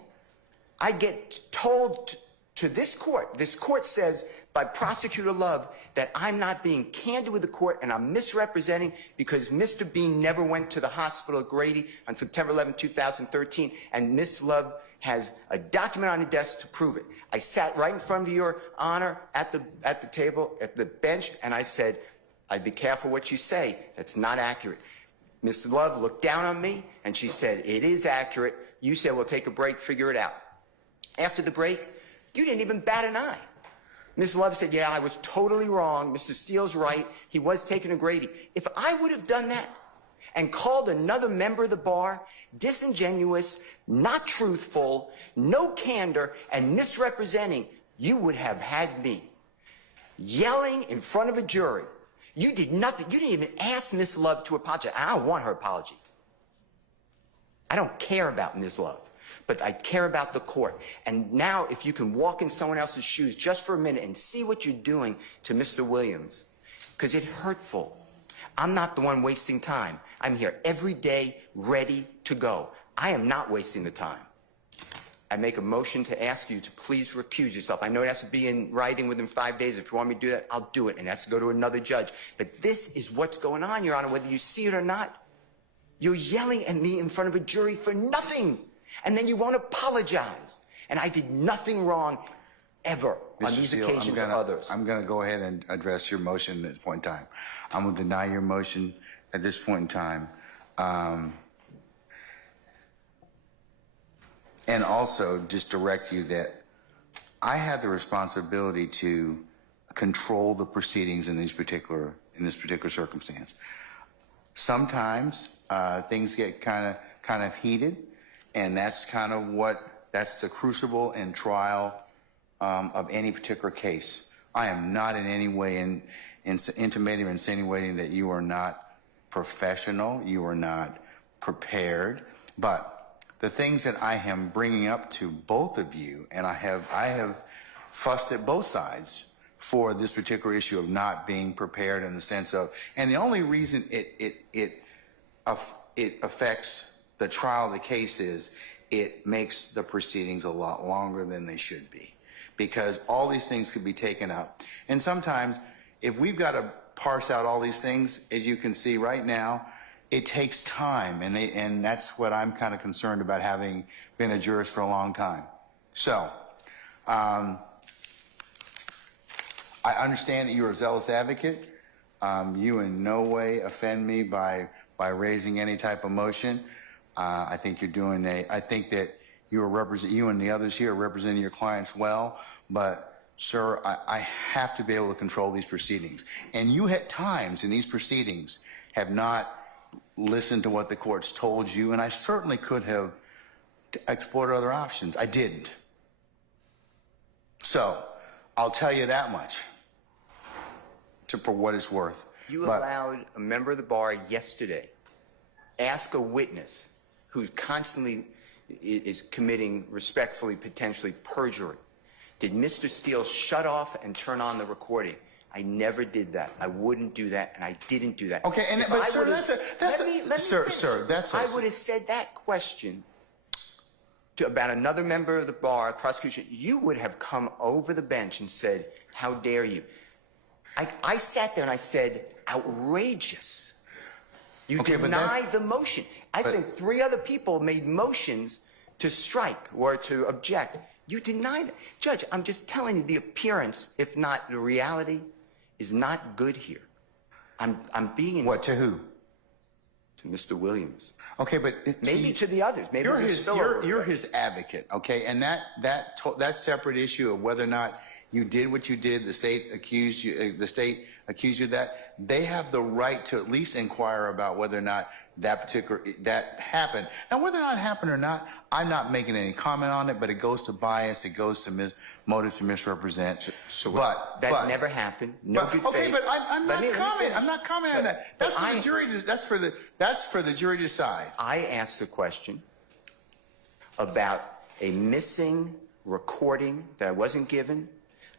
I get told to this court says by Prosecutor Love that I'm not being candid with the court and I'm misrepresenting because Mr. Bean never went to the hospital at Grady on September 11, 2013, and Ms. Love has a document on the desk to prove it. I sat right in front of Your Honor at the table, at the bench, and I said, I'd be careful what you say. That's not accurate. Ms. Love looked down on me and she said, it is accurate. You said, we'll take a break, figure it out. After the break, you didn't even bat an eye. Ms. Love said, yeah, I was totally wrong. Mr. Steele's right. He was taken to Grady. If I would have done that and called another member of the bar disingenuous, not truthful, no candor, and misrepresenting, you would have had me yelling in front of a jury. You did nothing. You didn't even ask Ms. Love to apologize. I don't want her apology. I don't care about Ms. Love. But I care about the court. And now if you can walk in someone else's shoes just for a minute and see what you're doing to Mr. Williams, because it's hurtful. I'm not the one wasting time. I'm here every day ready to go. I am not wasting the time. I make a motion to ask you to please recuse yourself. I know it has to be in writing within 5 days. If you want me to do that, I'll do it. And that's to go to another judge. But this is what's going on, Your Honor, whether you see it or not. You're yelling at me in front of a jury for nothing. And then you won't apologize. And I did nothing wrong ever on these Steele, occasions or others. I'm going to go ahead and address your motion at this point in time. I'm going to deny your motion at this point in time. And also just direct you that I have the responsibility to control the proceedings in this particular circumstance. Sometimes things get kind of heated. And that's kind of that's the crucible and trial of any particular case. I am not in any way intimating or insinuating that you are not professional, you are not prepared, but the things that I am bringing up to both of you, and I have fussed at both sides for this particular issue of not being prepared in the sense of, and the only reason it affects the trial of the case is it makes the proceedings a lot longer than they should be. because all these things could be taken up. And sometimes, if we've got to parse out all these things, as you can see right now, it takes time, and that's what I'm kind of concerned about, having been a jurist for a long time. So, I understand that you're a zealous advocate. You in no way offend me by raising any type of motion. I think you're doing I think that you and the others here are representing your clients well, but sir, I have to be able to control these proceedings. And you at times in these proceedings have not listened to what the courts told you, and I certainly could have explored other options. I didn't. So, I'll tell you that much, for what it's worth. You allowed a member of the bar yesterday ask a witness who constantly is committing, respectfully, potentially perjury. Did Mr. Steele shut off and turn on the recording? I never did that. I wouldn't do that, and I didn't do that. Okay, and but sir, I would have said that question to about another member of the bar, prosecution. You would have come over the bench and said, "How dare you?" I sat there and I said, "Outrageous." You denied the motion. I think 3 other people made motions to strike or to object. You denied it. Judge, I'm just telling you, the appearance, if not the reality, is not good here. I'm being... What, to who? To Mr. Williams. Okay, but... Maybe to the others. Maybe you're his advocate, okay? And that separate issue of whether or not you did what you did, the state accused you of that, they have the right to at least inquire about whether or not that happened. Now, whether or not it happened or not, I'm not making any comment on it, but it goes to bias, it goes to motives to misrepresent. That never happened. No good faith. Okay, but I'm not commenting on that. That's for the jury. That's for the jury to decide. I asked a question about a missing recording that I wasn't given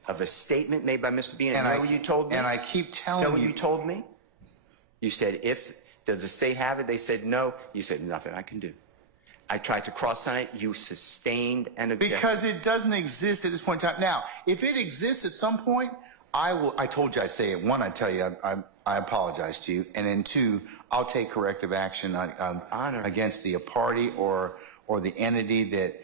of a statement made by Mr. Bean. And you know what you told me? And I keep telling you. You know what you told me? You said, does the state have it? They said no. You said, nothing I can do. I tried to cross on it. You sustained an objection. Because it doesn't exist at this point in time. Now, if it exists at some point, I told you I'd say it. 1, I tell you, I apologize to you. And then 2, I'll take corrective action against the party or the entity that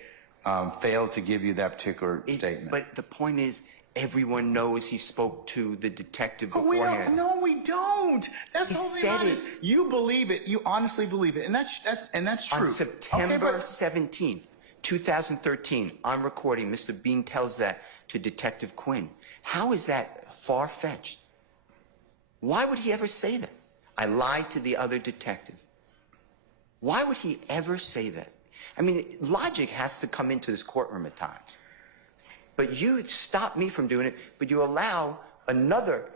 failed to give you that particular statement. But the point is, everyone knows he spoke to the detective beforehand. We don't. That's the whole thing. You believe it. You honestly believe it, and that's true. On September 17th, 2013, on recording, Mr. Bean tells that to Detective Quinn. How is that far-fetched? Why would he ever say that? I lied to the other detective. Why would he ever say that? I mean, logic has to come into this courtroom at times. But you stop me from doing it, but you allow another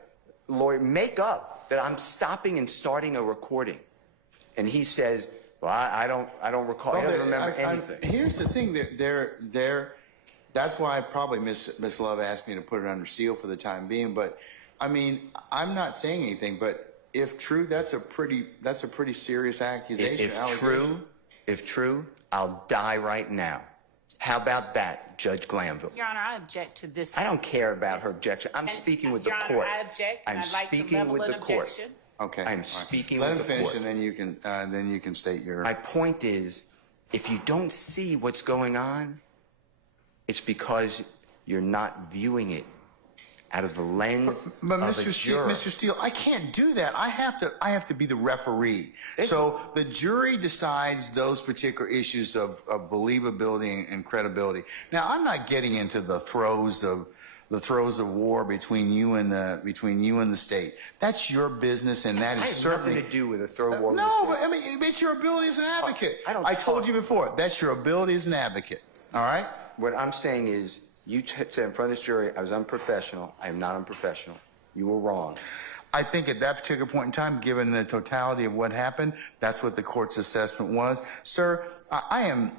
lawyer make up that I'm stopping and starting a recording. And he says, well, I don't recall, I don't remember anything. Here's the thing, that's why probably Miss Love asked me to put it under seal for the time being, but I mean, I'm not saying anything, but if true, that's a pretty serious accusation. If true, I'll die right now. How about that, Judge Glanville? Your Honor, I object to this. I don't care about her objection. I'm speaking with the court. Your Honor, I object, and I'd like to level an objection. Okay. I'm speaking with the court. Let him finish, and then you can state your... My point is, if you don't see what's going on, it's because you're not viewing it out of the lens of a juror. Mr. Steele, I can't do that. I have to be the referee. So the jury decides those particular issues of believability and credibility. Now, I'm not getting into the throes of war between you and the state. That's your business, and that is certainly nothing to do with a throw war. No, but I mean, it's your ability as an advocate. I told you before, that's your ability as an advocate. All right. What I'm saying is, you said in front of this jury, I was unprofessional. I am not unprofessional. You were wrong. I think at that particular point in time, given the totality of what happened, that's what the court's assessment was. Sir, I am...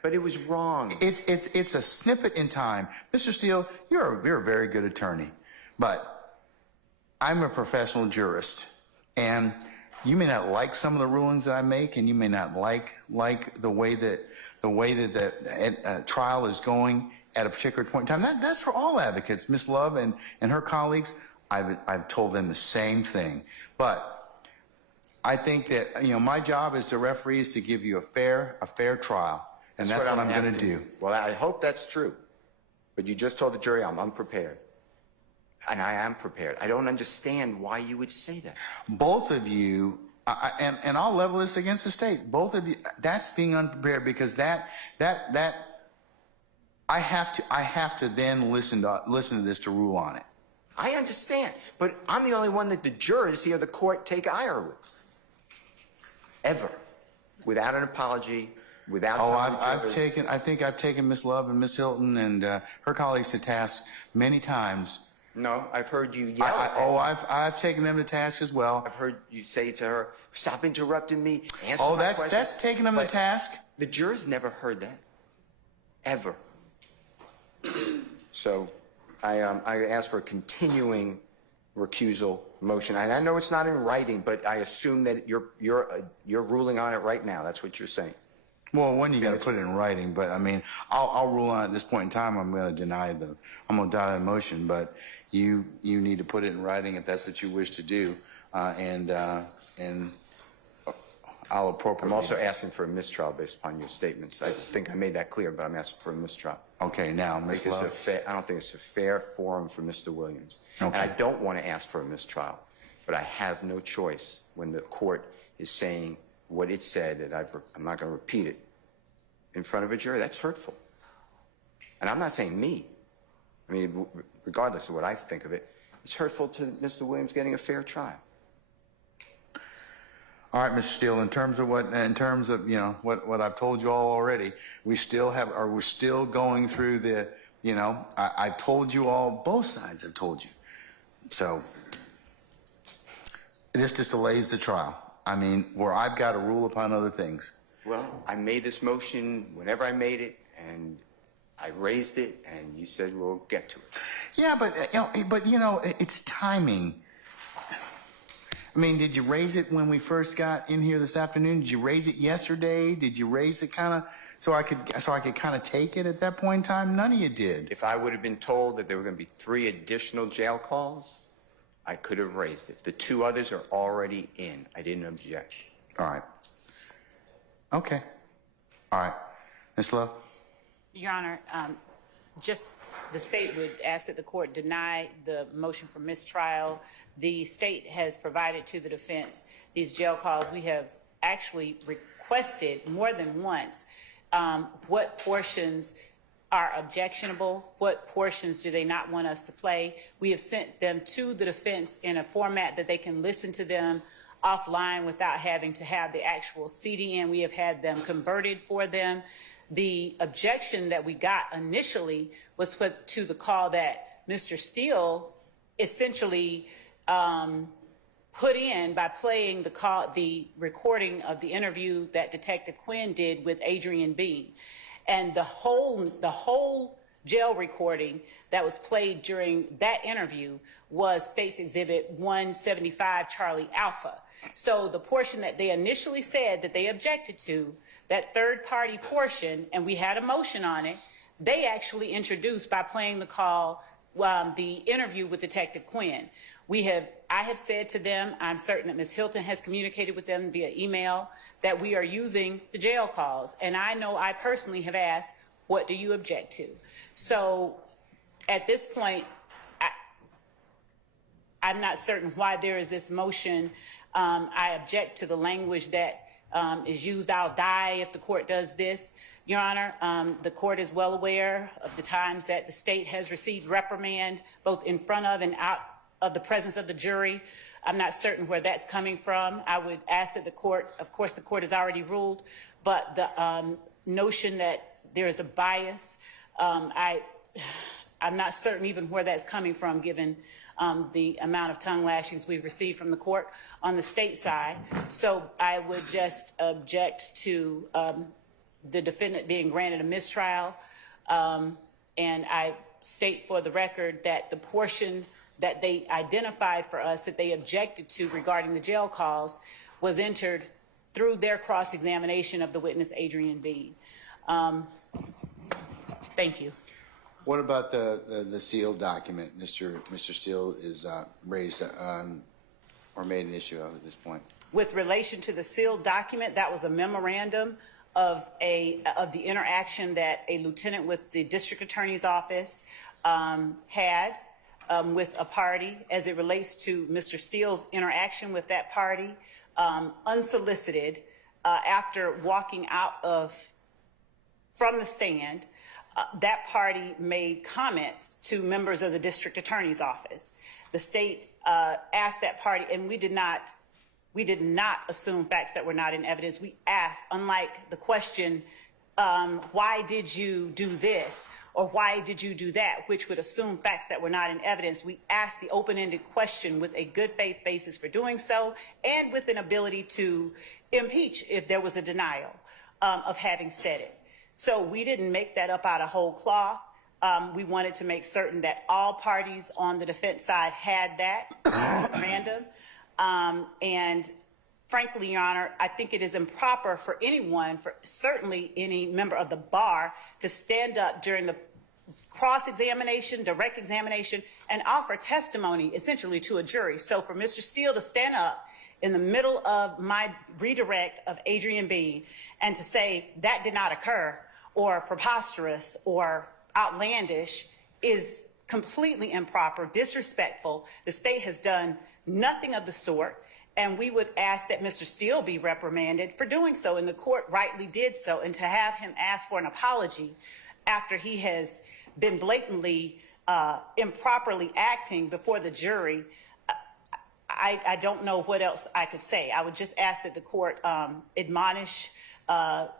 But it was wrong. It's a snippet in time. Mr. Steele, you're a very good attorney, but I'm a professional jurist, and you may not like some of the rulings that I make, and you may not like the way that the trial is going at a particular point in time. That's for all advocates. Ms. Love and her colleagues, I've told them the same thing. But I think that, my job as the referee is to give you a fair trial. And that's what I'm going to do. Well, I hope that's true. But you just told the jury I'm unprepared. And I am prepared. I don't understand why you would say that. Both of you, and I'll level this against the state. Both of you, that's being unprepared, because that I have to then listen to this to rule on it. I understand, but I'm the only one that the jurors here, the court, take ire with. Ever. Without an apology, without... I think I've taken Ms. Love and Ms. Hilton and her colleagues to task many times. No, I've heard you yell. I've taken them to task as well. I've heard you say to her, stop interrupting me, answer my that's question. that's taking them to task. The jurors never heard that. Ever. So I ask for a continuing recusal motion. And I know it's not in writing, but I assume that you're ruling on it right now. That's what you're saying. Well, when you got to put it in writing, but I mean, I'll rule on it at this point in time. I'm going to deny the motion, but you need to put it in writing if that's what you wish to do, and I'll appropriately. I'm also asking for a mistrial based upon your statements. I think I made that clear, but I'm asking for a mistrial. Okay, now, Ms. Love. I don't think it's a fair forum for Mr. Williams. Okay. And I don't want to ask for a mistrial, but I have no choice when the court is saying what it said, that I'm not going to repeat it in front of a jury. That's hurtful. And I'm not saying me. I mean, regardless of what I think of it, it's hurtful to Mr. Williams getting a fair trial. All right, Mr. Steele, in terms of what I've told you all already, we're still going through the, I've told you all, both sides have told you. So this just delays the trial. I mean, where I've got to rule upon other things. Well, I made this motion whenever I made it, and I raised it, and you said we'll get to it. Yeah, but it's timing. I mean, did you raise it when we first got in here this afternoon? Did you raise it yesterday? Did you raise it kind of so I could kind of take it at that point in time? None of you did. If I would have been told that there were going to be 3 additional jail calls, I could have raised it. The 2 others are already in. I didn't object. All right. Okay. All right. Ms. Love? Your Honor, just the state would ask that the court deny the motion for mistrial. The state has provided to the defense these jail calls. We have actually requested more than once what portions are objectionable, what portions do they not want us to play. We have sent them to the defense in a format that they can listen to them offline without having to have the actual CD in. We have had them converted for them. The objection that we got initially was put to the call that Mr. Steele essentially put in by playing the recording of the interview that Detective Quinn did with Adrian Bean. And the whole jail recording that was played during that interview was State's Exhibit 175 Charlie Alpha. So the portion that they initially said that they objected to, that third-party portion, and we had a motion on it, they actually introduced by playing the call, the interview with Detective Quinn. I have said to them, I'm certain that Ms. Hilton has communicated with them via email, that we are using the jail calls. And I know I personally have asked, what do you object to? So at this point, I'm not certain why there is this motion. I object to the language that is used. I'll die if the court does this. Your Honor, the court is well aware of the times that the state has received reprimand, both in front of and out of the presence of the jury. I'm not certain where that's coming from. I would ask that the court, of course the court has already ruled, but the notion that there is a bias, I'm not certain even where that's coming from, given the amount of tongue lashings we've received from the court on the state side. So I would just object to the defendant being granted a mistrial. And I state for the record that the portion that they identified for us that they objected to regarding the jail calls was entered through their cross-examination of the witness, Adrian Bean. Thank you. What about the sealed document Mr. Steele is raised or made an issue of at this point? With relation to the sealed document, that was a memorandum of the interaction that a lieutenant with the district attorney's office had with a party as it relates to Mr. Steele's interaction with that party, unsolicited, after walking out from the stand. That party made comments to members of the district attorney's office. The state asked that party, and we did not assume facts that were not in evidence. We asked, unlike the question, why did you do this? Or why did you do that? Which would assume facts that were not in evidence. We asked the open-ended question with a good faith basis for doing so, and with an ability to impeach if there was a denial of having said it. So we didn't make that up out of whole cloth. We wanted to make certain that all parties on the defense side had that memorandum. And frankly, Your Honor, I think it is improper for anyone, for certainly any member of the bar, to stand up during the cross-examination, direct examination, and offer testimony essentially to a jury. So for Mr. Steele to stand up in the middle of my redirect of Adrian Bean and to say that did not occur, or preposterous, or outlandish, is completely improper, disrespectful. The state has done nothing of the sort, and we would ask that Mr. Steele be reprimanded for doing so, and the court rightly did so. And to have him ask for an apology after he has been blatantly improperly acting before the jury, I don't know what else I could say. I would just ask that the court admonish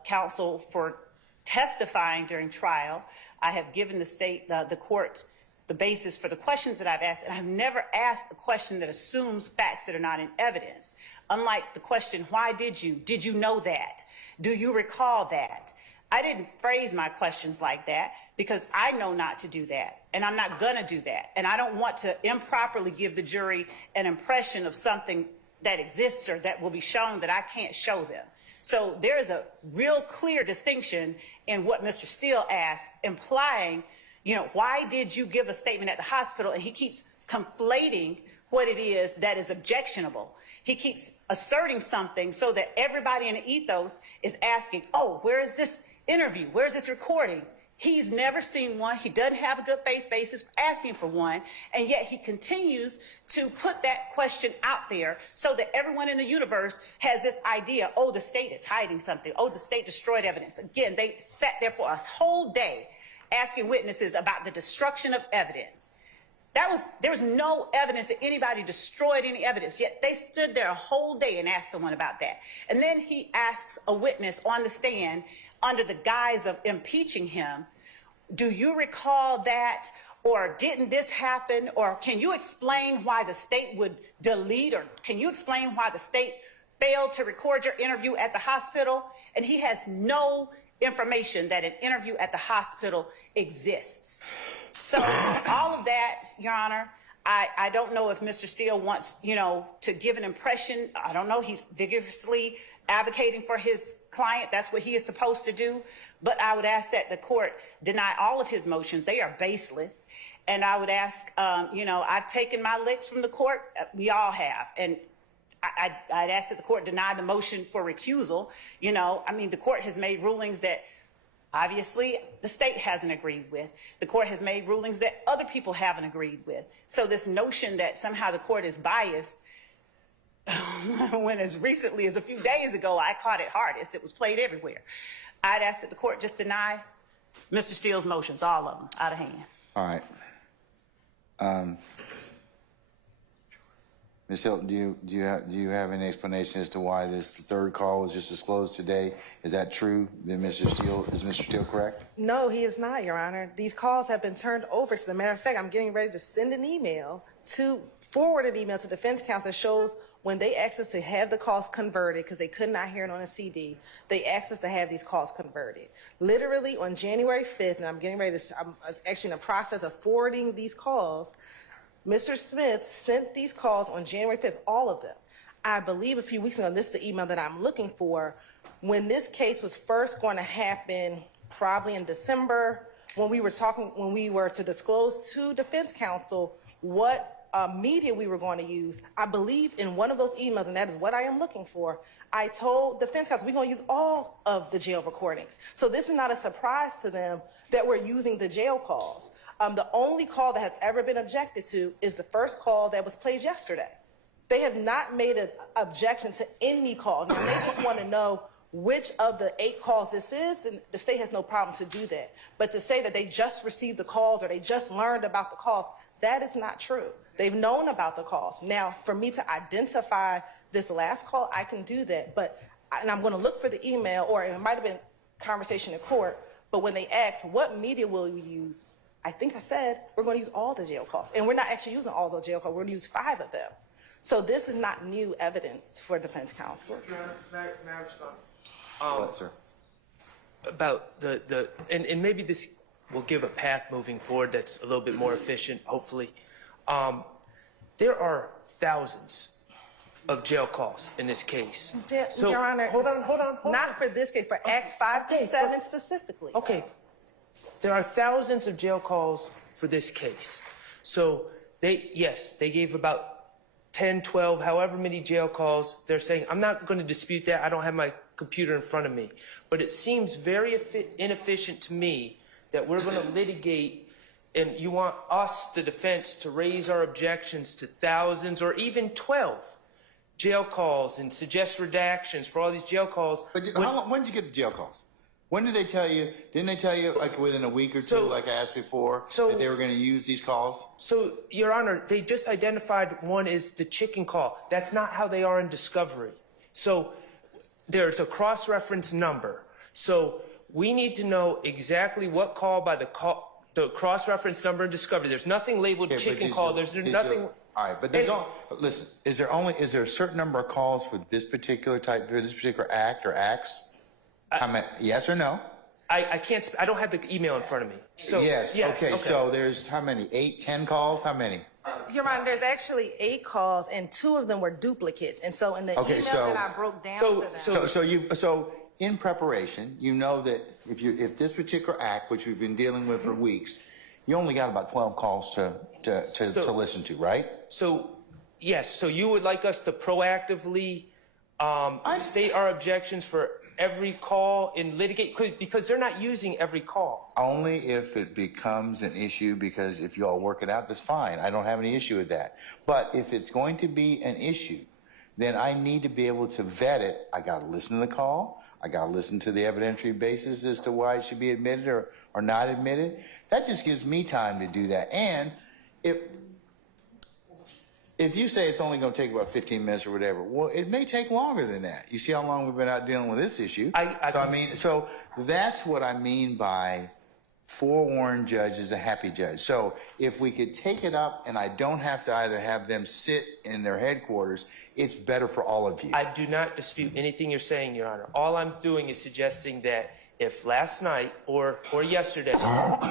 counsel for testifying during trial. I have given the state, the court, the basis for the questions that I've asked, and I've never asked a question that assumes facts that are not in evidence. Unlike the question, why did you know that? Do you recall that? I didn't phrase my questions like that because I know not to do that, and I'm not gonna do that. And I don't want to improperly give the jury an impression of something that exists or that will be shown that I can't show them. So there is a real clear distinction in what Mr. Steele asked, implying, you know, why did you give a statement at the hospital? And he keeps conflating what it is that is objectionable. He keeps asserting something so that everybody in the ethos is asking, oh, where is this interview? Where's this recording? He's never seen one. He doesn't have a good faith basis for asking for one. And yet he continues to put that question out there so that everyone in the universe has this idea, oh, the state is hiding something. Oh, the state destroyed evidence. Again, they sat there for a whole day asking witnesses about the destruction of evidence. There was no evidence that anybody destroyed any evidence, yet they stood there a whole day and asked someone about that. And then he asks a witness on the stand under the guise of impeaching him, do you recall that? Or didn't this happen? Or can you explain why the state would delete? Or can you explain why the state failed to record your interview at the hospital? And he has no information that an interview at the hospital exists. So all of that, Your Honor, I don't know if Mr. Steele wants, you know, to give an impression. I don't know. He's vigorously advocating for his client. That's what he is supposed to do. But I would ask that the court deny all of his motions. They are baseless. And I would ask, you know, I've taken my licks from the court. We all have. And I'd ask that the court deny the motion for recusal. You know, I mean, the court has made rulings that obviously the state hasn't agreed with. The court has made rulings that other people haven't agreed with. So this notion that somehow the court is biased, when as recently as a few days ago, I caught it hardest. It was played everywhere. I'd ask that the court just deny Mr. Steele's motions, all of them, out of hand. All right. Ms. Hilton, do you have any explanation as to why this third call was just disclosed today? Is that true? Is Mr. Steele correct? No, he is not, Your Honor. These calls have been turned over. As a matter of fact, I'm getting ready to send an email forward an email to defense counsel that shows when they asked us to have the calls converted because they could not hear it on a CD, they asked us to have these calls converted. Literally on January 5th, and I'm actually in the process of forwarding these calls, Mr. Smith sent these calls on January 5th, all of them. I believe a few weeks ago, and this is the email that I'm looking for, when this case was first going to happen, probably in December, when we were to disclose to defense counsel what media we were going to use, I believe in one of those emails, and that is what I am looking for, I told defense counsel we're going to use all of the jail recordings. So this is not a surprise to them that we're using the jail calls. The only call that has ever been objected to is the first call that was played yesterday. They have not made an objection to any call. Now, they just want to know which of the 8 calls this is, then the state has no problem to do that. But to say that they just received the calls or they just learned about the calls, that is not true. They've known about the calls. Now, for me to identify this last call, I can do that. And I'm going to look for the email, or it might have been conversation in court, but when they asked, what media will we use? I think I said, we're going to use all the jail calls. And we're not actually using all the jail calls. We're going to use 5 of them. So this is not new evidence for defense counsel. Your Honor, may I respond? What, sir? About and maybe this will give a path moving forward that's a little bit more efficient, hopefully. There are thousands of jail calls in this case. Your Honor, hold on. Not for this case, for Acts 5 to 7 specifically. Okay. There are thousands of jail calls for this case. So they gave about 10, 12, however many jail calls. They're saying, I'm not going to dispute that. I don't have my computer in front of me. But it seems very inefficient to me that we're going to litigate, and you want us, the defense, to raise our objections to thousands or even 12 jail calls and suggest redactions for all these jail calls. But when did you get the jail calls? When did they tell you? Didn't they tell you like within a week or two, like I asked before, that they were going to use these calls? So, Your Honor, they just identified one as the chicken call. That's not how they are in discovery. So there's a cross-reference number. So we need to know exactly what call by the cross-reference number in discovery. There's nothing labeled chicken call. There's nothing. All right, but listen. Is there a certain number of calls for this particular type, for this particular act or acts? Yes or no? I can't. I don't have the email in front of me. So yes. Okay. So there's how many? 8, 10 calls? How many? Your Honor, there's actually 8 calls, and 2 of them were duplicates. And so in the email that I broke down to them. So in preparation, you know that if this particular act, which we've been dealing with for weeks, you only got about 12 calls to listen to, right? So yes. So you would like us to proactively state our objections for every call and litigate, because they're not using every call. Only if it becomes an issue, because if you all work it out, that's fine. I don't have any issue with that. But if it's going to be an issue, then I need to be able to vet it. I got to listen to the call. I got to listen to the evidentiary basis as to why it should be admitted or not admitted. That just gives me time to do that. And if you say it's only going to take about 15 minutes or whatever, well, it may take longer than that. You see how long we've been out dealing with this issue. So that's what I mean by forewarned judge is a happy judge. So if we could take it up and I don't have to either have them sit in their headquarters, it's better for all of you. I do not dispute anything you're saying, Your Honor. All I'm doing is suggesting that if last night or yesterday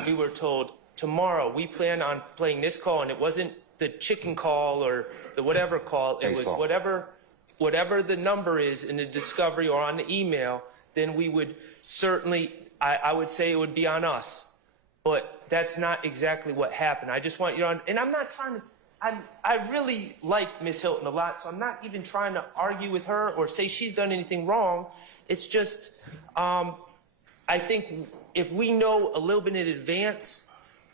we were told tomorrow we plan on playing this call and it wasn't the chicken call or the whatever call, it was whatever the number is in the discovery or on the email, then we would certainly, I would say it would be on us. But that's not exactly what happened. I just want you on, and I'm not trying to, I really like Ms. Hilton a lot, so I'm not even trying to argue with her or say she's done anything wrong. It's just, I think if we know a little bit in advance,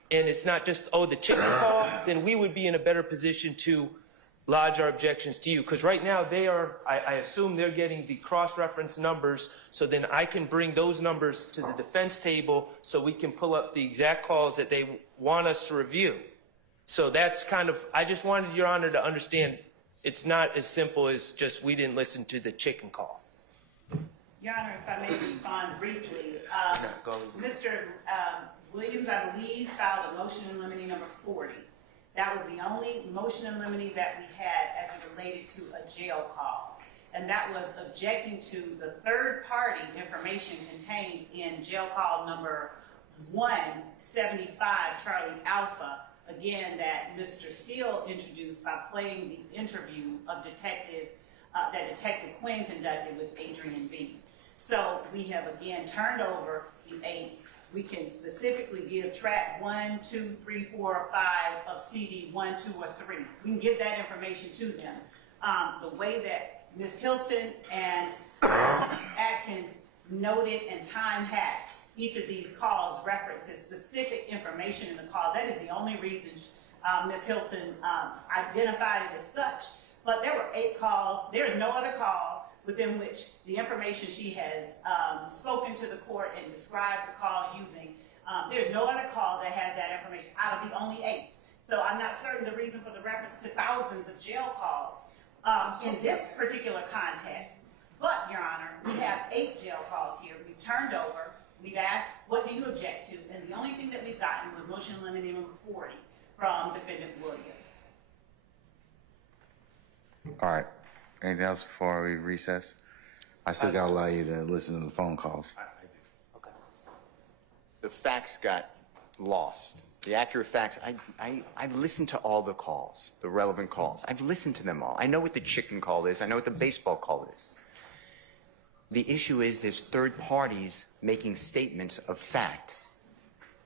and it's not just, the chicken call, then we would be in a better position to lodge our objections to you. Because right now they are, I assume they're getting the cross-reference numbers, so then I can bring those numbers to the defense table so we can pull up the exact calls that they want us to review. So that's kind of, I just wanted Your Honor to understand it's not as simple as just we didn't listen to the chicken call. Your Honor, if I may respond briefly. Mr. Williams, I believe, filed a motion in limine number 40. That was the only motion in limine that we had as it related to a jail call. And that was objecting to the third-party information contained in jail call number 175, Charlie Alpha, again, that Mr. Steele introduced by playing the interview of that Detective Quinn conducted with Adrian Bean. So we have again turned over the 8. we can specifically give track 1, 2, 3, 4, or 5 of CD 1, 2, or 3. We can give that information to them. The way that Ms. Hilton and Atkins noted and time hacked each of these calls references specific information in the call. That is the only reason Ms. Hilton identified it as such. But there were 8 calls. There is no other call within which the information she has spoken to the court and described the call using. There's no other call that has that information out of the only 8. So I'm not certain the reason for the reference to thousands of jail calls in this particular context. But, Your Honor, we have 8 jail calls here. We've turned over. We've asked, what do you object to? And the only thing that we've gotten was motion limiting number 40 from Defendant Williams. All right. Anything else before we recess? I still got to allow you to listen to the phone calls. Okay. The facts got lost. The accurate facts, I've listened to all the calls, the relevant calls. I've listened to them all. I know what the chicken call is. I know what the baseball call is. The issue is there's third parties making statements of fact,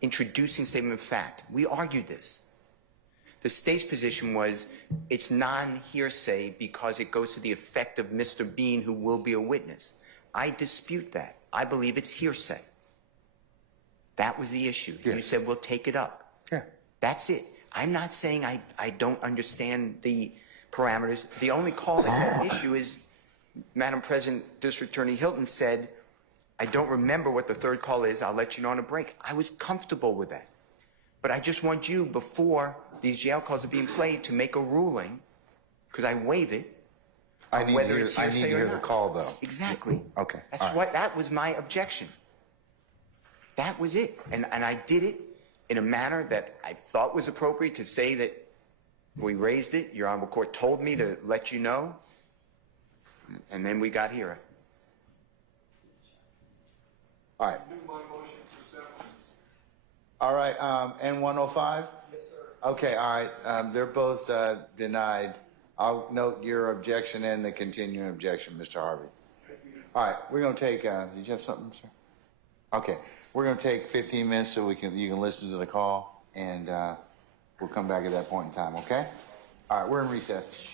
introducing statement of fact. We argued this. The state's position was it's non-hearsay because it goes to the effect of Mr. Bean, who will be a witness. I dispute that. I believe it's hearsay. That was the issue. Yes. You said, we'll take it up. Yeah. That's it. I'm not saying I don't understand the parameters. The only call that had an issue is Madam President, District Attorney Hilton said, I don't remember what the third call is. I'll let you know on a break. I was comfortable with that. But I just want you, before these jail calls are being played, to make a ruling, because I waive it, I need whether to it's hear, I need hearsay to or hear not. the call, though. Exactly. Okay. That's All right. what, that was my objection. That was it. And I did it in a manner that I thought was appropriate to say that we raised it. Your Honorable Court told me to let you know. And then we got here. All right. All right, N105? Yes, sir. Okay, all right, they're both denied. I'll note your objection and the continuing objection, Mr. Harvey. All right, we're going to take, did you have something, sir? Okay, we're going to take 15 minutes so you can listen to the call, and we'll come back at that point in time, okay? All right, we're in recess.